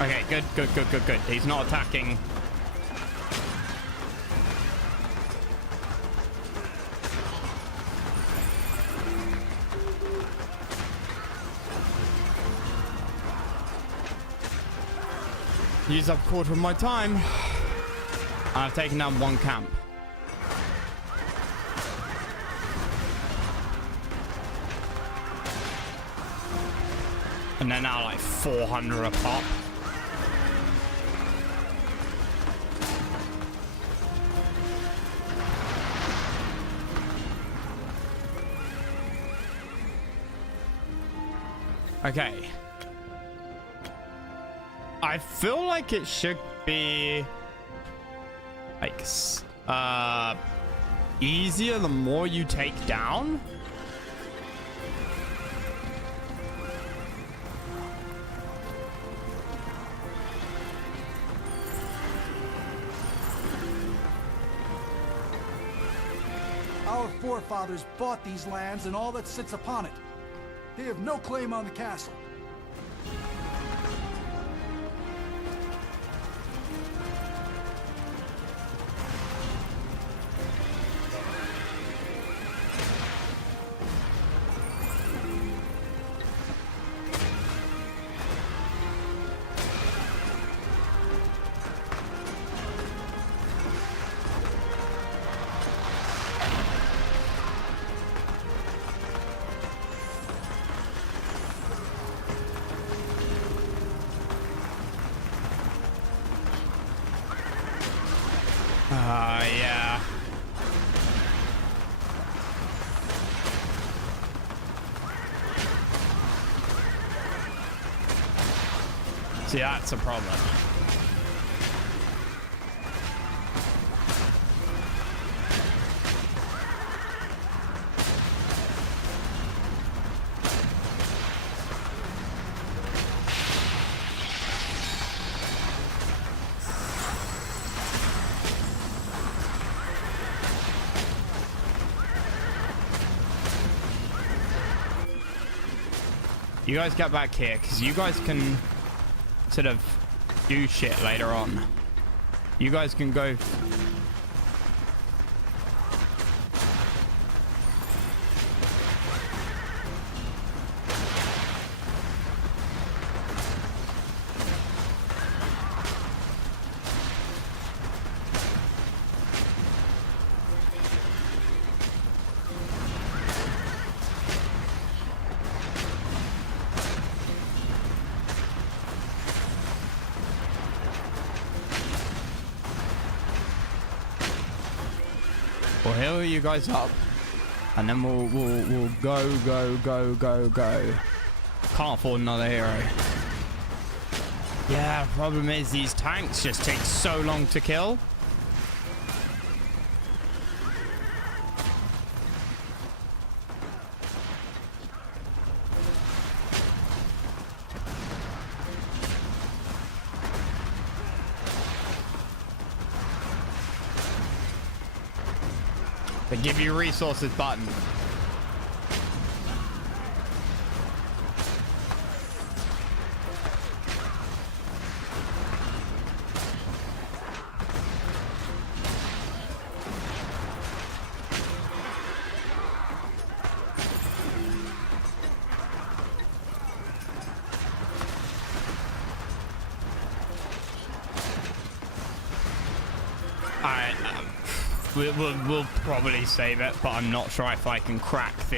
Okay, good. He's not attacking. Use up a quarter of my time. I've taken down one camp. And they're now like 400 a pop. Okay. I feel like it should be like easier the more you take down. Our forefathers bought these lands and all that sits upon it. They have no claim on the castle. Yeah. See, that's a problem. You guys get back here, because you guys can sort of do shit later on. You guys can go... We'll heal you guys up, and then we'll go. Can't afford another hero. Yeah, problem is these tanks just take so long to kill. The give you resources button. Alright, we'll probably save it, but I'm not sure if I can crack the...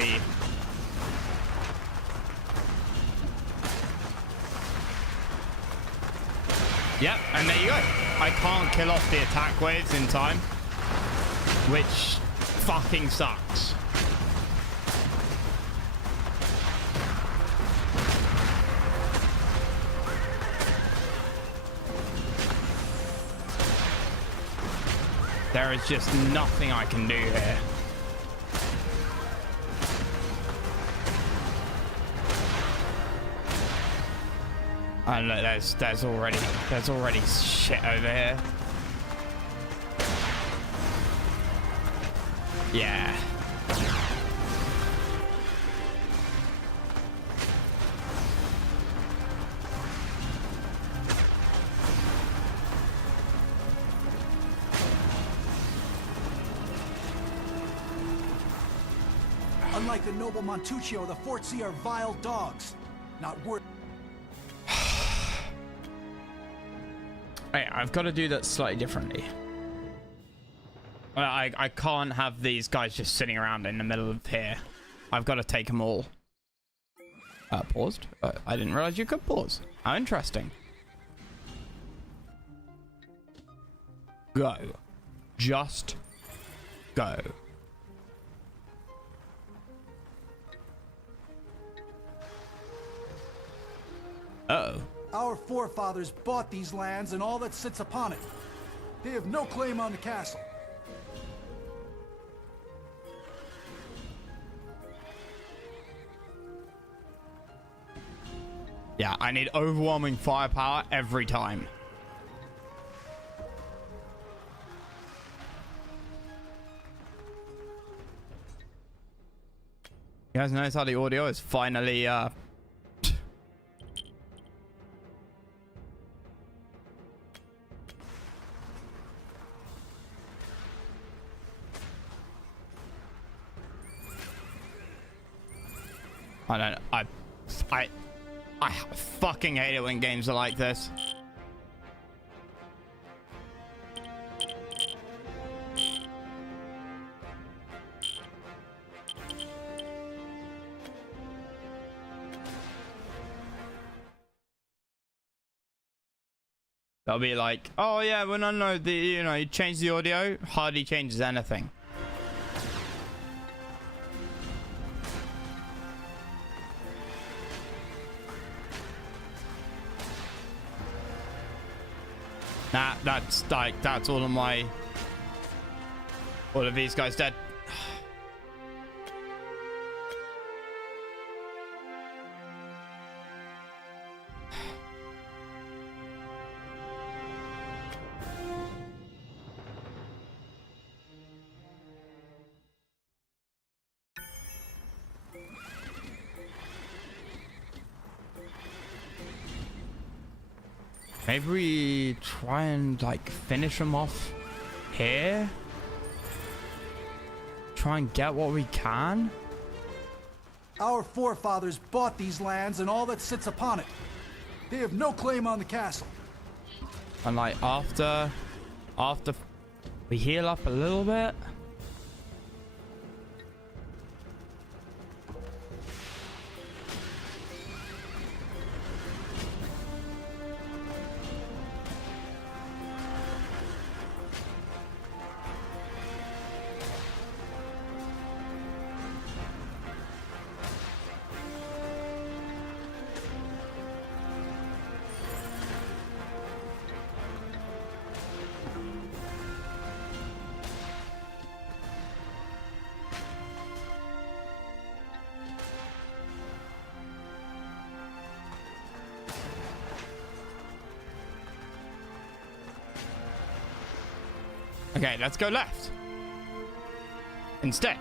Yep, and there you go. I can't kill off the attack waves in time, which fucking sucks. There is just nothing I can do here. And look, there's already shit over here. Yeah. Unlike the noble Montuccio, the Forzi are vile dogs. Not worth... Hey, I've got to do that slightly differently. I can't have these guys just sitting around in the middle of here. I've got to take them all. Paused? I didn't realize you could pause. How interesting. Go. Just go. Uh-oh. Our forefathers bought these lands and all that sits upon it. They have no claim on the castle. Yeah, I need overwhelming firepower every time. You guys notice how the audio is finally I fucking hate it when games are like this. They'll be like, oh yeah, well no, you change the audio, hardly changes anything. Nah, that's like, that's all of these guys dead. Maybe we try and like finish them off here. Try and get what we can. Our forefathers bought these lands and all that sits upon it. They have no claim on the castle. And like after we heal up a little bit. Okay, let's go left instead.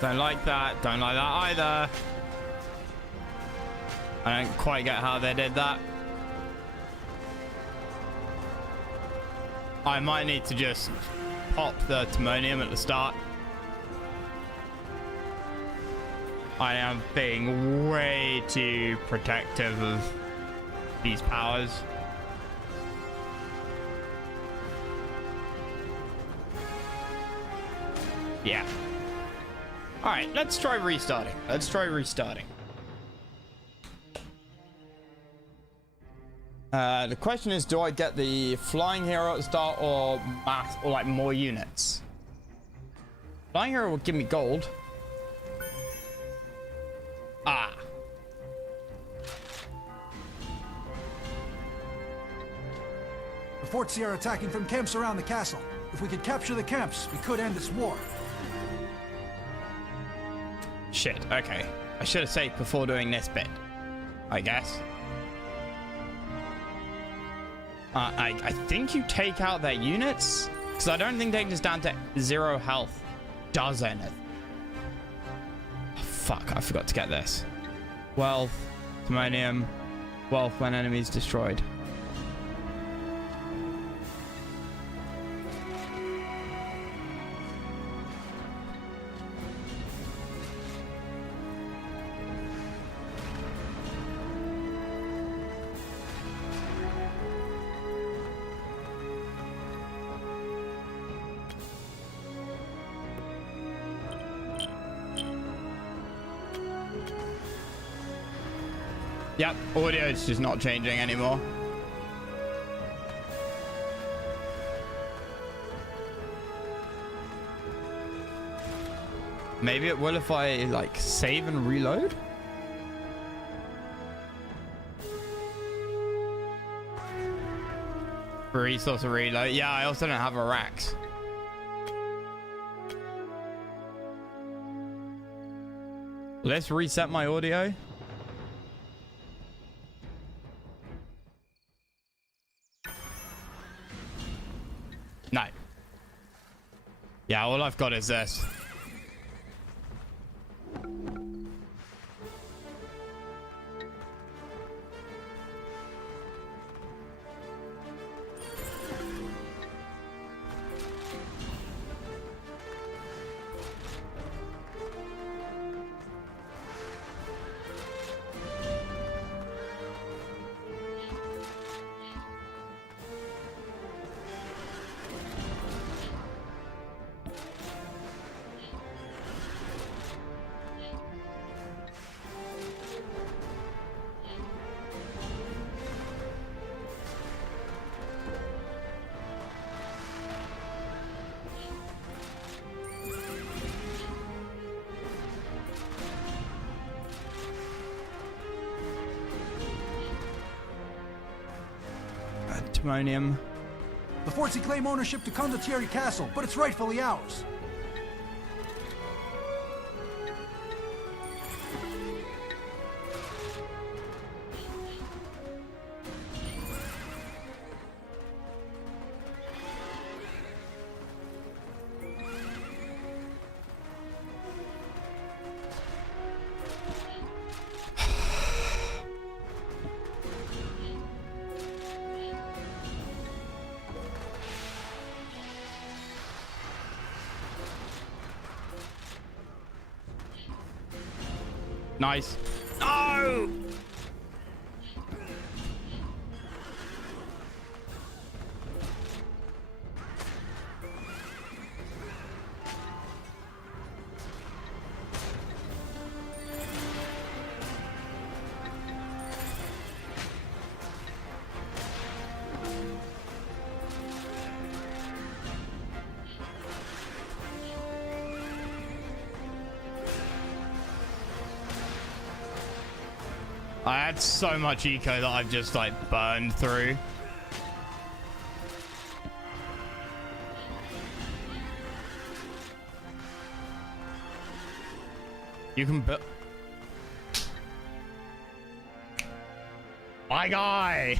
Don't like that. Don't like that either. I don't quite get how they did that. I might need to just pop the timonium at the start. I am being way too protective of these powers. Yeah. All right, let's try restarting. The question is, do I get the flying hero at the start or mass or like more units? Flying hero will give me gold. Ah. The Fortsi are attacking from camps around the castle. If we could capture the camps, we could end this war. Shit, okay. I should have saved before doing this bit, I guess. I think you take out their units, because I don't think taking us down to 0 health does anything. Oh, fuck, I forgot to get this. Wealth, timonium, wealth when enemies destroyed. Yep, audio is just not changing anymore. Maybe it will if I like save and reload. Resource reload. Yeah, I also don't have a racks. Let's reset my audio. No. Yeah, all I've got is this. antimonium. The forts claim ownership to Condottieri Castle, but it's rightfully ours. Nice. No! I had so much eco that I've just like burned through. You can build. My guy.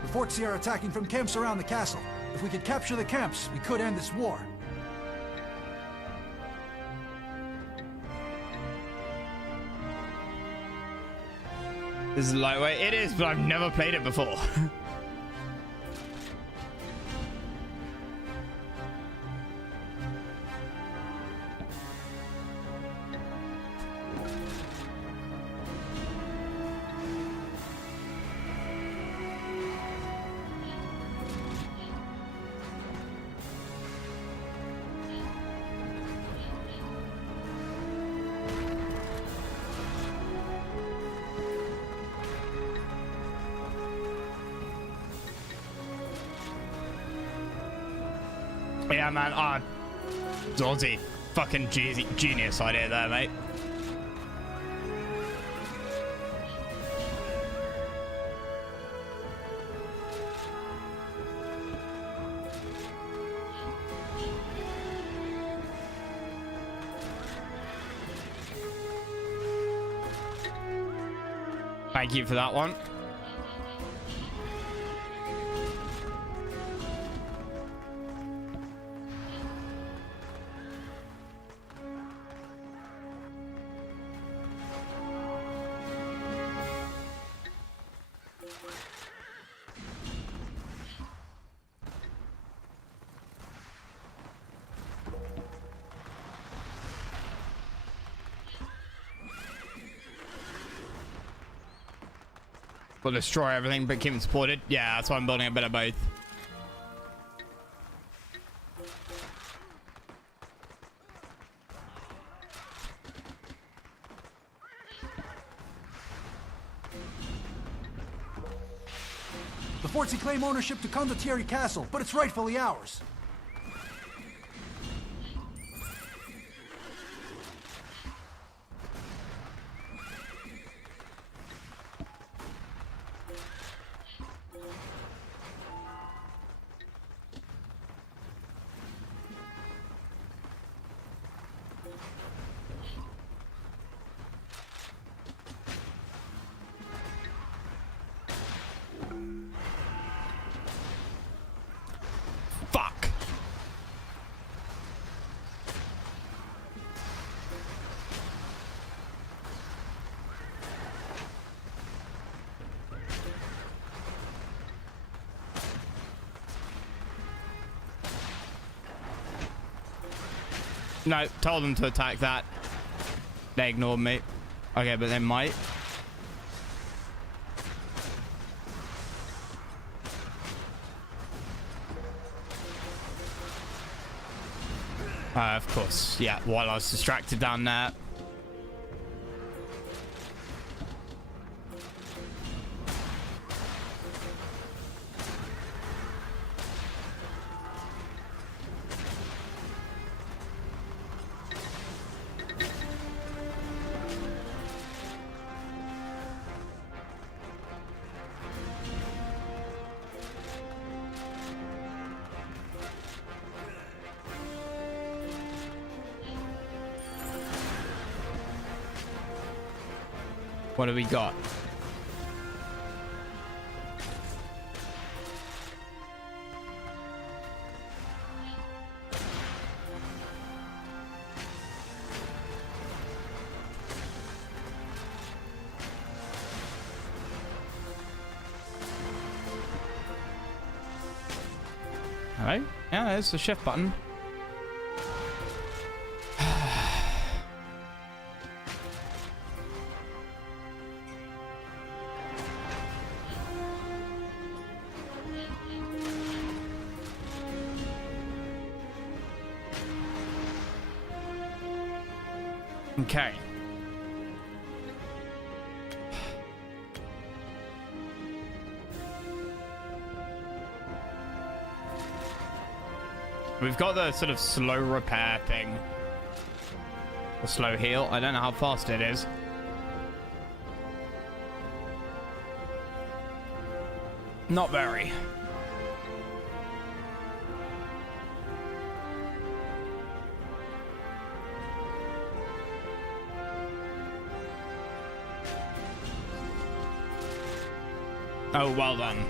The forts are attacking from camps around the castle. If we could capture the camps, we could end this war. This is lightweight. It is, but I've never played it before. Yeah, man. Ah, Zorzi. Fucking genius idea there, mate. Thank you for that one. We'll destroy everything, but keep it supported. Yeah, that's why I'm building a bit of both. The forts claim ownership to Condottieri Castle, but it's rightfully ours. Fuck. No, told them to attack that. They ignored me. Okay, but they might. Of course, yeah, while I was distracted down there. What do we got? Hello? Yeah, there's the shift button. Okay. We've got the sort of slow repair thing. The slow heal. I don't know how fast it is. Not very. Oh, well done.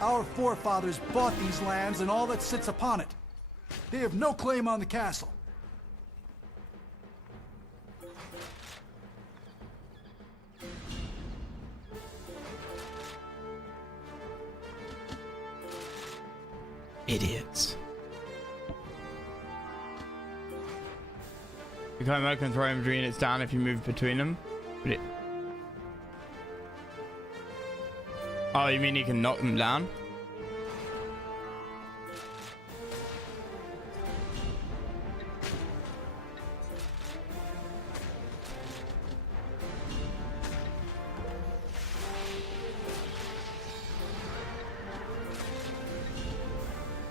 Our forefathers bought these lands and all that sits upon it. They have no claim on the castle. Idiots. You can't make and throw inventory units down if you move between them. But it... Oh, you mean you can knock them down?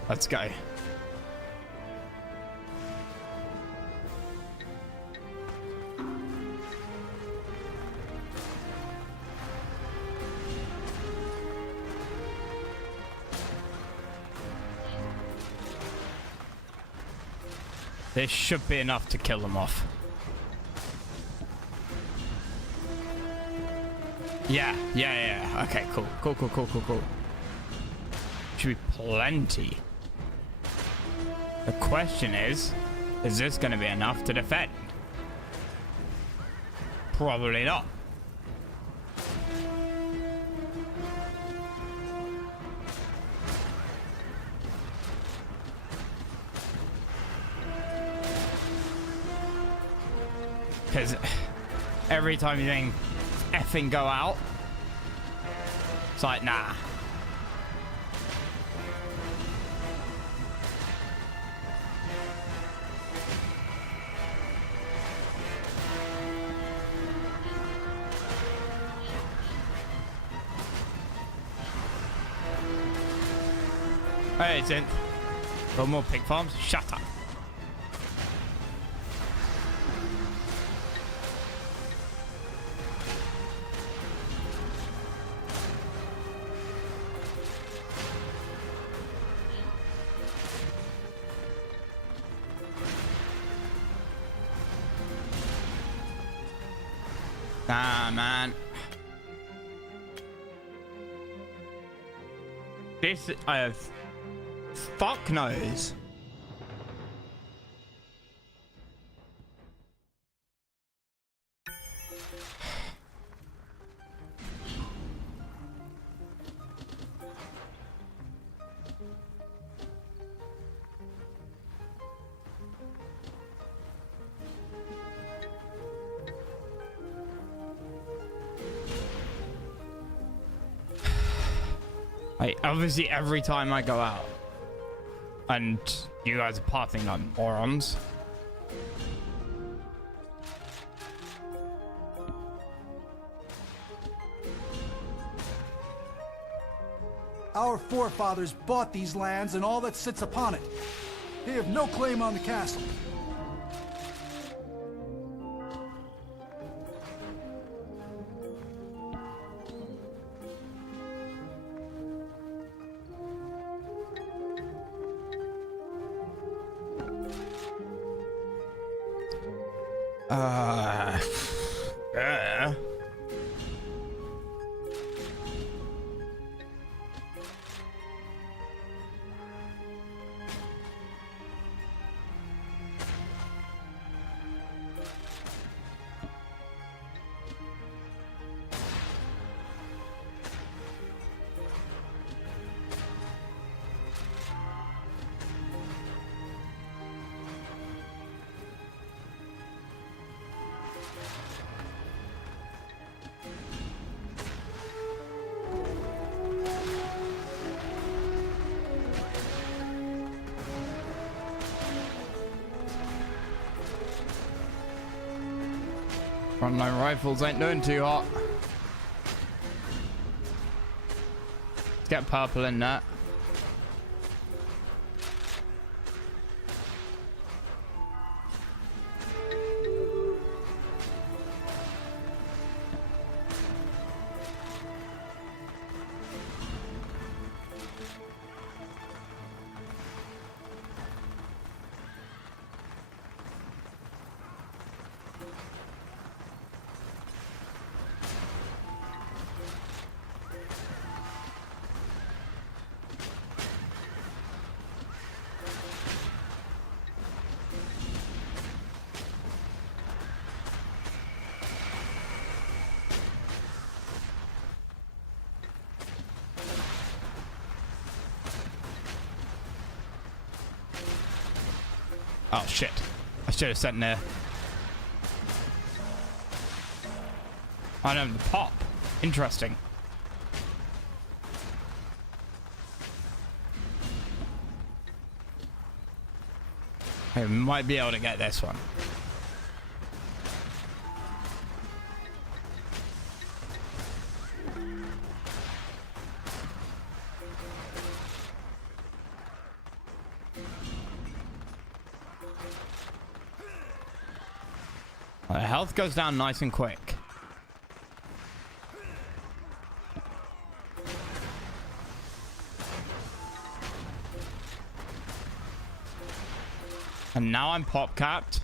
Let's go. This should be enough to kill them off. Yeah. Okay, cool. Should be plenty. The question is this going to be enough to defend? Probably not. Because every time you think effing go out, it's like, nah. Hey, Zinth. No more pig farms? Shut up. Nah, man. This, fuck knows. Like, obviously every time I go out and you guys are partying like morons. Our forefathers bought these lands and all that sits upon it. They have no claim on the castle. Yeah. Frontline rifles ain't doing too hot. Let's get purple in that. Oh shit. I should have sat in there. I know the pop. Interesting. I might be able to get this one. The health goes down nice and quick. And now I'm pop capped.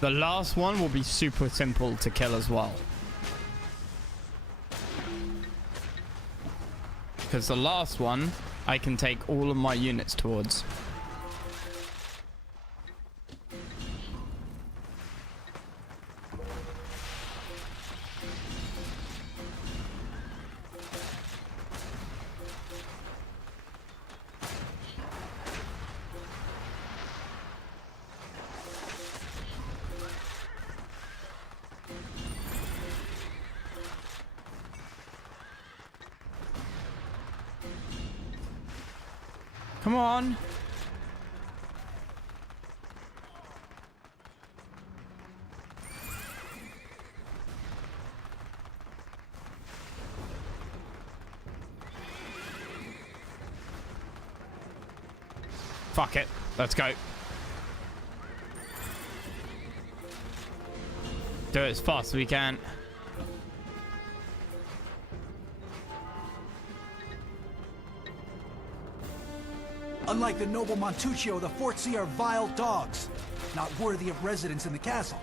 The last one will be super simple to kill as well. Because the last one, I can take all of my units towards. Come on. Fuck it. Let's go. Do it as fast as we can. Unlike the noble Montuccio, the Forzi are vile dogs, not worthy of residence in the castle.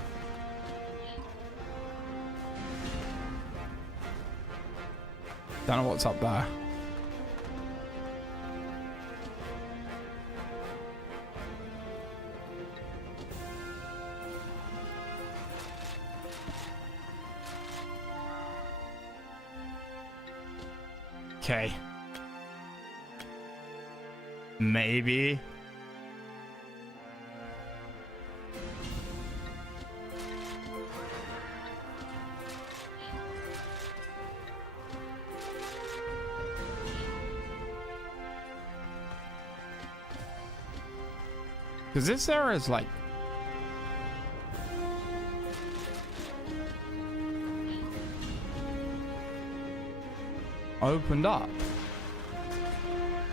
Don't know what's up there. Okay. Maybe. Because this area is like... opened up.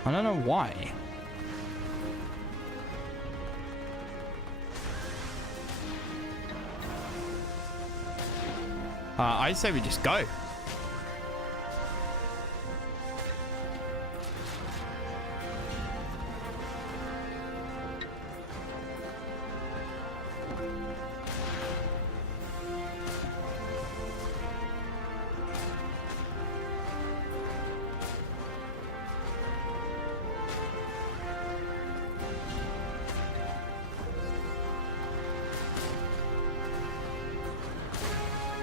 I don't know why. I say we just go.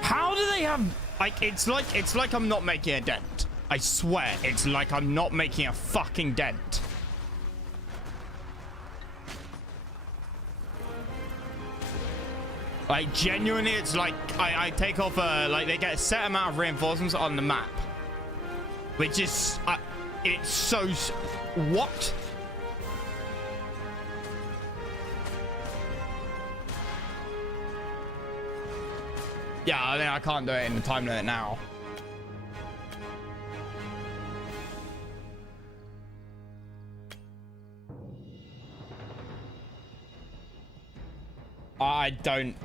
How do they have, like, it's like I'm not making a dent. I swear, it's like I'm not making a fucking dent. Like, genuinely, it's like I take off like they get a set amount of reinforcements on the map, which is it's so what? Yeah, I think I can't do it in the time limit now. I don't.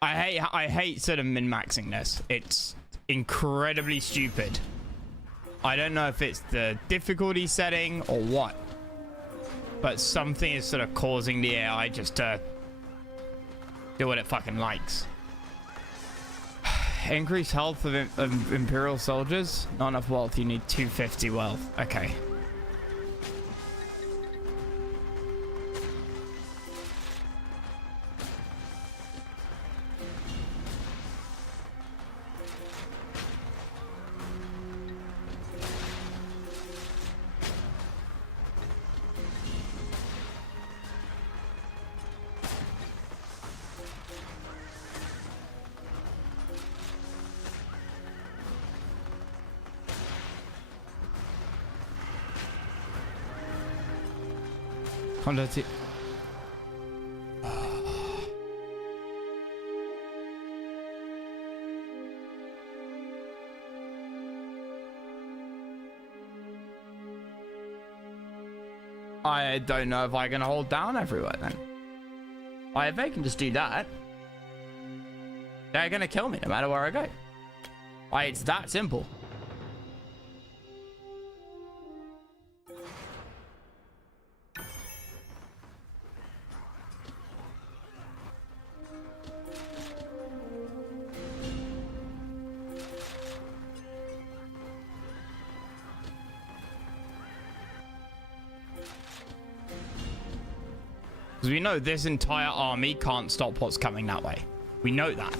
I hate sort of min-maxing this. It's incredibly stupid. I don't know if it's the difficulty setting or what, but something is sort of causing the AI just to do what it fucking likes. Increase health of Imperial soldiers. Not enough wealth. You need 250 wealth. Okay. Contact it. I don't know if I can hold down everywhere then. If they can just do that, they're gonna kill me no matter where I go. It's that simple. Because we know this entire army can't stop what's coming that way. We know that.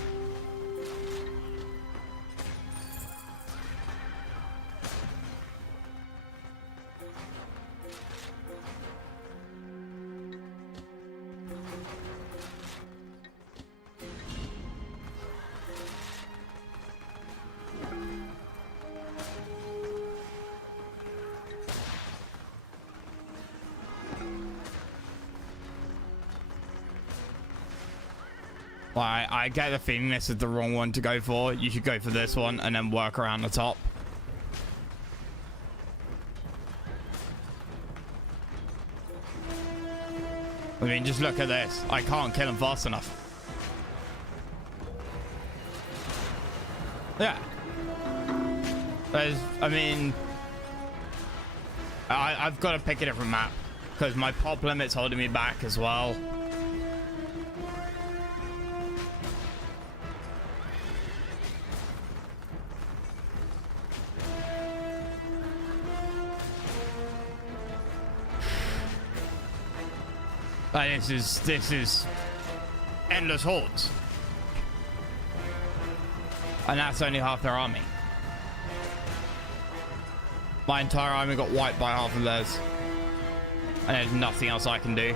I get the feeling this is the wrong one to go for. You should go for this one and then work around the top. I mean, just look at this. I can't kill him fast enough. Yeah. I mean, I've got to pick a different map because my pop limit's holding me back as well. This is endless hordes. And that's only half their army. My entire army got wiped by half of theirs. And there's nothing else I can do.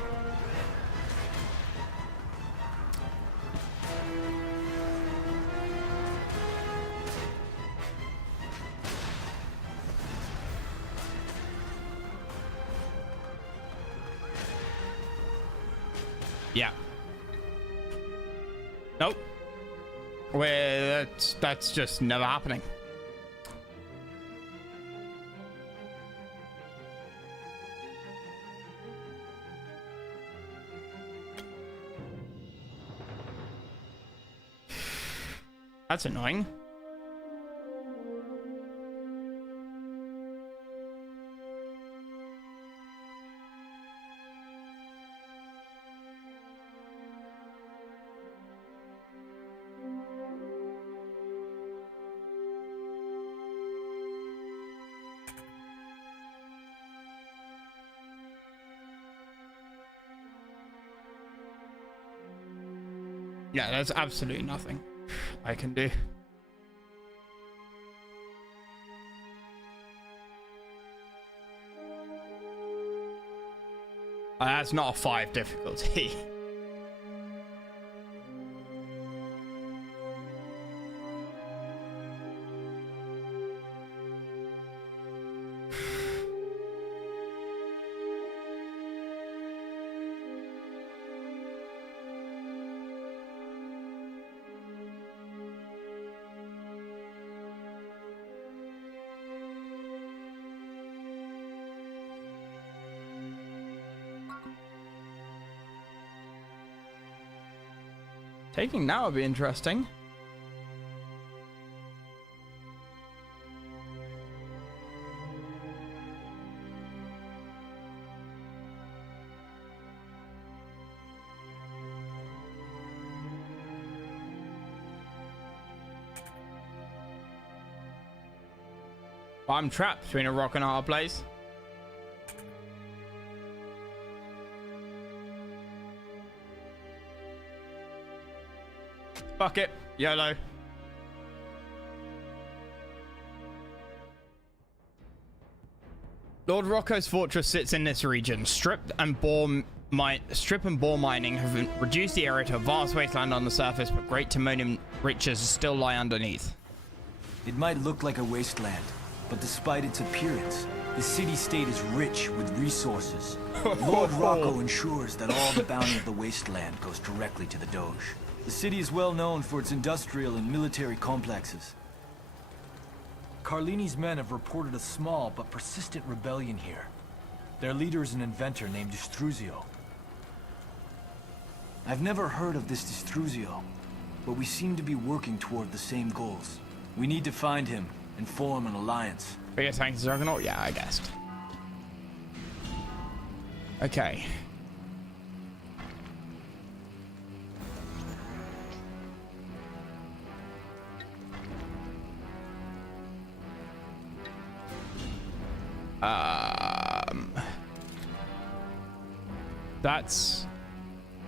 Yeah. Nope. Well, that's just never happening. That's annoying. Yeah, there's absolutely nothing I can do. That's not a 5 difficulty. Taking now would be interesting. I'm trapped between a rock and a hard place. Fuck it. YOLO. Lord Rocco's fortress sits in this region. Strip and bore mining have reduced the area to a vast wasteland on the surface, but great timonium riches still lie underneath. It might look like a wasteland, but despite its appearance, the city-state is rich with resources. Lord Rocco ensures that all the bounty of the wasteland goes directly to the Doge. The city is well known for its industrial and military complexes. Carlini's men have reported a small but persistent rebellion here. Their leader is an inventor named Distruzio. I've never heard of this Distruzio, but we seem to be working toward the same goals. We need to find him and form an alliance. Biggest tank Juggernaut? Yeah, I guessed. Okay.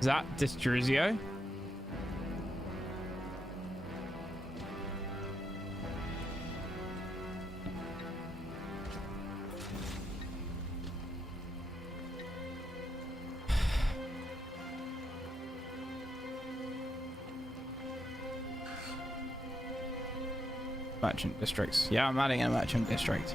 Is that Distruzio? Merchant districts. Yeah, I'm adding a merchant district.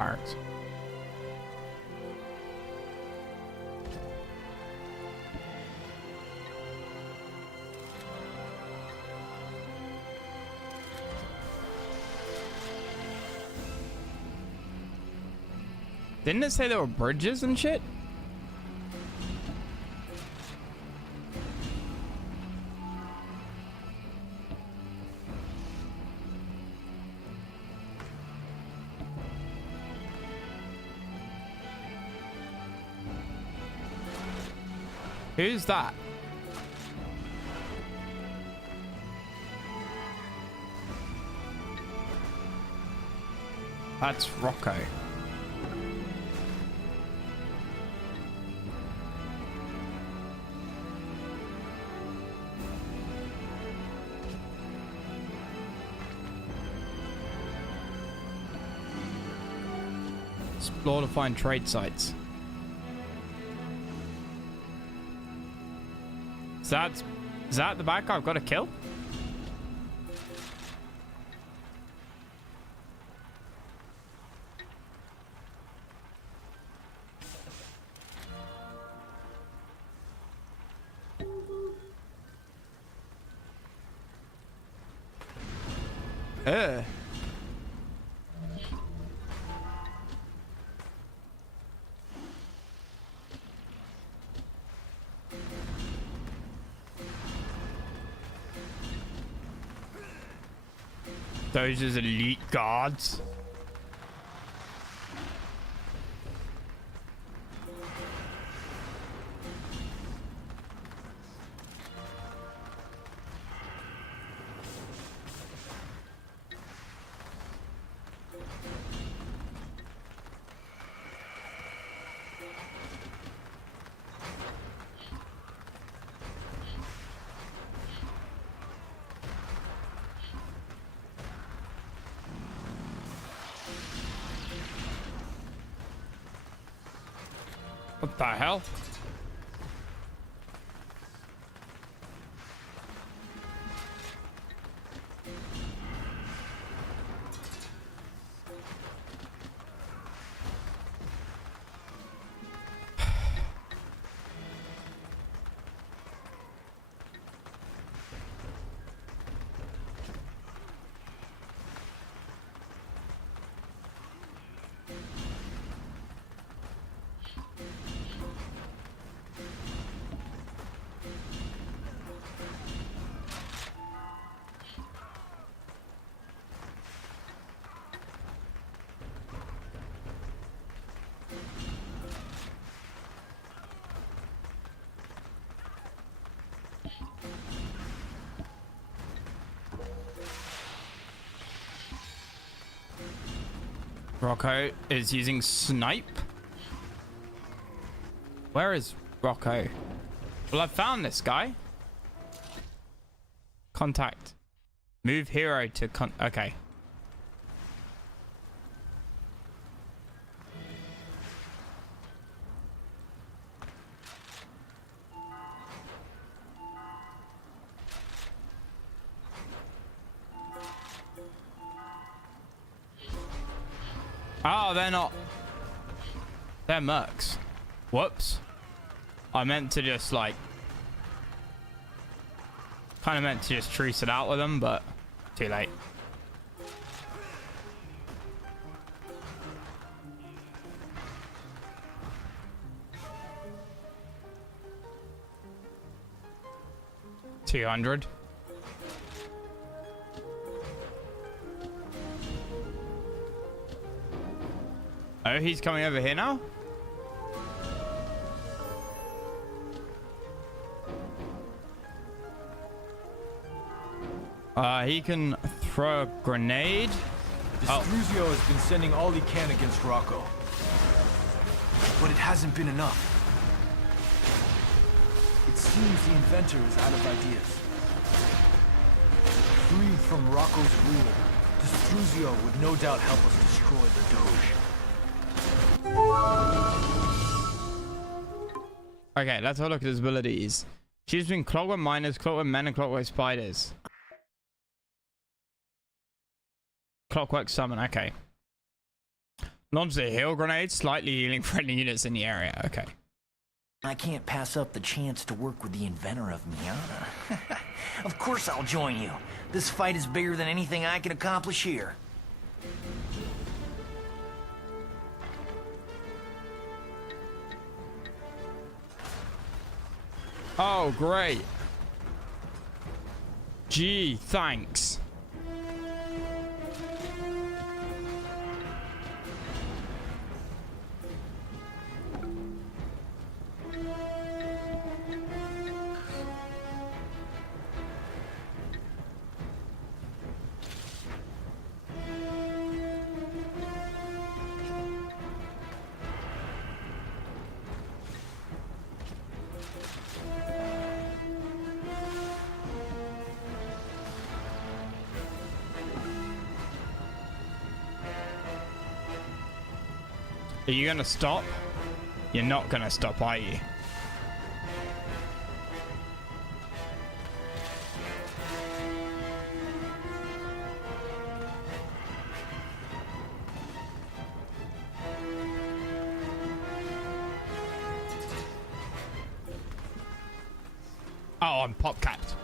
Alright. Didn't it say there were bridges and shit? Who's that? That's Rocco. Explore to find trade sites. Is that the bad guy I've got to kill? Those are elite guards. What the hell? Rocco is using snipe. Where is Rocco? Well, I found this guy. Contact. Move hero to okay. Oh, they're not. They're mercs. Whoops. I meant to just like... kind of meant to just truce it out with them, but too late. $200. Oh, he's coming over here now? He can throw a grenade. Distruzio has been sending all he can against Rocco. But it hasn't been enough. It seems the inventor is out of ideas. Freed from Rocco's rule, Distruzio would no doubt help us destroy the Doge. Okay, let's have a look at his abilities. Choose between clockwork miners, clockwork men, and clockwork spiders. Clockwork summon, okay. Launch the heal grenade, slightly healing friendly units in the area. Okay. I can't pass up the chance to work with the inventor of Miana. Of course I'll join you. This fight is bigger than anything I can accomplish here. Oh, great. Gee, thanks. Are you gonna stop? You're not gonna stop, are you? Oh, I'm pop capped.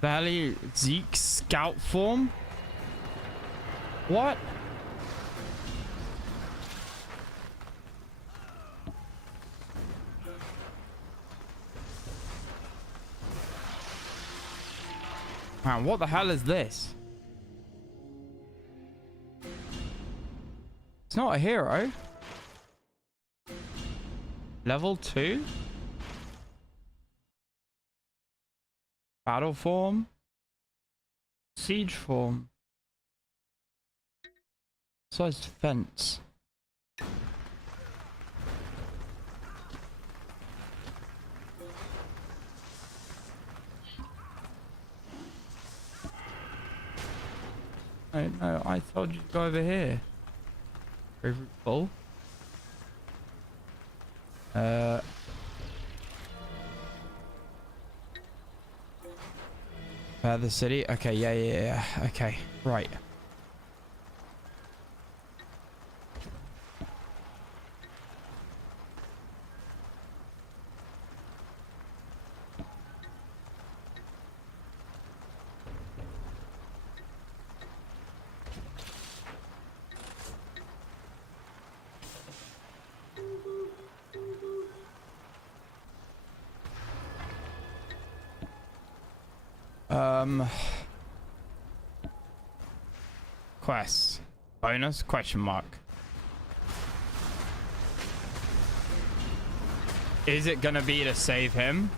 Valley Zeke scout form? What? Man, what the hell is this? It's not a hero. Level 2? Battle form? Siege form? Size defense? No, I told you to go over here. Favorite bull? The city? Okay, yeah. Okay, right. Quest. Bonus? Question mark. Is it gonna be to save him?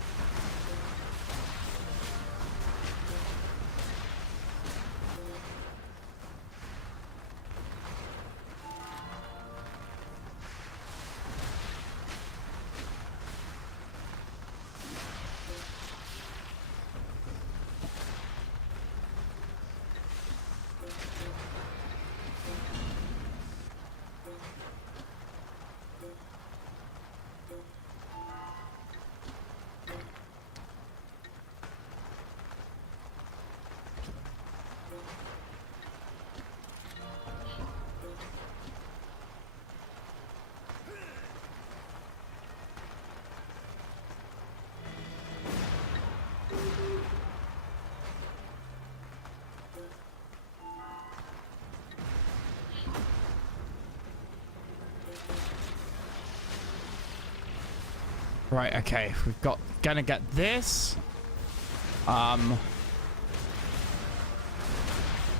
Right, okay, we've got gonna get this.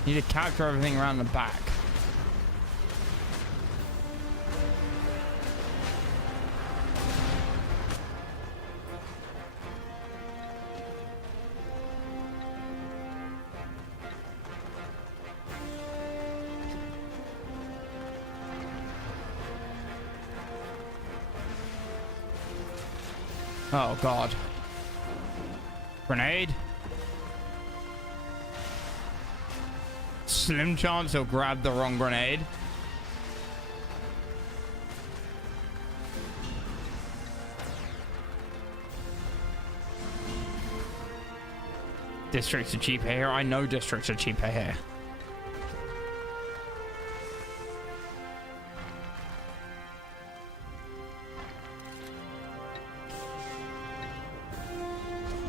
Need to capture everything around the back. Oh god. Grenade. Slim chance he'll grab the wrong grenade. Districts are cheaper here. I know districts are cheaper here.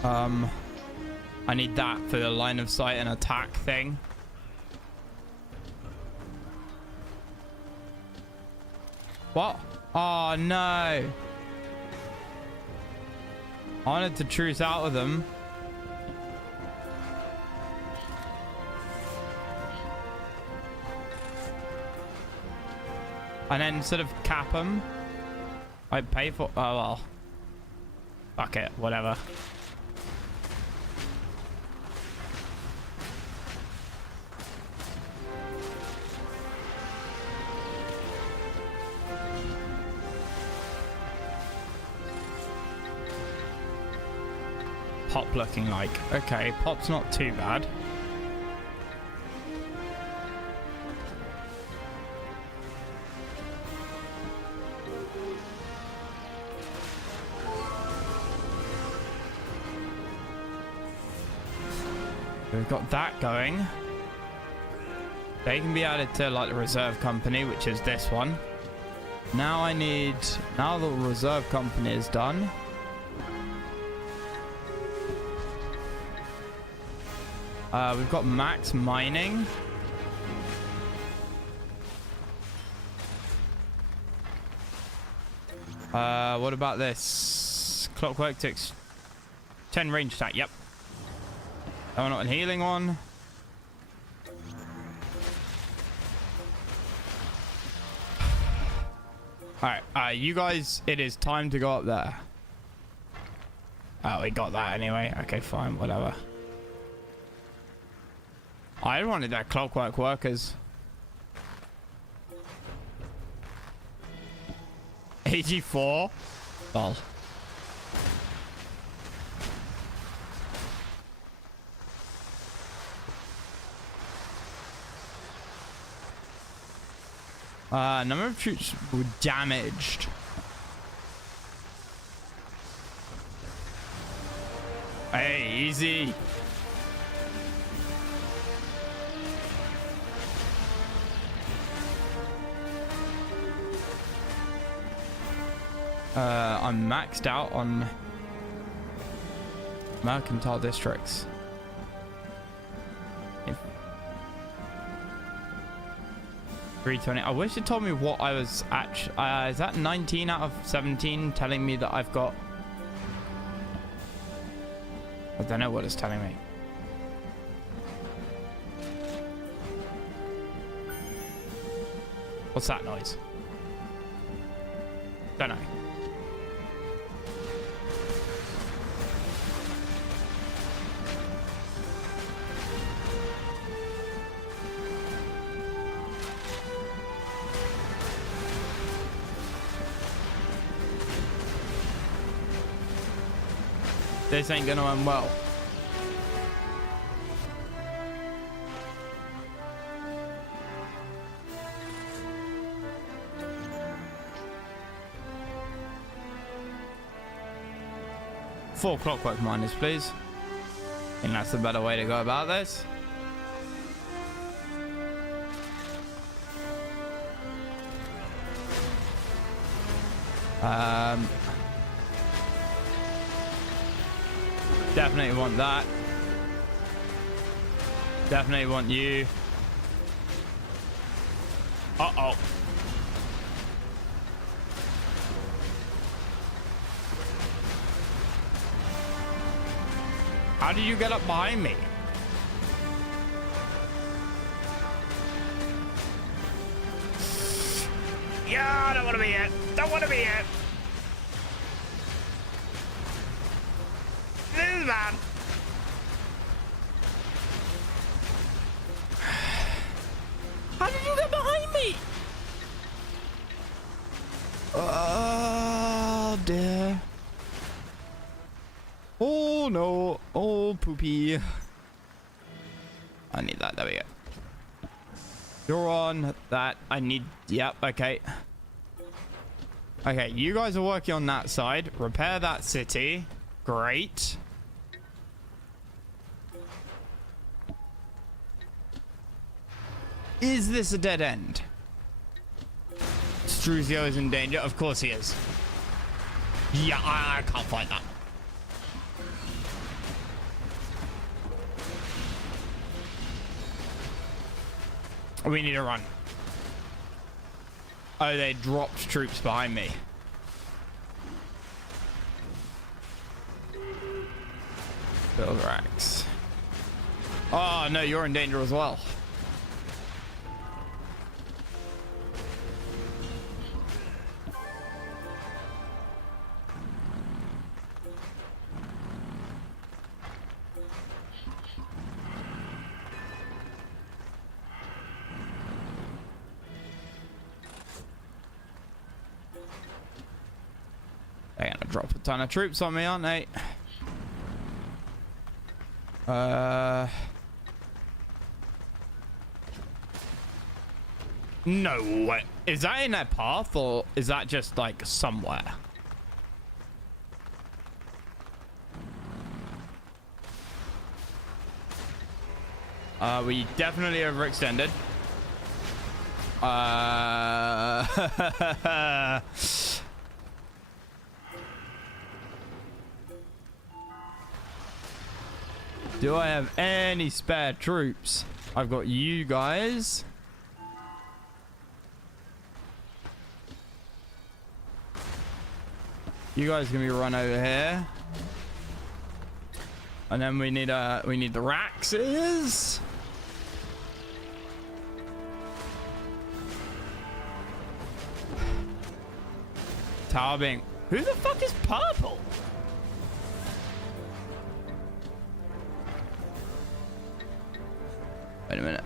I need that for the line of sight and attack thing. What? Oh no. I wanted to truce out with them. And then sort of cap them. I pay for... Oh well. Fuck it. Whatever. Pop looking like. Okay, Pop's not too bad. We've got that going. They can be added to like the reserve company, which is this one. Now I need... Now the reserve company is done. We've got max mining. What about this? Clockwork ticks. 10 range attack, yep. Oh, not a healing one. Alright, you guys, it is time to go up there. Oh, we got that anyway. Okay, fine, whatever. I wanted that clockwork workers. 84? Lol. Number of troops were damaged. Hey, easy. I'm maxed out on mercantile districts. 320. I wish it told me what I was actually... is that 19 out of 17 telling me that I've got... I don't know what it's telling me. What's that noise? Don't know. This ain't gonna end well. Four clockwork miners, please. I think that's the better way to go about this. Definitely want that. Definitely want you. Uh-oh. How did you get up behind me? Yeah, I don't want to be it. Don't want to be it. This is bad. How did you get behind me? Oh, dear. Oh, no. Oh, poopy. I need that. There we go. You're on that. I need... Yep, okay. Okay, you guys are working on that side. Repair that city. Great. Is this a dead end? Struzio is in danger. Of course he is. Yeah, I can't fight that. We need to run. Oh, they dropped troops behind me. Build racks. Oh, no, you're in danger as well. They're gonna drop a ton of troops on me, aren't they? No way. Is that in their path, or is that just like somewhere? We definitely overextended. Do I have any spare troops? I've got you guys. You guys can be run over here. And then we need the Raxes. Tarbing. Who the fuck is purple? Wait a minute.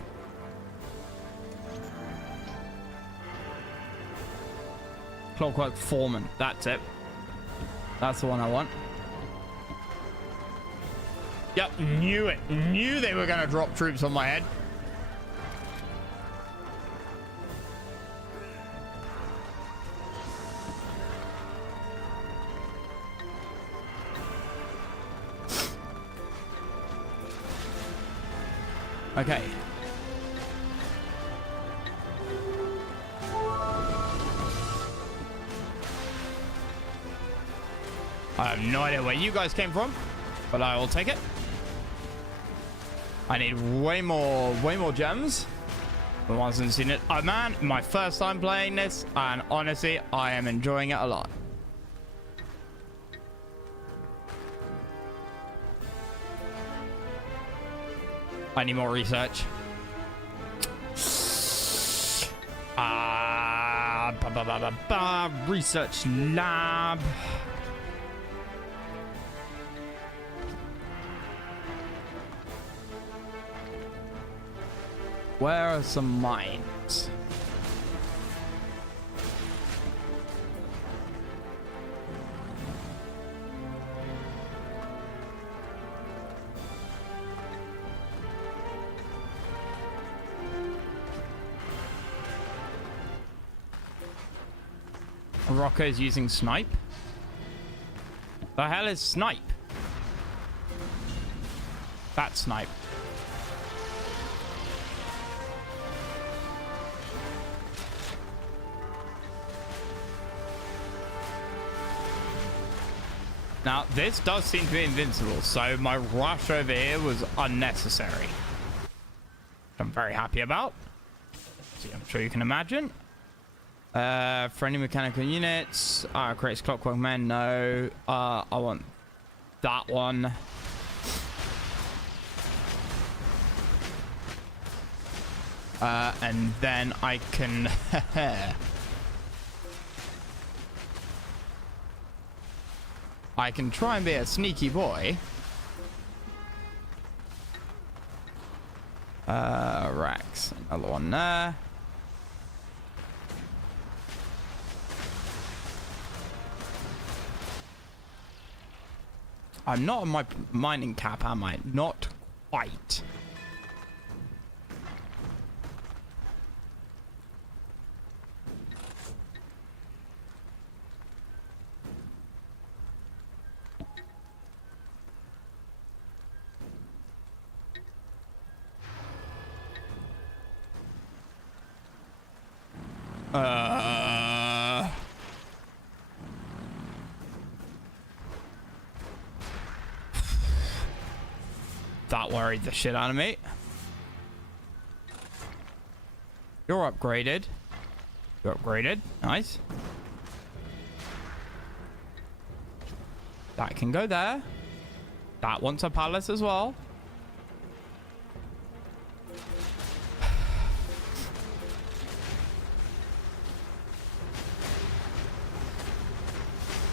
Clockwork Foreman. That's it. That's the one I want. Yep, knew it. Knew they were going to drop troops on my head. Okay. I have no idea where you guys came from, but I will take it. I need way more gems. The ones that have seen it. Oh man, my first time playing this, and honestly, I am enjoying it a lot. I need more research. Research lab. Where are some mines? Rocco's using snipe. The hell is snipe? That's snipe. Now, this does seem to be invincible, so my rush over here was unnecessary. I'm very happy about. See, I'm sure you can imagine. Friendly mechanical units. Creates clockwork men. No. I want that one. And then I can... I can try and be a sneaky boy. Rax. Another one there. I'm not on my mining cap, am I? Not quite. That worried the shit out of me. You're upgraded. You're upgraded. Nice. That can go there. That wants a palace as well.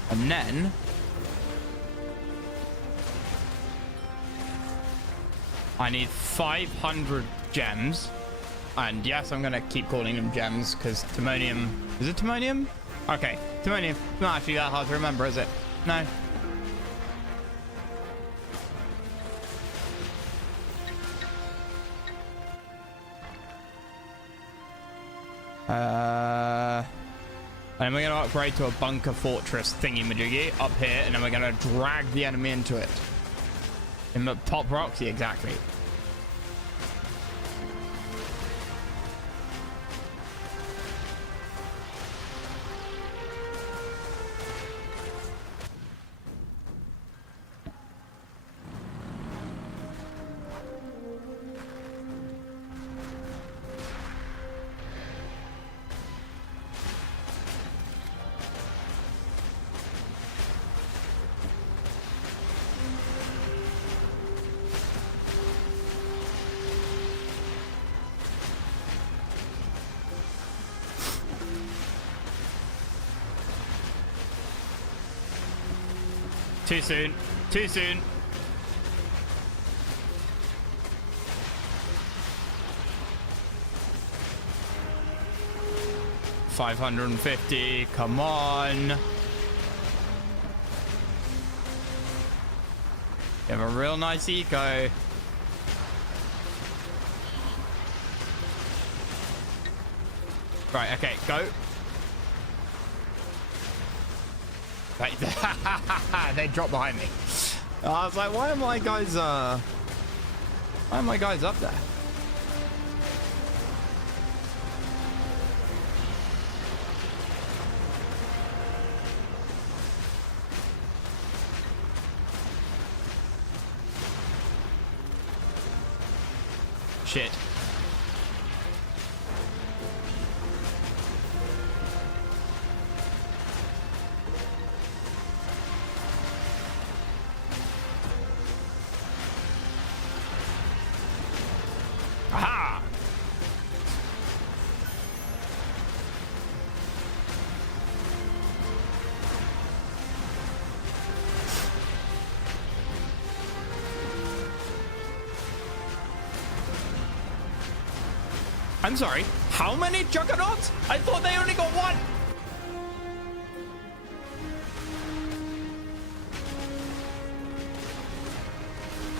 And then I need 500 gems. And yes, I'm gonna keep calling them gems because timonium. Is it timonium? Okay, timonium. Not actually that hard to remember, is it? No. And we're gonna upgrade to a bunker fortress thingy-majiggy up here, and then we're gonna drag the enemy into it. In the top rocks, yeah, exactly. Too soon. Too soon. $550. Come on. You have a real nice eco. Right, okay, go. They dropped behind me. I was like, why are my guys up there? Shit. Aha! I'm sorry, how many juggernauts? I thought they only got one!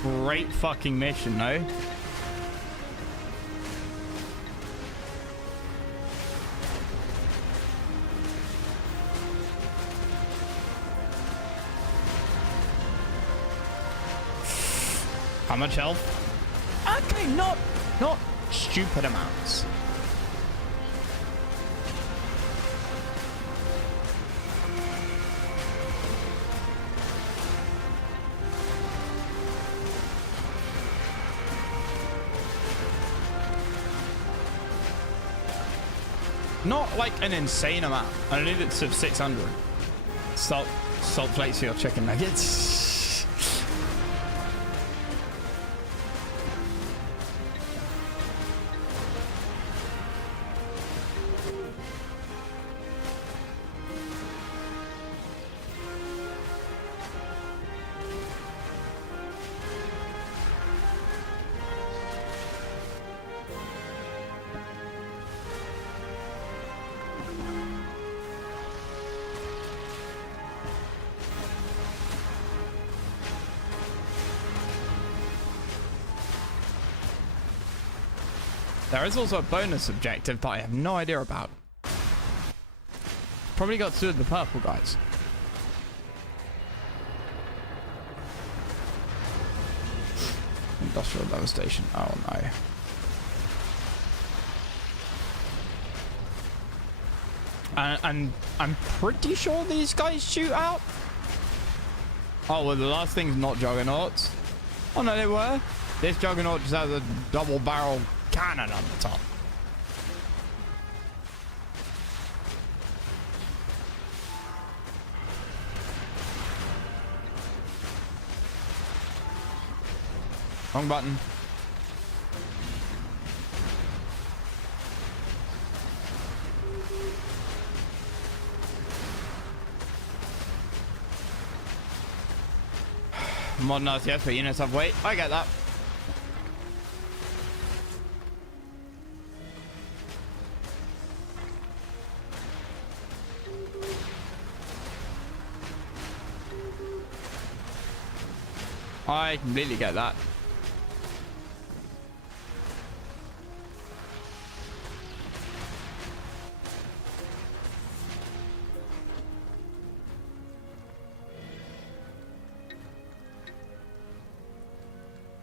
Great fucking mission, no? How much health? Okay, not stupid amounts. Not like an insane amount. I need it's of 600. Salt flakes for your chicken nuggets. There is also a bonus objective that I have no idea about. Probably got to do with the purple guys. Industrial devastation. Oh no. And I'm pretty sure these guys shoot out. Oh, well, the last thing's not juggernauts. Oh no, they were. This juggernaut just has a double barrel cannon on the top. Wrong button. Modern RTS, but units have weight. I get that. I completely get that.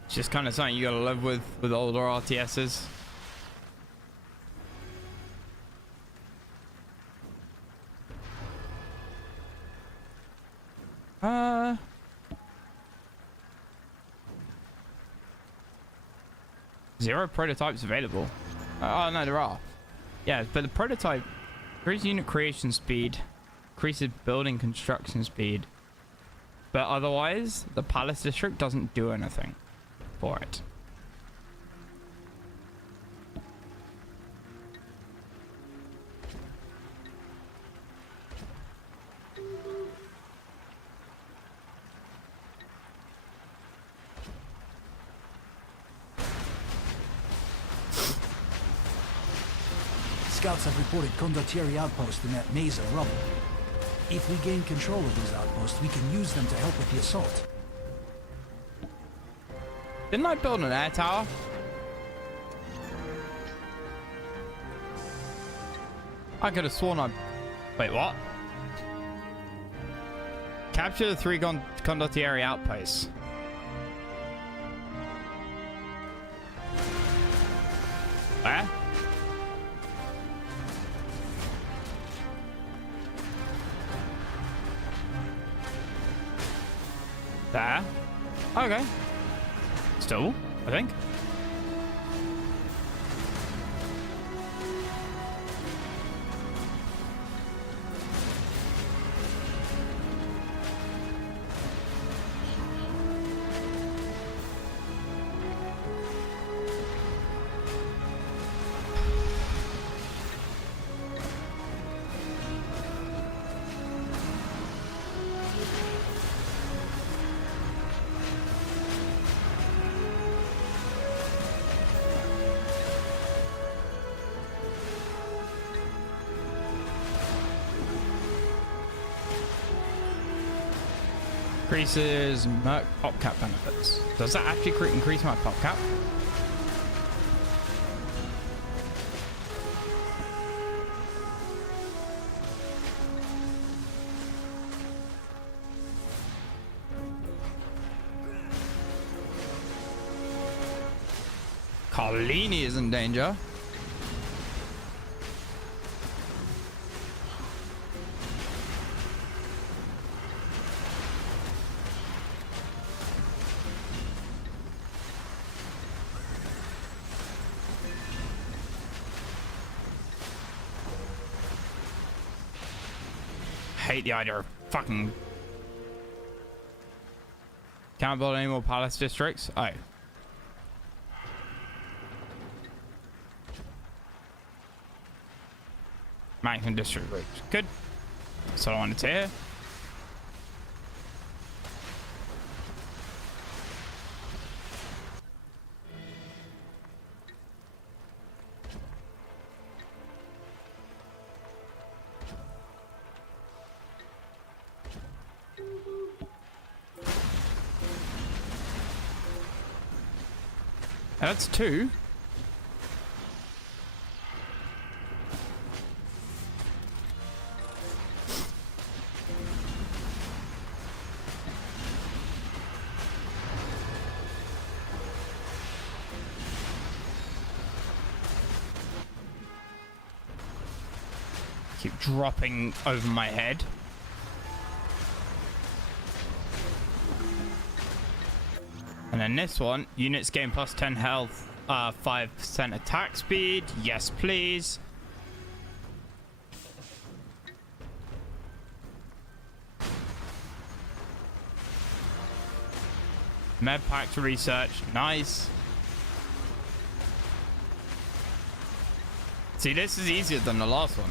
It's just kind of something you gotta live with older RTSs. Zero prototypes available. Oh no, there are. Yeah, but the prototype increases unit creation speed, increases building construction speed, but otherwise the palace district doesn't do anything for it. Scouts have reported condottieri outposts in that maze of rubble. If we gain control of those outposts, we can use them to help with the assault. Didn't I build an air tower? I could have sworn I... Wait, what? Capture the 3 condottieri outposts. Where? There. Okay. Still, I think. Increases Merc pop cap benefits. Does that actually increase my pop cap? Carlini is in danger. Hate the idea of fucking... Can't build any more palace districts? Oh. Maximum district reach. Good. That's all I wanted to hear. That's 2. Keep dropping over my head. And then this one, units gain plus 10 health, 5% attack speed. Yes, please. Med pack to research. Nice. See, this is easier than the last one.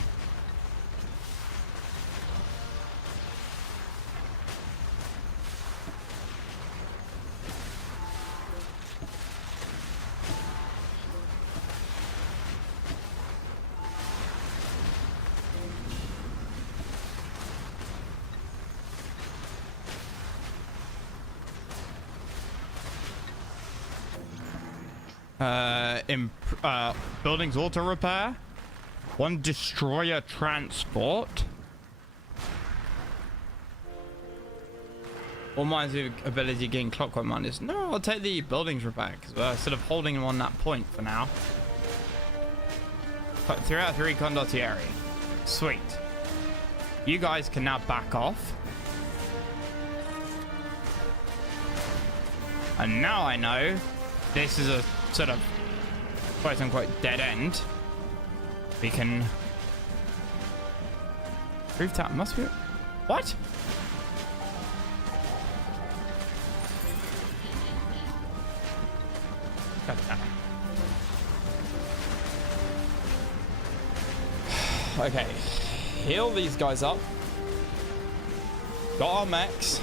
Buildings auto repair. One destroyer transport. All mines with ability gain clockwork miners. No, I'll take the buildings repair because we're sort of holding them on that point for now. 3 out of 3 condottieri. Sweet. You guys can now back off. And now I know this is a sort of quote unquote dead end. We can rooftop must be what? God damn it. Okay, heal these guys up. Got our mechs.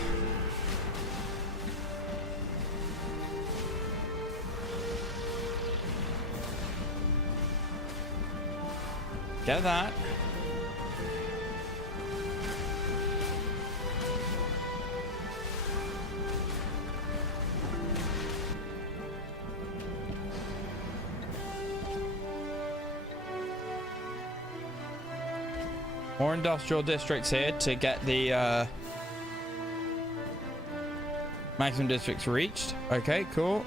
Get that. More industrial districts here to get the maximum districts reached. Okay, cool.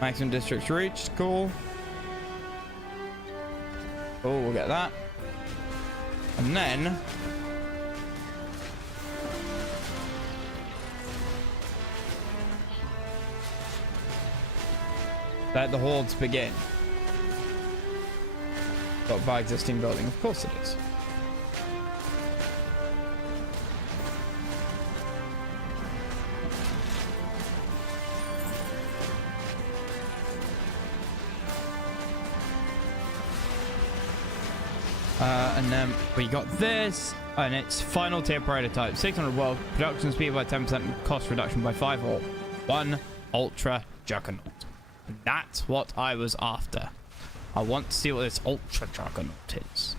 Maximum districts reached. Cool. Oh, we'll get that. And then let the hordes begin. Got by existing building, of course it is. And then we got this, and it's final tier prototype. 600 world, production speed by 10%, cost reduction by 5, or 1 ultra juggernaut. That's what I was after. I want to see what this ultra juggernaut is.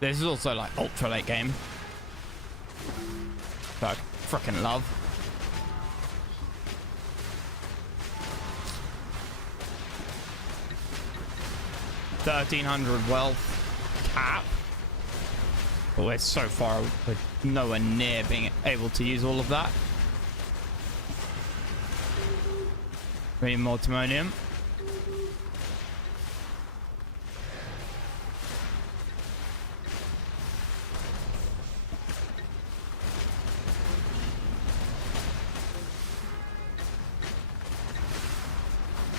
This is also like ultra late game. That I freaking love. 1,300 wealth cap. But we're so far, we're nowhere near being able to use all of that. We need more timonium.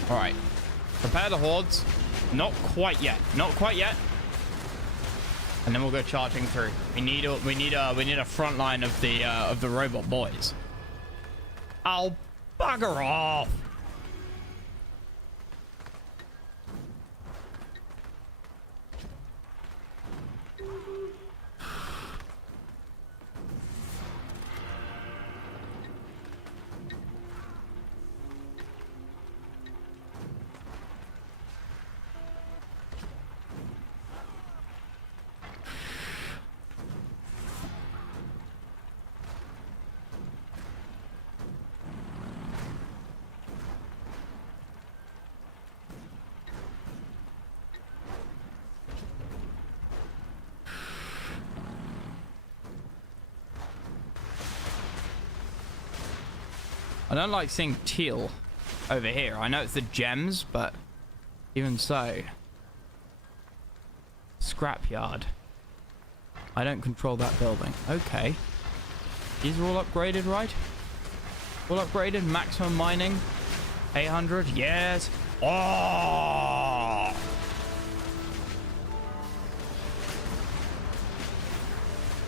All right, prepare the hordes. Not quite yet. Not quite yet. And then we'll go charging through. We need a front line of the robot boys. Oh, bugger off. I don't like seeing teal over here. I know it's the gems, but even so. Scrapyard. I don't control that building. Okay. These are all upgraded, right? All upgraded. Maximum mining. 800. Yes. Oh!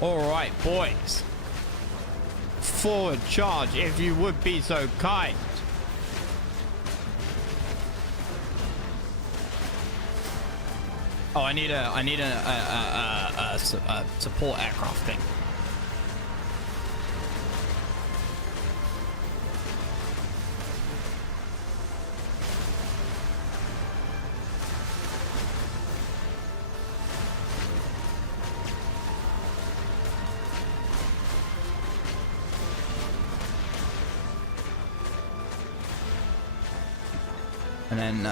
All right, boys. Forward charge, if you would be so kind. Oh, I need a support aircraft thing. And then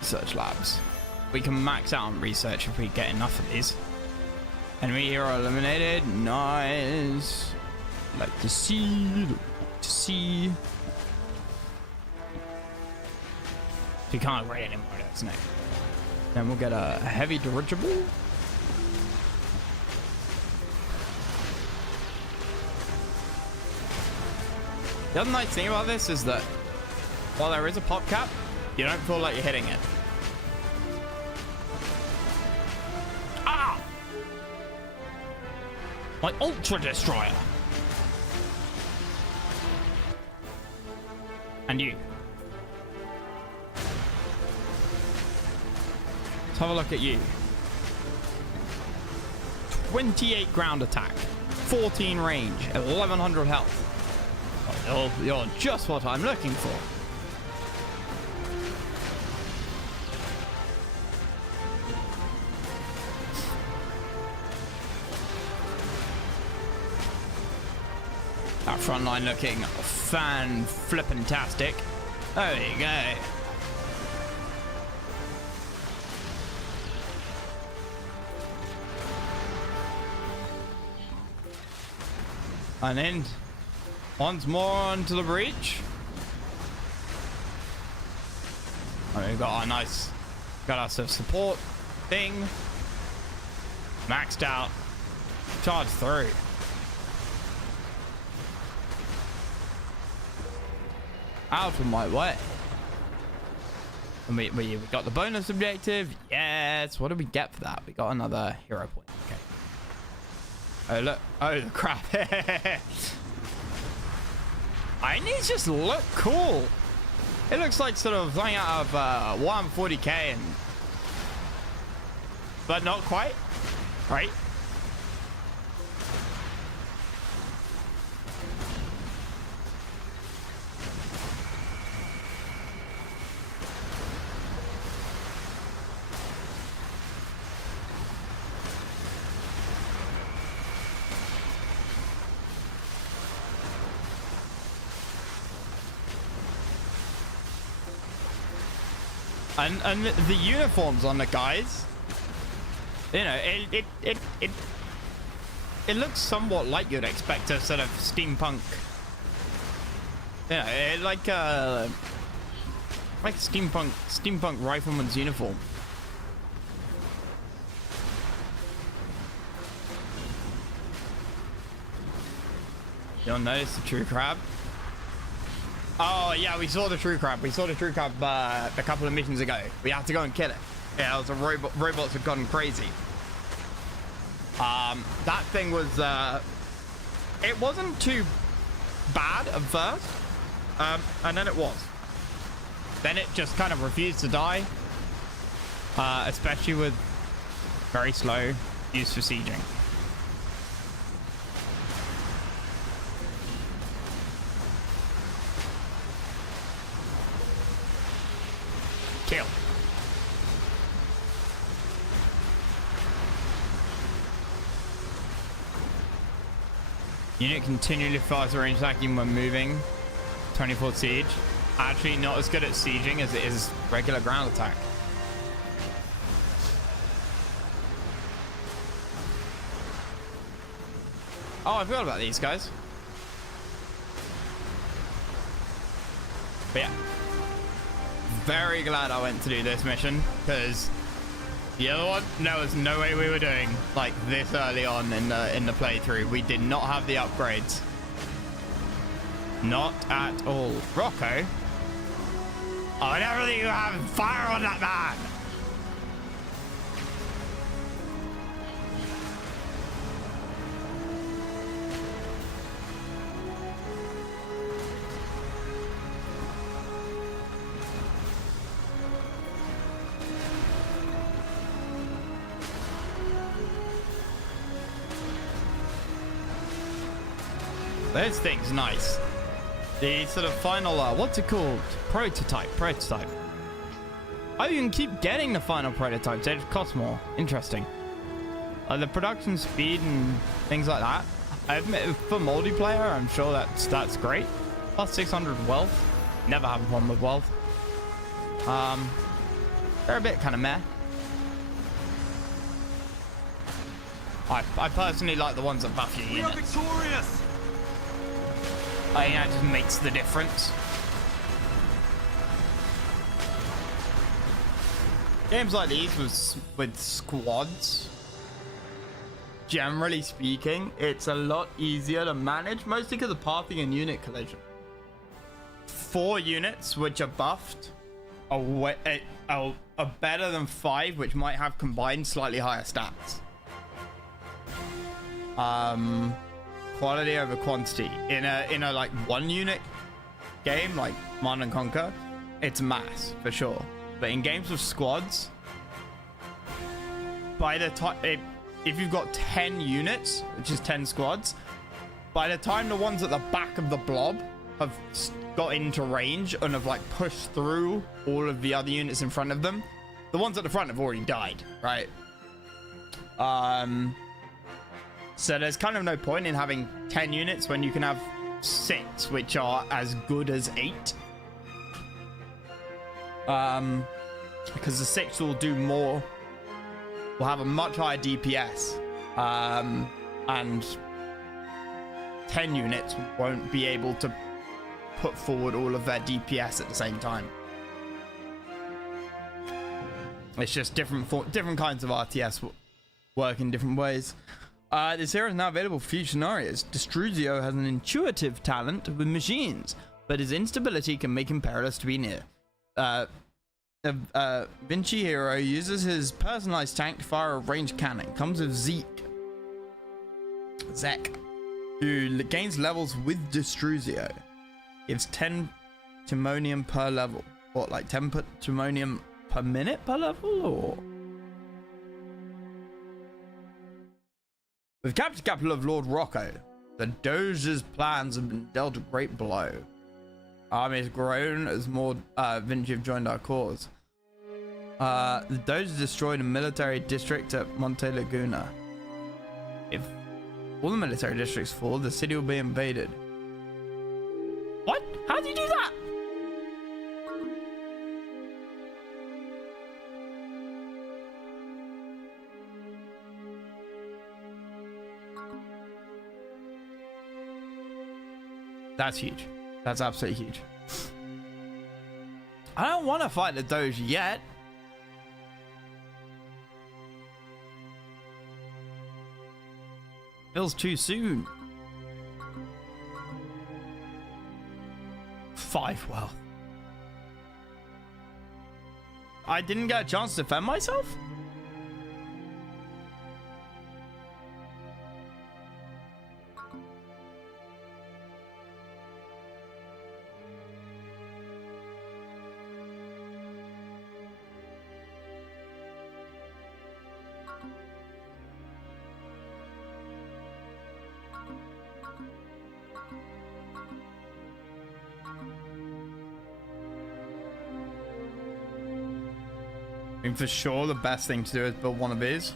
research labs. We can max out on research if we get enough of these. Enemy hero eliminated. Nice. Like to see. To see. We can't upgrade anymore. That's next. Then we'll get a heavy dirigible. The other nice thing about this is that while there is a pop cap, you don't feel like you're hitting it. Ah! My Ultra Destroyer. And you. Let's have a look at you. 28 ground attack, 14 range, 1100 health. Oh, you're just what I'm looking for. That front line looking fan-flippin-tastic. There you go. And then once more onto the breach. And we've got our nice, got us a support thing. Maxed out. Charge through. Out of my way. And we got the bonus objective. Yes. What did we get for that? We got another hero point. Okay. Oh look. Oh crap. And these just look cool. It looks like sort of something out of 140k, and but not quite, right? And the uniforms on the guys, you know, it looks somewhat like you'd expect a sort of steampunk, you know, like a steampunk rifleman's uniform. You'll notice the true crab. Oh yeah, we saw the true crab. We saw the true crab a couple of missions ago. We had to go and kill it. Yeah, it was a robots had gone crazy. That thing was it wasn't too bad at first, and then it was. Then it just kind of refused to die, especially with very slow use for sieging. Kill. Unit continually fires the range attacking when moving. 24 siege. Actually not as good at sieging as it is regular ground attack. Oh, I forgot about these guys. But yeah. Very glad I went to do this mission, because the other one, there was no way we were doing like this early on in the playthrough. We did not have the upgrades. Not at all. Rocco? Oh, I never think you have fire on that man. This thing's nice. The sort of final, what's it called? Prototype. Oh, you can keep getting the final prototypes. They just cost more. Interesting. The production speed and things like that. I admit, for multiplayer, I'm sure that's great. Plus 600 wealth. Never have a problem with wealth. They're a bit kind of meh. I personally like the ones that buff your units. We are victorious! I think that just makes the difference. Games like these with squads, generally speaking, it's a lot easier to manage, mostly because of pathing and unit collision. 4 units which are buffed are better than 5 which might have combined slightly higher stats. Quality over quantity in a like 1 unit game like Command and Conquer, it's mass for sure. But in games with squads, by the time if you've got 10 units, which is 10 squads, by the time the ones at the back of the blob have got into range and have like pushed through all of the other units in front of them, the ones at the front have already died, right? So there's kind of no point in having 10 units when you can have 6 which are as good as 8. Because the 6 will do more, will have a much higher DPS, and 10 units won't be able to put forward all of their DPS at the same time. It's just different kinds of RTS work in different ways. This hero is now available for future scenarios. Destruzio has an intuitive talent with machines, but his instability can make him perilous to be near. Vinci hero uses his personalized tank to fire a ranged cannon. Comes with Zek, who gains levels with Destruzio. Gives 10 timonium per level. What, like 10 timonium per minute per level, or? With captured capital of Lord Rocco, the Doge's plans have been dealt a great blow. Army has grown as more Vinci have joined our cause. The Doge destroyed a military district at Monte Laguna. If all the military districts fall, the city will be invaded. What? How do you do that? That's huge. That's absolutely huge. I don't want to fight the Doge yet. Feels too soon. 5 wealth. I didn't get a chance to defend myself? I mean, for sure, the best thing to do is build one of these.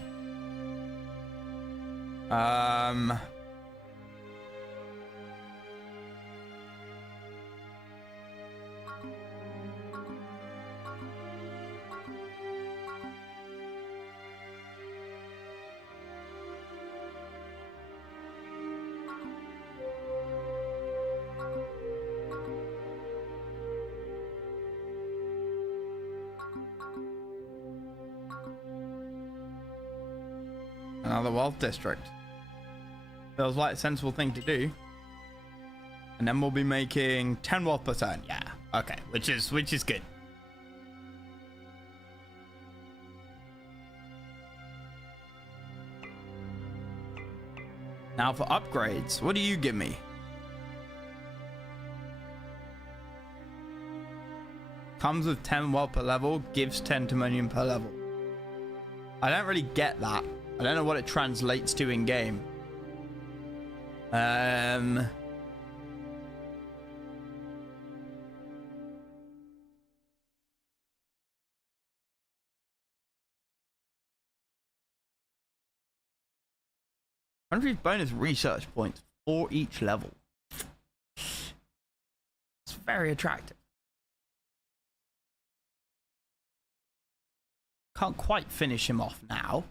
Another wealth district. Feels like a sensible thing to do. And then we'll be making 10 wealth per turn. Yeah. Okay. Which is good. Now for upgrades, what do you give me? Comes with 10 wealth per level, gives 10 timonium per level. I don't really get that. I don't know what it translates to in game. 100 bonus research points for each level. It's very attractive. Can't quite finish him off now.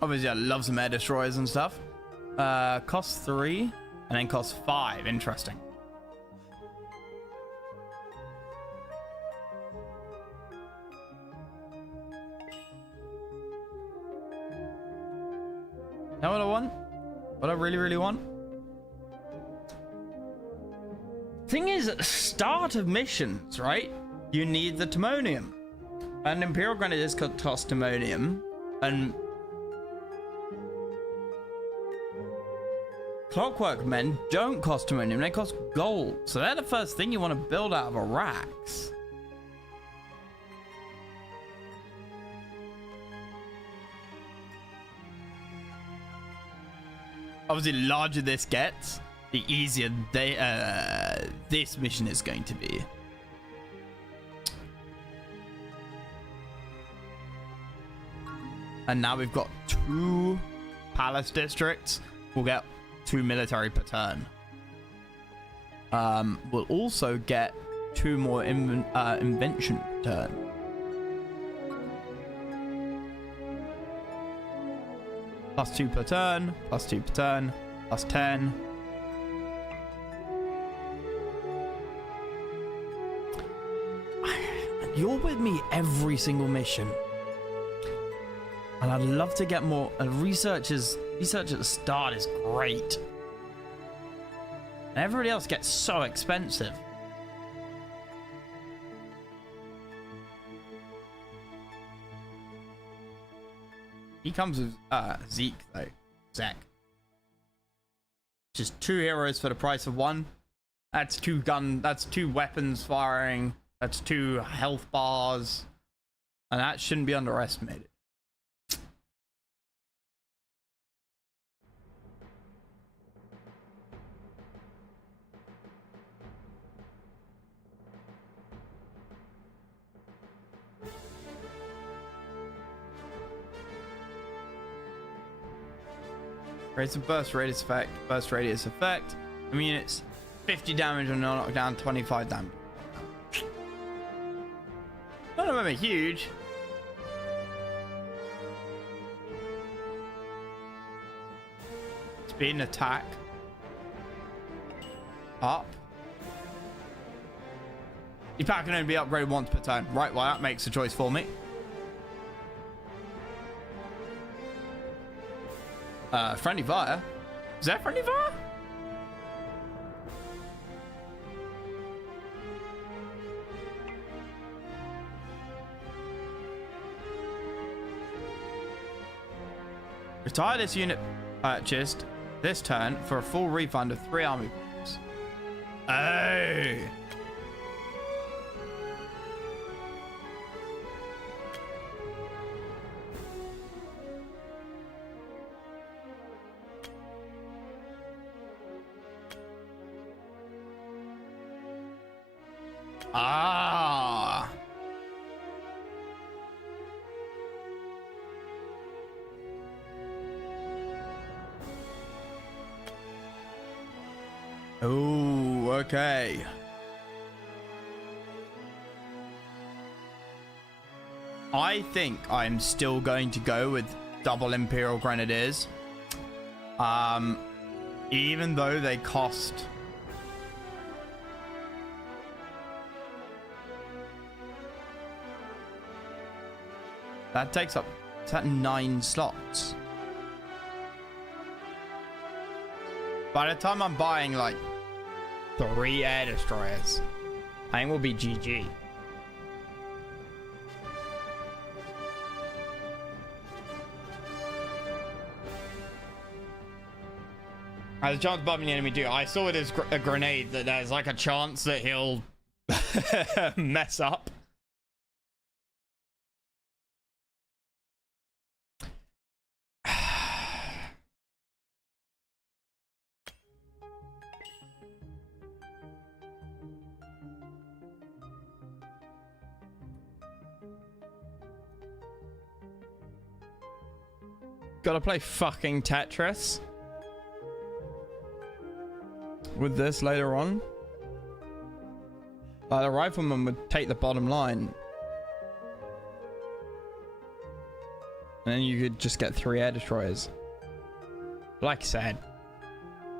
Obviously, I love some air destroyers and stuff. Cost 3 and then cost 5. Interesting. Know what I want? What I really want? Thing is, at the start of missions, right? You need the timonium. And Imperial Grenadiers cost timonium. And Clockwork Men don't cost timonium, they cost gold. So they're the first thing you want to build out of a racks. Obviously, the larger this gets, the easier this mission is going to be. And now we've got 2 palace districts. We'll get 2 military per turn. We'll also get 2 more invention per turn. +2 per turn, +2 per turn, +10. You're with me every single mission. And I'd love to get more. Research at the start is great. And everybody else gets so expensive. He comes with Zeke though. Zach. Just 2 heroes for the price of 1. That's 2 that's 2 weapons firing. That's 2 health bars. And that shouldn't be underestimated. Raise the burst radius effect. Burst radius effect. I mean, it's 50 damage on knockdown, 25 damage. None of them are huge. Speed and attack. Up. Your pack can only be upgraded once per turn. Right, well, that makes a choice for me. Friendly fire? Is that friendly fire? Retire this unit purchased this turn for a full refund of 3 army points. Oh! Ah. Oh, okay. I think I'm still going to go with double Imperial Grenadiers. Even though they cost that takes up, is that 9 slots? By the time I'm buying like 3 air destroyers, I think we'll be GG. Has a chance of bumping the enemy too. I saw it as a grenade that there's like a chance that he'll mess up. Gotta play fucking Tetris with this later on. The rifleman would take the bottom line, and then you could just get 3 air destroyers. Like I said,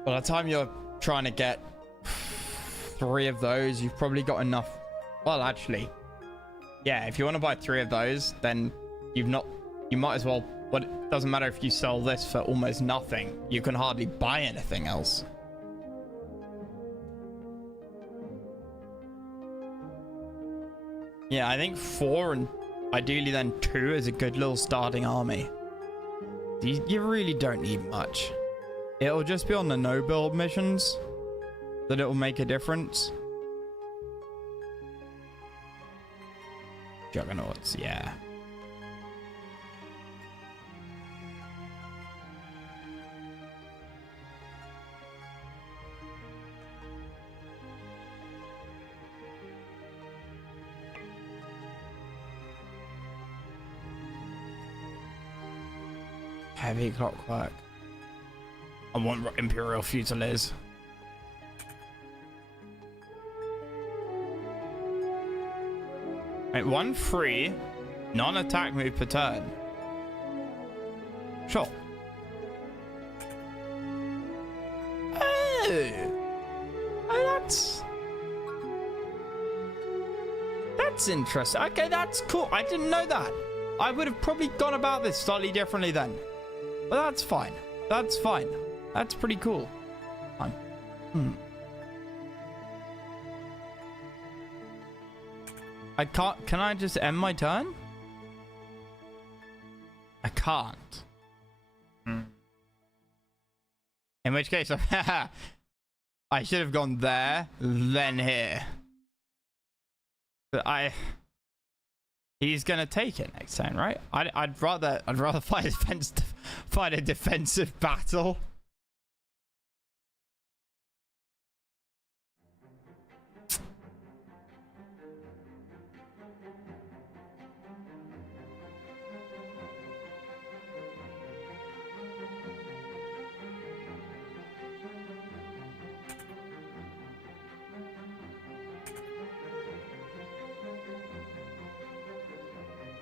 by the time you're trying to get 3 of those, you've probably got enough. Well, actually, yeah, if you want to buy 3 of those, then you might as well. But it doesn't matter if you sell this for almost nothing. You can hardly buy anything else. Yeah, I think 4 and ideally then 2 is a good little starting army. You really don't need much. It'll just be on the no build missions that it'll make a difference. Juggernauts, yeah. Heavy clockwork. I want Imperial Fusiliers. Wait, 1 free non-attack move per turn. Sure. Oh, that's interesting. Okay, that's cool. I didn't know that. I would have probably gone about this slightly differently then. But that's fine. That's fine. That's pretty cool. I can't. Can I just end my turn? I can't. In which case, I should have gone there, then here. But he's gonna take it next turn, right? I'd rather fight a defensive battle.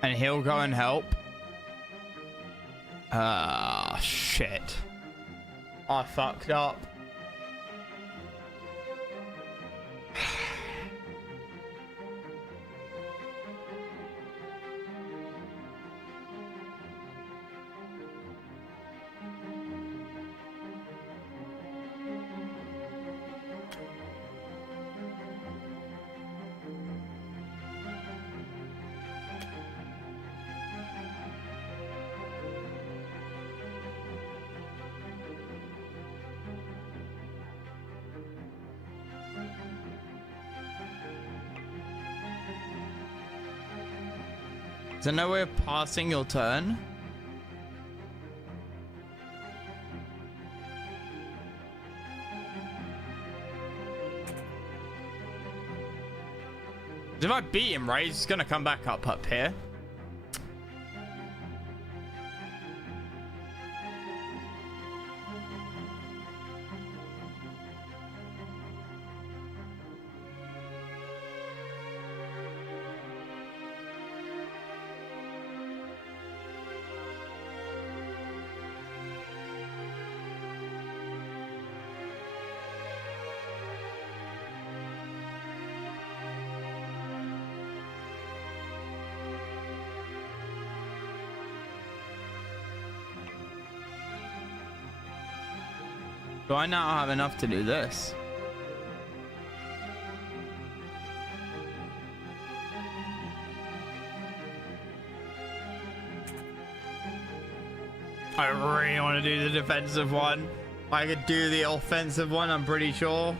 And he'll go and help. Ah, shit. I fucked up. Is there no way of passing your turn? If I beat him, right, he's gonna come back up here. Do I now have enough to do this? I really want to do the defensive one. I could do the offensive one, I'm pretty sure.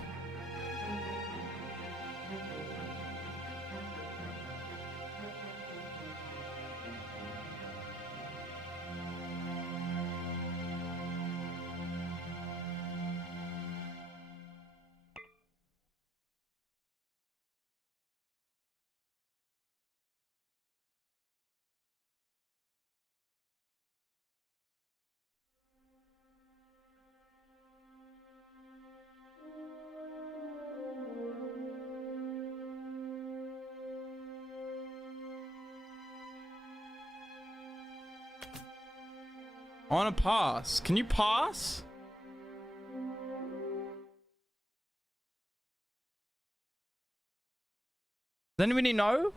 I want to pass. Can you pass? Does anybody know?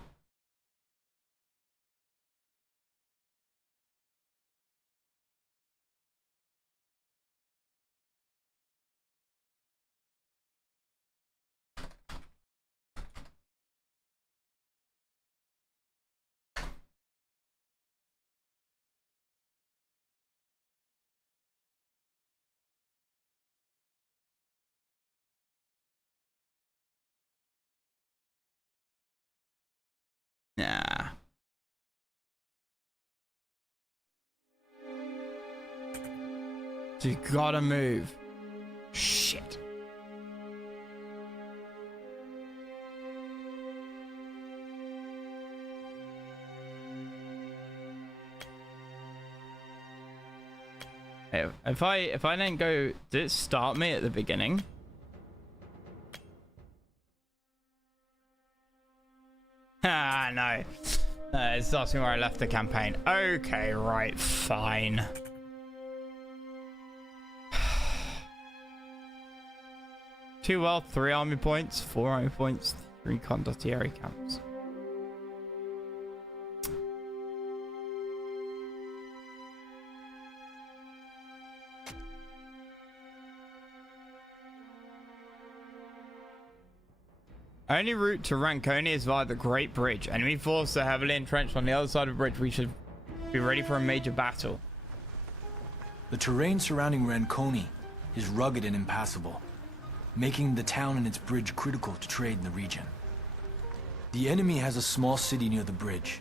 Nah. So you gotta move. Shit. Hey, if I didn't go, did it start me at the beginning? Ah, no. It's asking where I left the campaign. Okay, right, fine. Two wealth, 3 army points, 4 army points, 3 condottieri camps. Only route to Rancone is via the Great Bridge. Enemy forces are heavily entrenched on the other side of the bridge. We should be ready for a major battle. The terrain surrounding Rancone is rugged and impassable, making the town and its bridge critical to trade in the region. The enemy has a small city near the bridge.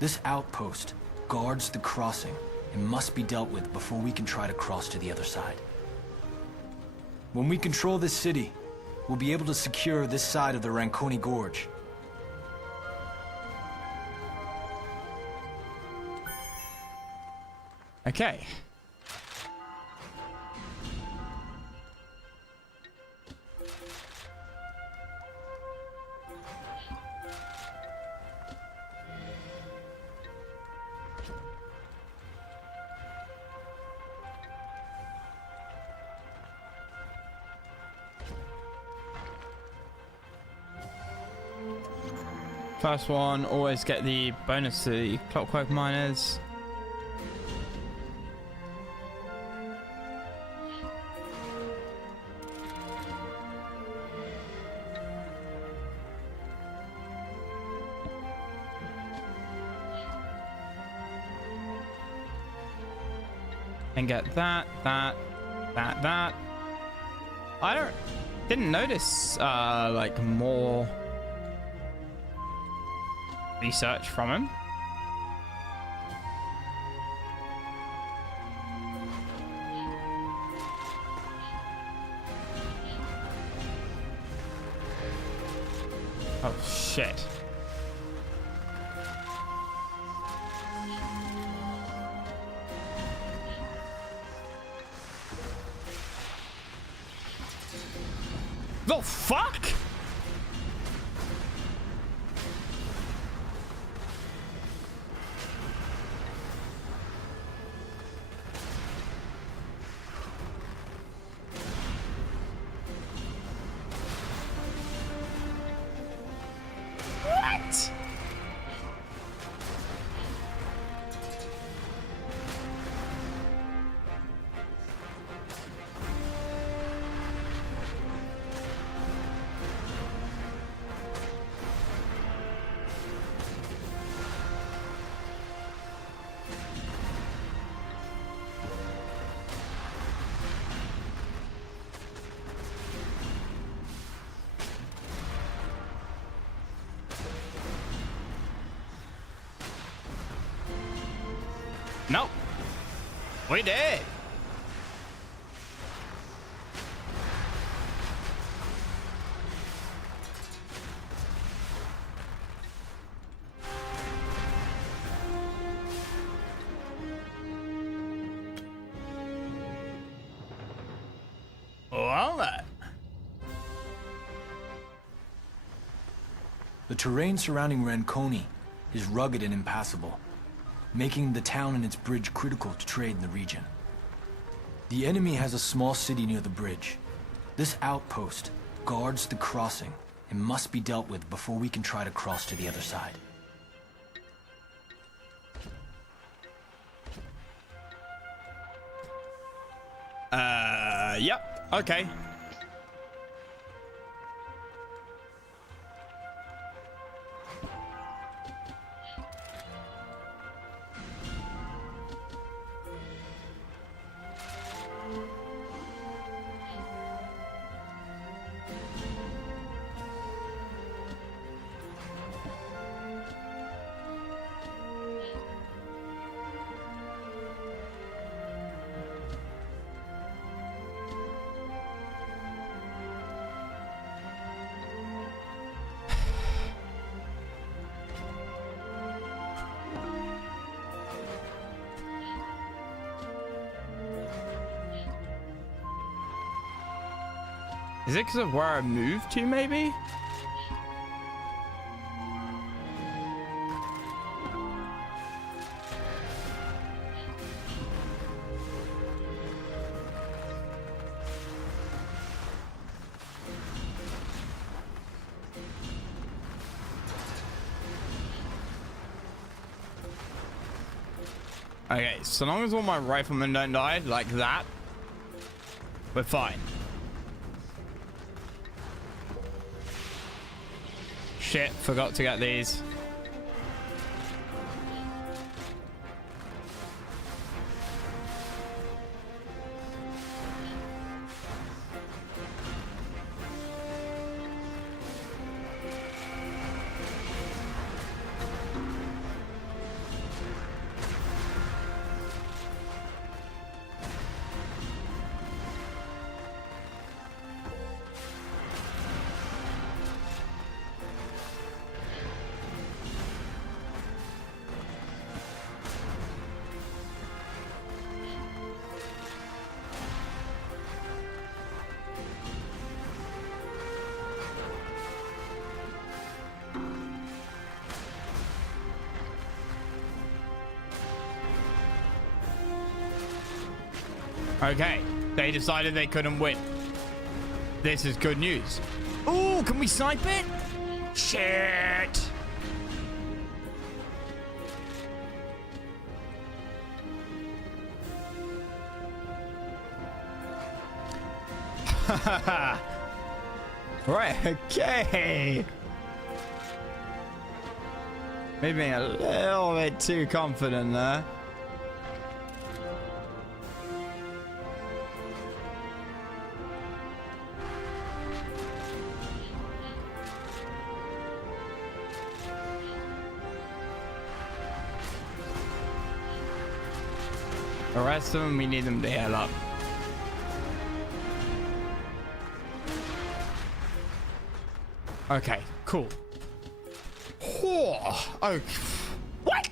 This outpost guards the crossing and must be dealt with before we can try to cross to the other side. When we control this city, we'll be able to secure this side of the Rancone Gorge. Okay. First one, always get the bonus to the Clockwork Miners. And get that. I didn't notice like more research from him. Oh shit. The fuck? What? Nope. We did. Well, then. The terrain surrounding Ranconi is rugged and impassable, making the town and its bridge critical to trade in the region. The enemy has a small city near the bridge. This outpost guards the crossing and must be dealt with before we can try to cross to the other side. Yep. Okay. Is it because of where I moved to, maybe? Okay, so long as all my riflemen don't die like that, we're fine. Shit, forgot to get these. Okay, they decided they couldn't win. This is good news. Oh, can we snipe it? Shit. Right, okay. Made me a little bit too confident there. The rest of them, we need them to heal up. Okay, cool. Oh, what?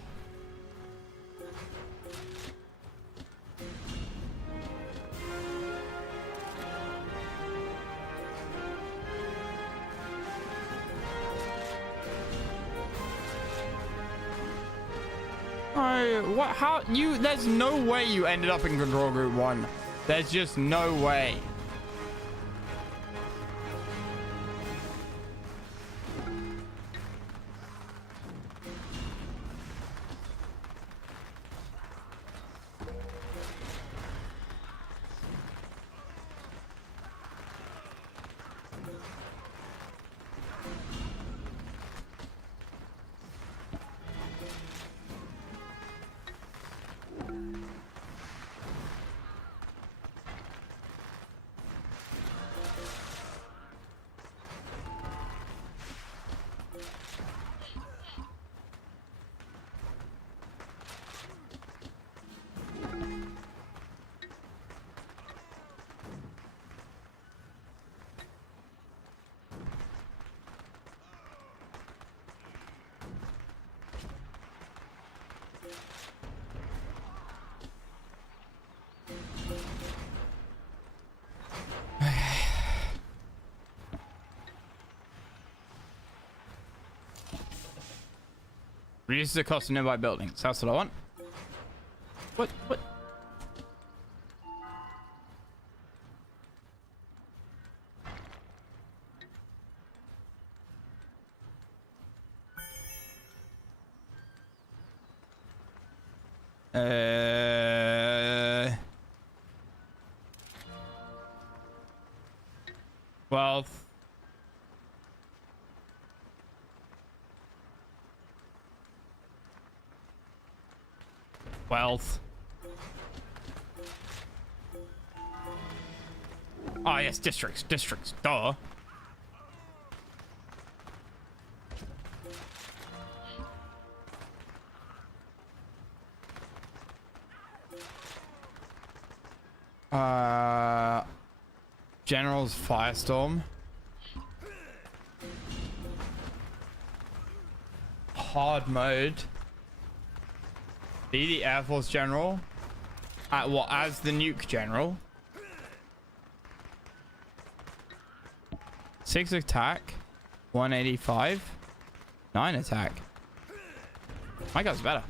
What? How? There's no way you ended up in control group 1. There's just no way. Reduces the cost of nearby buildings. That's what I want. What? What? Wealth. Wealth. Oh yes, districts, duh. General's Firestorm. Hard mode. Be the Air Force General. As the Nuke General. 6 attack. 185. 9 attack. My guy's better.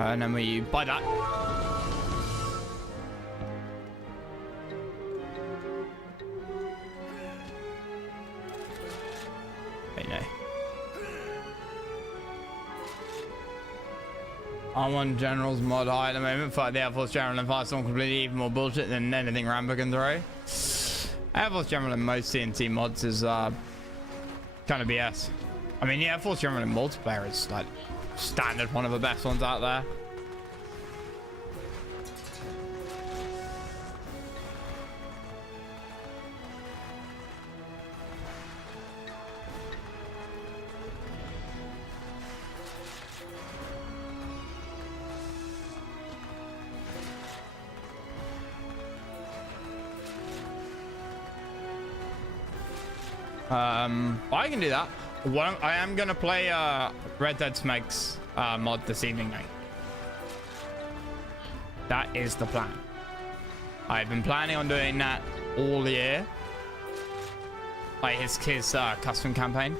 And then we buy that. Wait, no. R1 General's mod high at the moment. Fight the Air Force General and Firestorm completely even more bullshit than anything Rambo can throw. Air Force General in most CNC mods is kind of BS. I mean, the Air Force General in multiplayer is like standard one of the best ones out there. I can do that. I am gonna play Red Dead Smeg's mod this evening though. That is the plan. I've been planning on doing that all year. Like his custom campaign.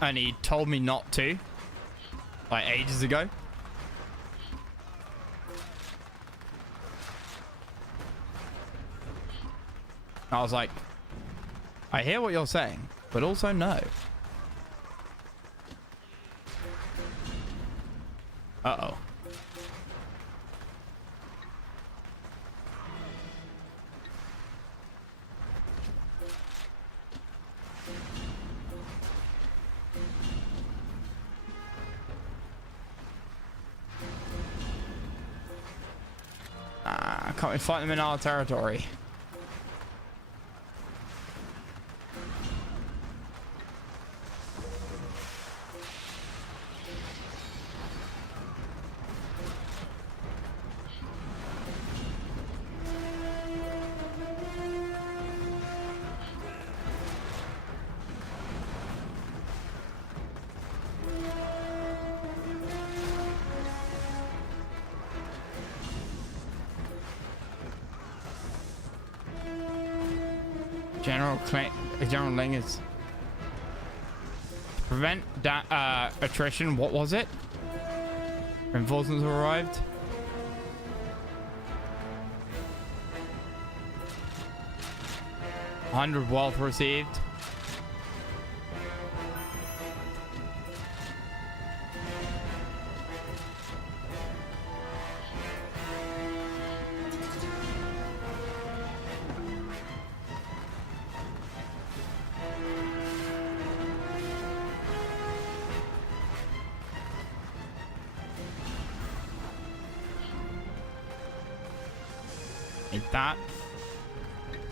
And he told me not to, like ages ago. I was like, I hear what you're saying, but also no. Uh-oh. Can't we fight them in our territory? General Ling is Prevent attrition. What was it? Reinforcements arrived. $100 wealth received.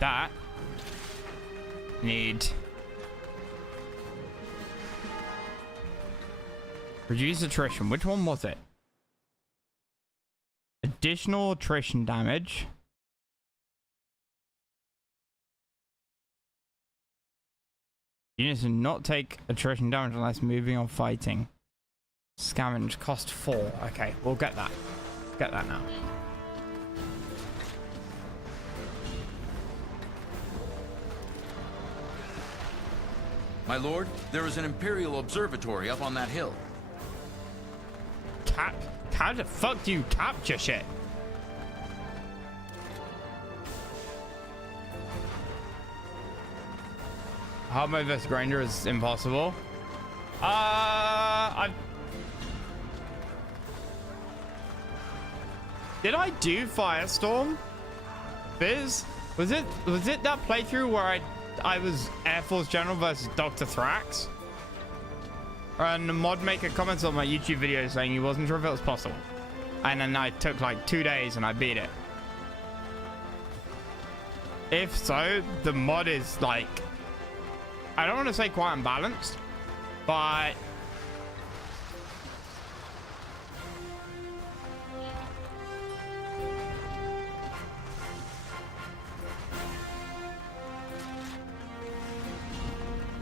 That need reduce attrition. Which one was it? Additional attrition damage. Units do not take attrition damage unless moving or fighting. Scavenge cost 4. Okay, we'll get that. Get that now. My lord, there is an Imperial observatory up on that hill. How the fuck do you capture shit? Hard mode versus grinder is impossible. Did I do Firestorm? Fizz? Was it that playthrough where I was Air Force General versus Dr. Thrax? And the mod maker comments on my YouTube video saying he wasn't sure if it was possible. And then I took like 2 days and I beat it. If so, the mod is like, I don't want to say quite unbalanced, but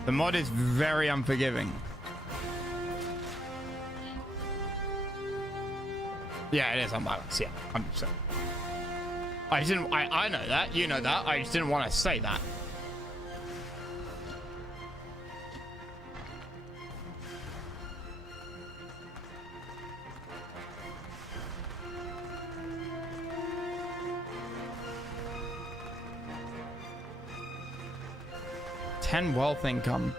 the mod is very unforgiving. Yeah, it is unbalanced. Yeah, 100%. I know that. You know that. I just didn't want to say that. $10 wealth income.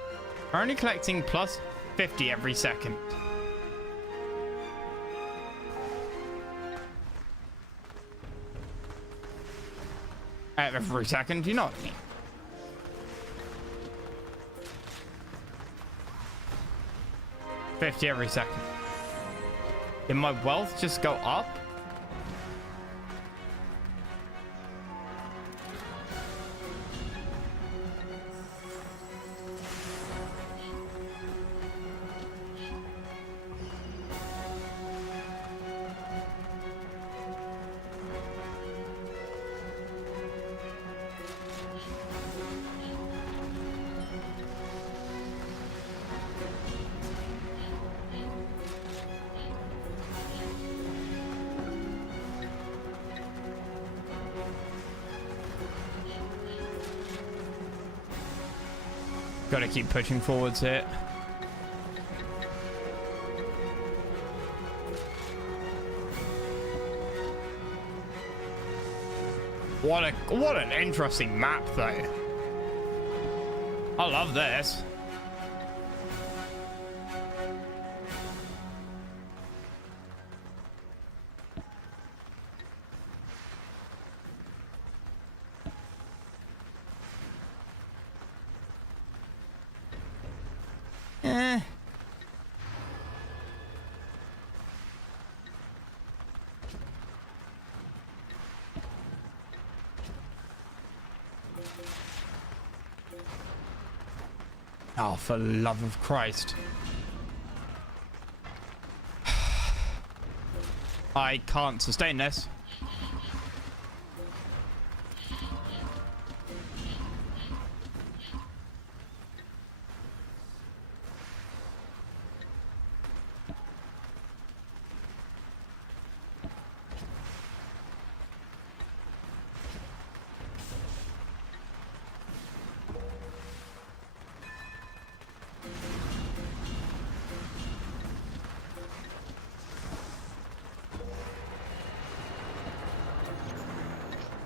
We're only collecting plus 50 every second. Every second, you know what I mean? $50 every second. Did my wealth just go up? Gotta keep pushing forwards here. What an interesting map though. I love this. Oh, for the love of Christ. I can't sustain this.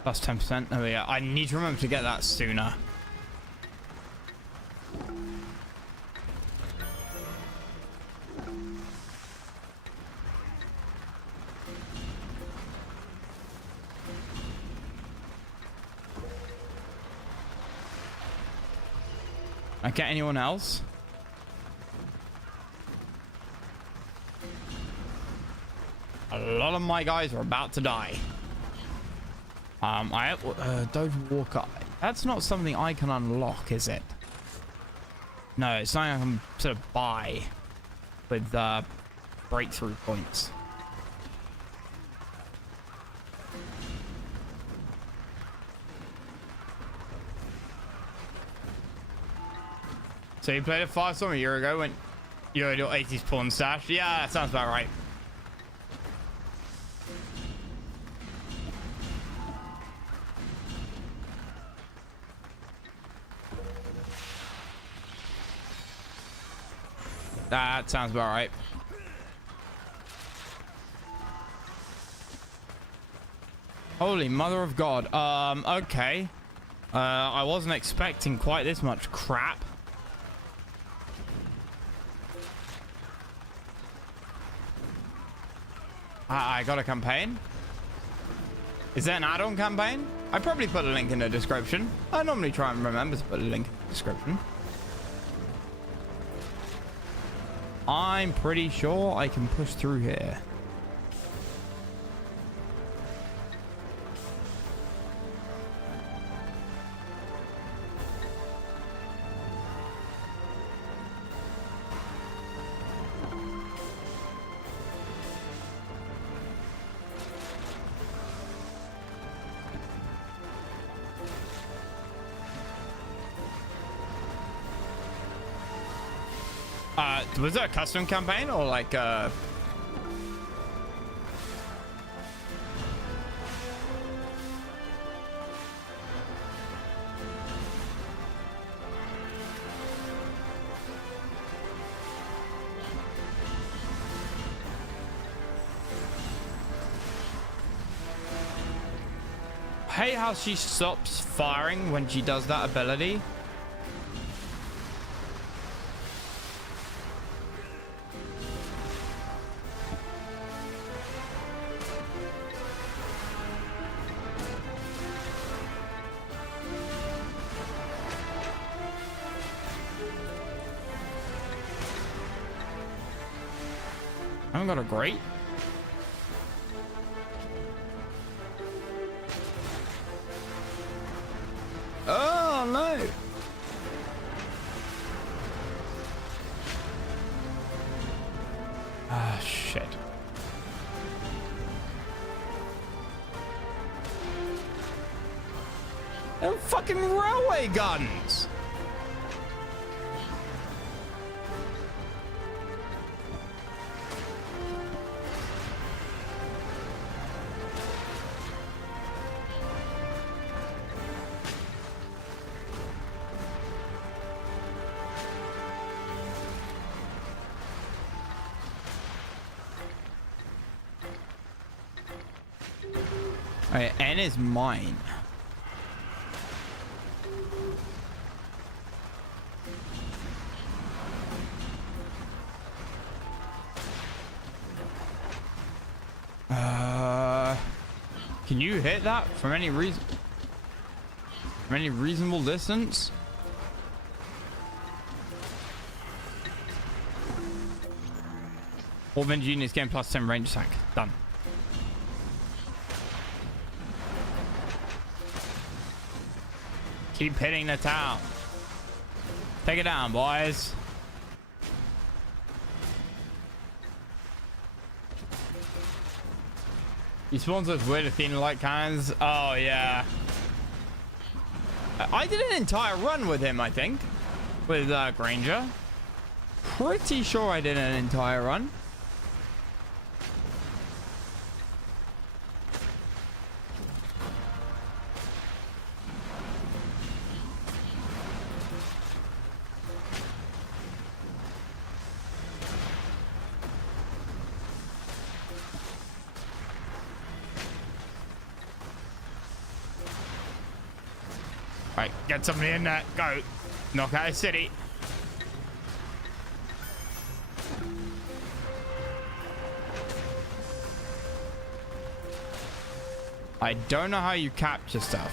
Plus 10%. Oh yeah, I need to remember to get that sooner. I get anyone else? A lot of my guys are about to die. Dove Walker. That's not something I can unlock, is it? No, it's something I can sort of buy with breakthrough points. So you played a Firestorm a year ago when you had your 80s porn stash? Yeah, that sounds about right. That sounds about right. Holy mother of God. Okay. I wasn't expecting quite this much crap. I got a campaign. Is that an add-on campaign? I probably put a link in the description. I normally try and remember to put a link in the description. I'm pretty sure I can push through here. Was that a custom campaign or like I hate how she stops firing when she does that ability. I haven't got a grate. Oh no! Ah, shit. They're fucking railway guns! Alright, N is mine. Can you hit that from any reason? From any reasonable distance? Orban Genius game plus 10 range attack. Done. Keep hitting the town. Take it down, boys. He spawns those weird Athena-like cannons. Oh, yeah. I did an entire run with him, I think. With Granger. Pretty sure I did an entire run. Right, get somebody in there. Go. Knock out a city. I don't know how you capture stuff.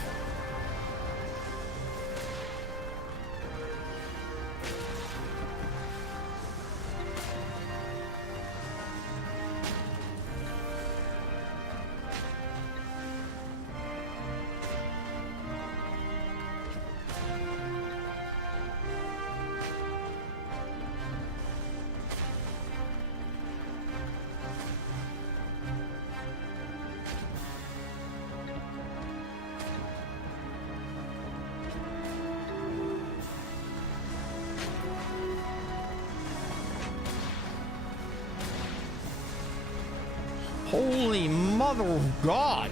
Holy mother of God.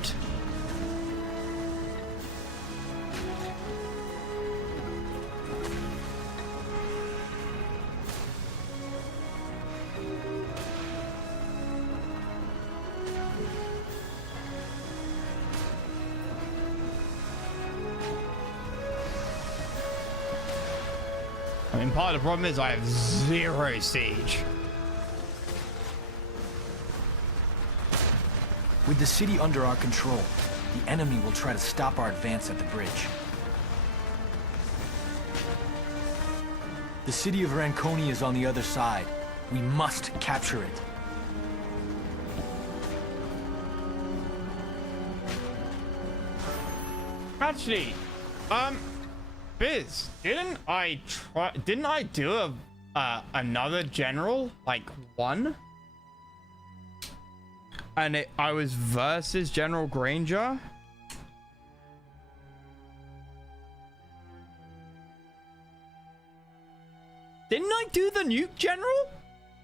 I mean, part of the problem is I have 0 siege. With the city under our control, the enemy will try to stop our advance at the bridge. The city of Ranconi is on the other side. We must capture it. Actually, Biz, didn't I do another general, like one? And I was versus General Granger. Didn't I do the nuke general?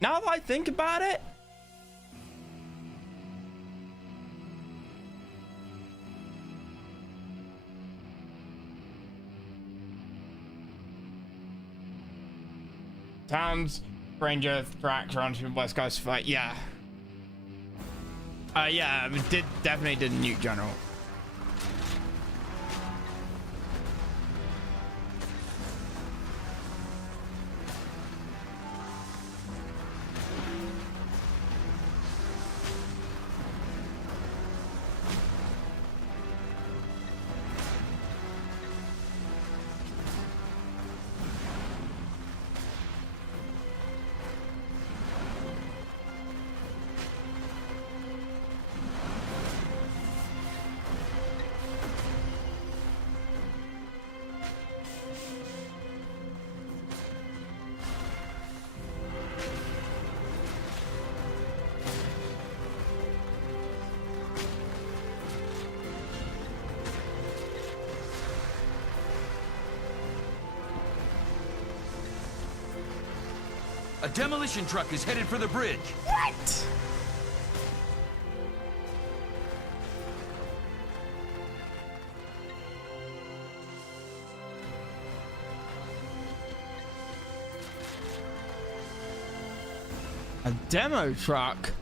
Now that I think about it. Towns, Granger, Thrax, onto West Coast fight. Yeah. Yeah, I definitely did nuke general. A demolition truck is headed for the bridge. What? A demo truck?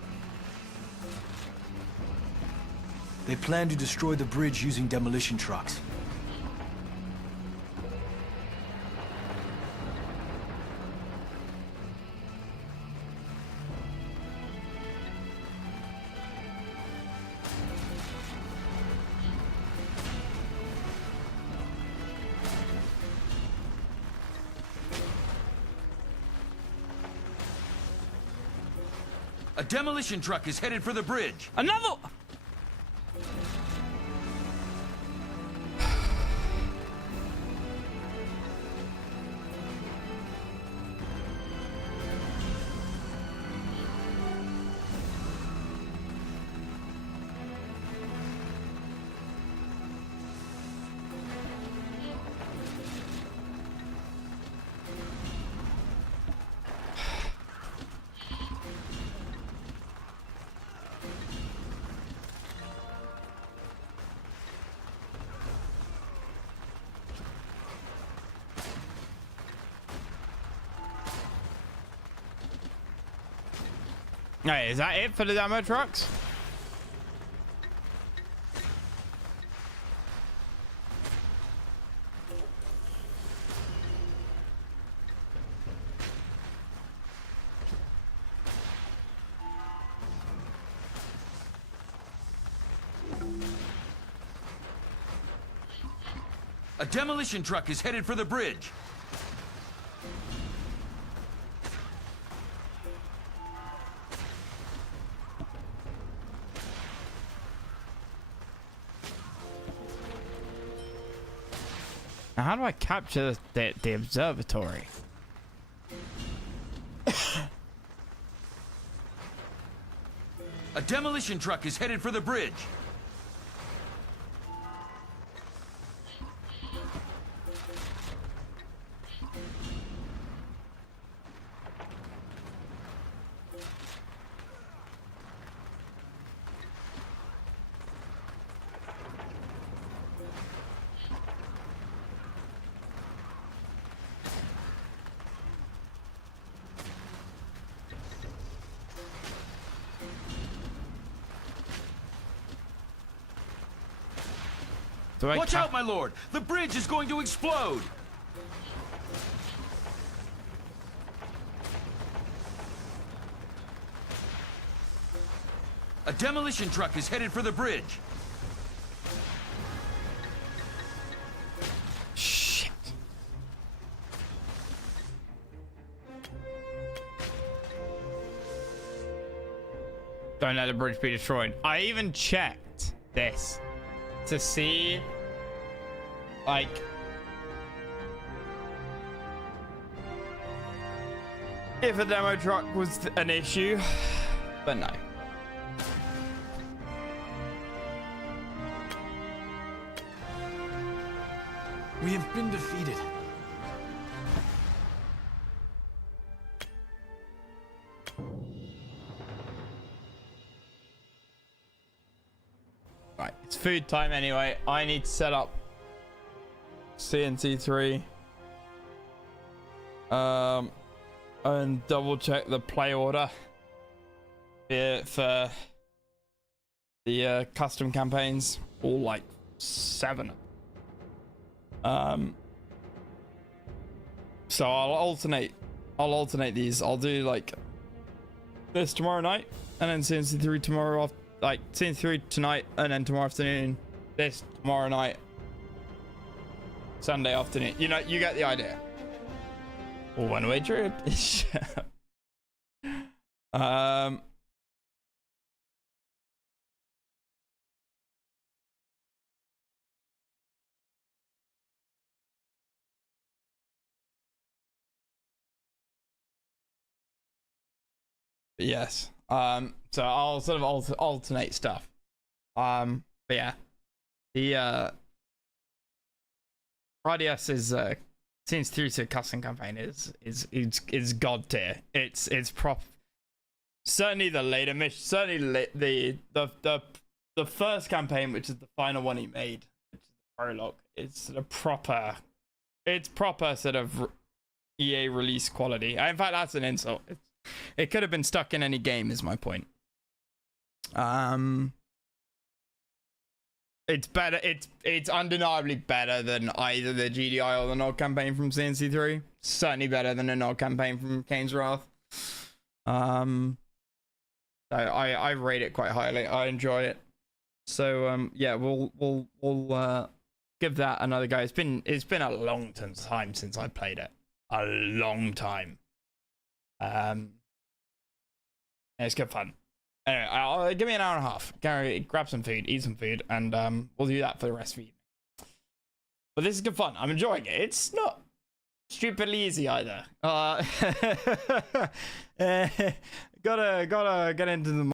They plan to destroy the bridge using demolition trucks. A demolition truck is headed for the bridge. Another. Hey, is that it for the demo trucks? A demolition truck is headed for the bridge. Now, how do I capture the observatory? A demolition truck is headed for the bridge. Watch out, my lord! The bridge is going to explode! A demolition truck is headed for the bridge. Shit. Don't let the bridge be destroyed. I even checked this to see, like, if a demo truck was an issue, but no. We have been defeated. Right, it's food time anyway. I need to set up CNC3 and double check the play order for the custom campaigns, all like 7. So I'll alternate these. I'll do like this tomorrow night, and then CNC3 tomorrow off, like CNC3 tonight, and then tomorrow afternoon. This tomorrow night, Sunday afternoon. You know, you get the idea. One-way trip. Yes. So I'll sort of alternate stuff. But yeah, the RDS is since through to custom campaign is god tier. It's prop. Certainly the later mission. Certainly the first campaign, which is the final one he made, which is the prologue. It's the proper. It's proper sort of EA release quality. In fact, that's an insult. It could have been stuck in any game, is my point. It's better. It's undeniably better than either the GDI or the Nod campaign from CNC3. Certainly better than the Nod campaign from Kane's Wrath. So I rate it quite highly. I enjoy it. So yeah, we'll give that another go. It's been a long time since I played it. A long time. It's good fun. Anyway, give me an hour and a half. Gary, grab some food, eat some food, and we'll do that for the rest of the evening. But this is good fun. I'm enjoying it. It's not stupidly easy either. Gotta get into the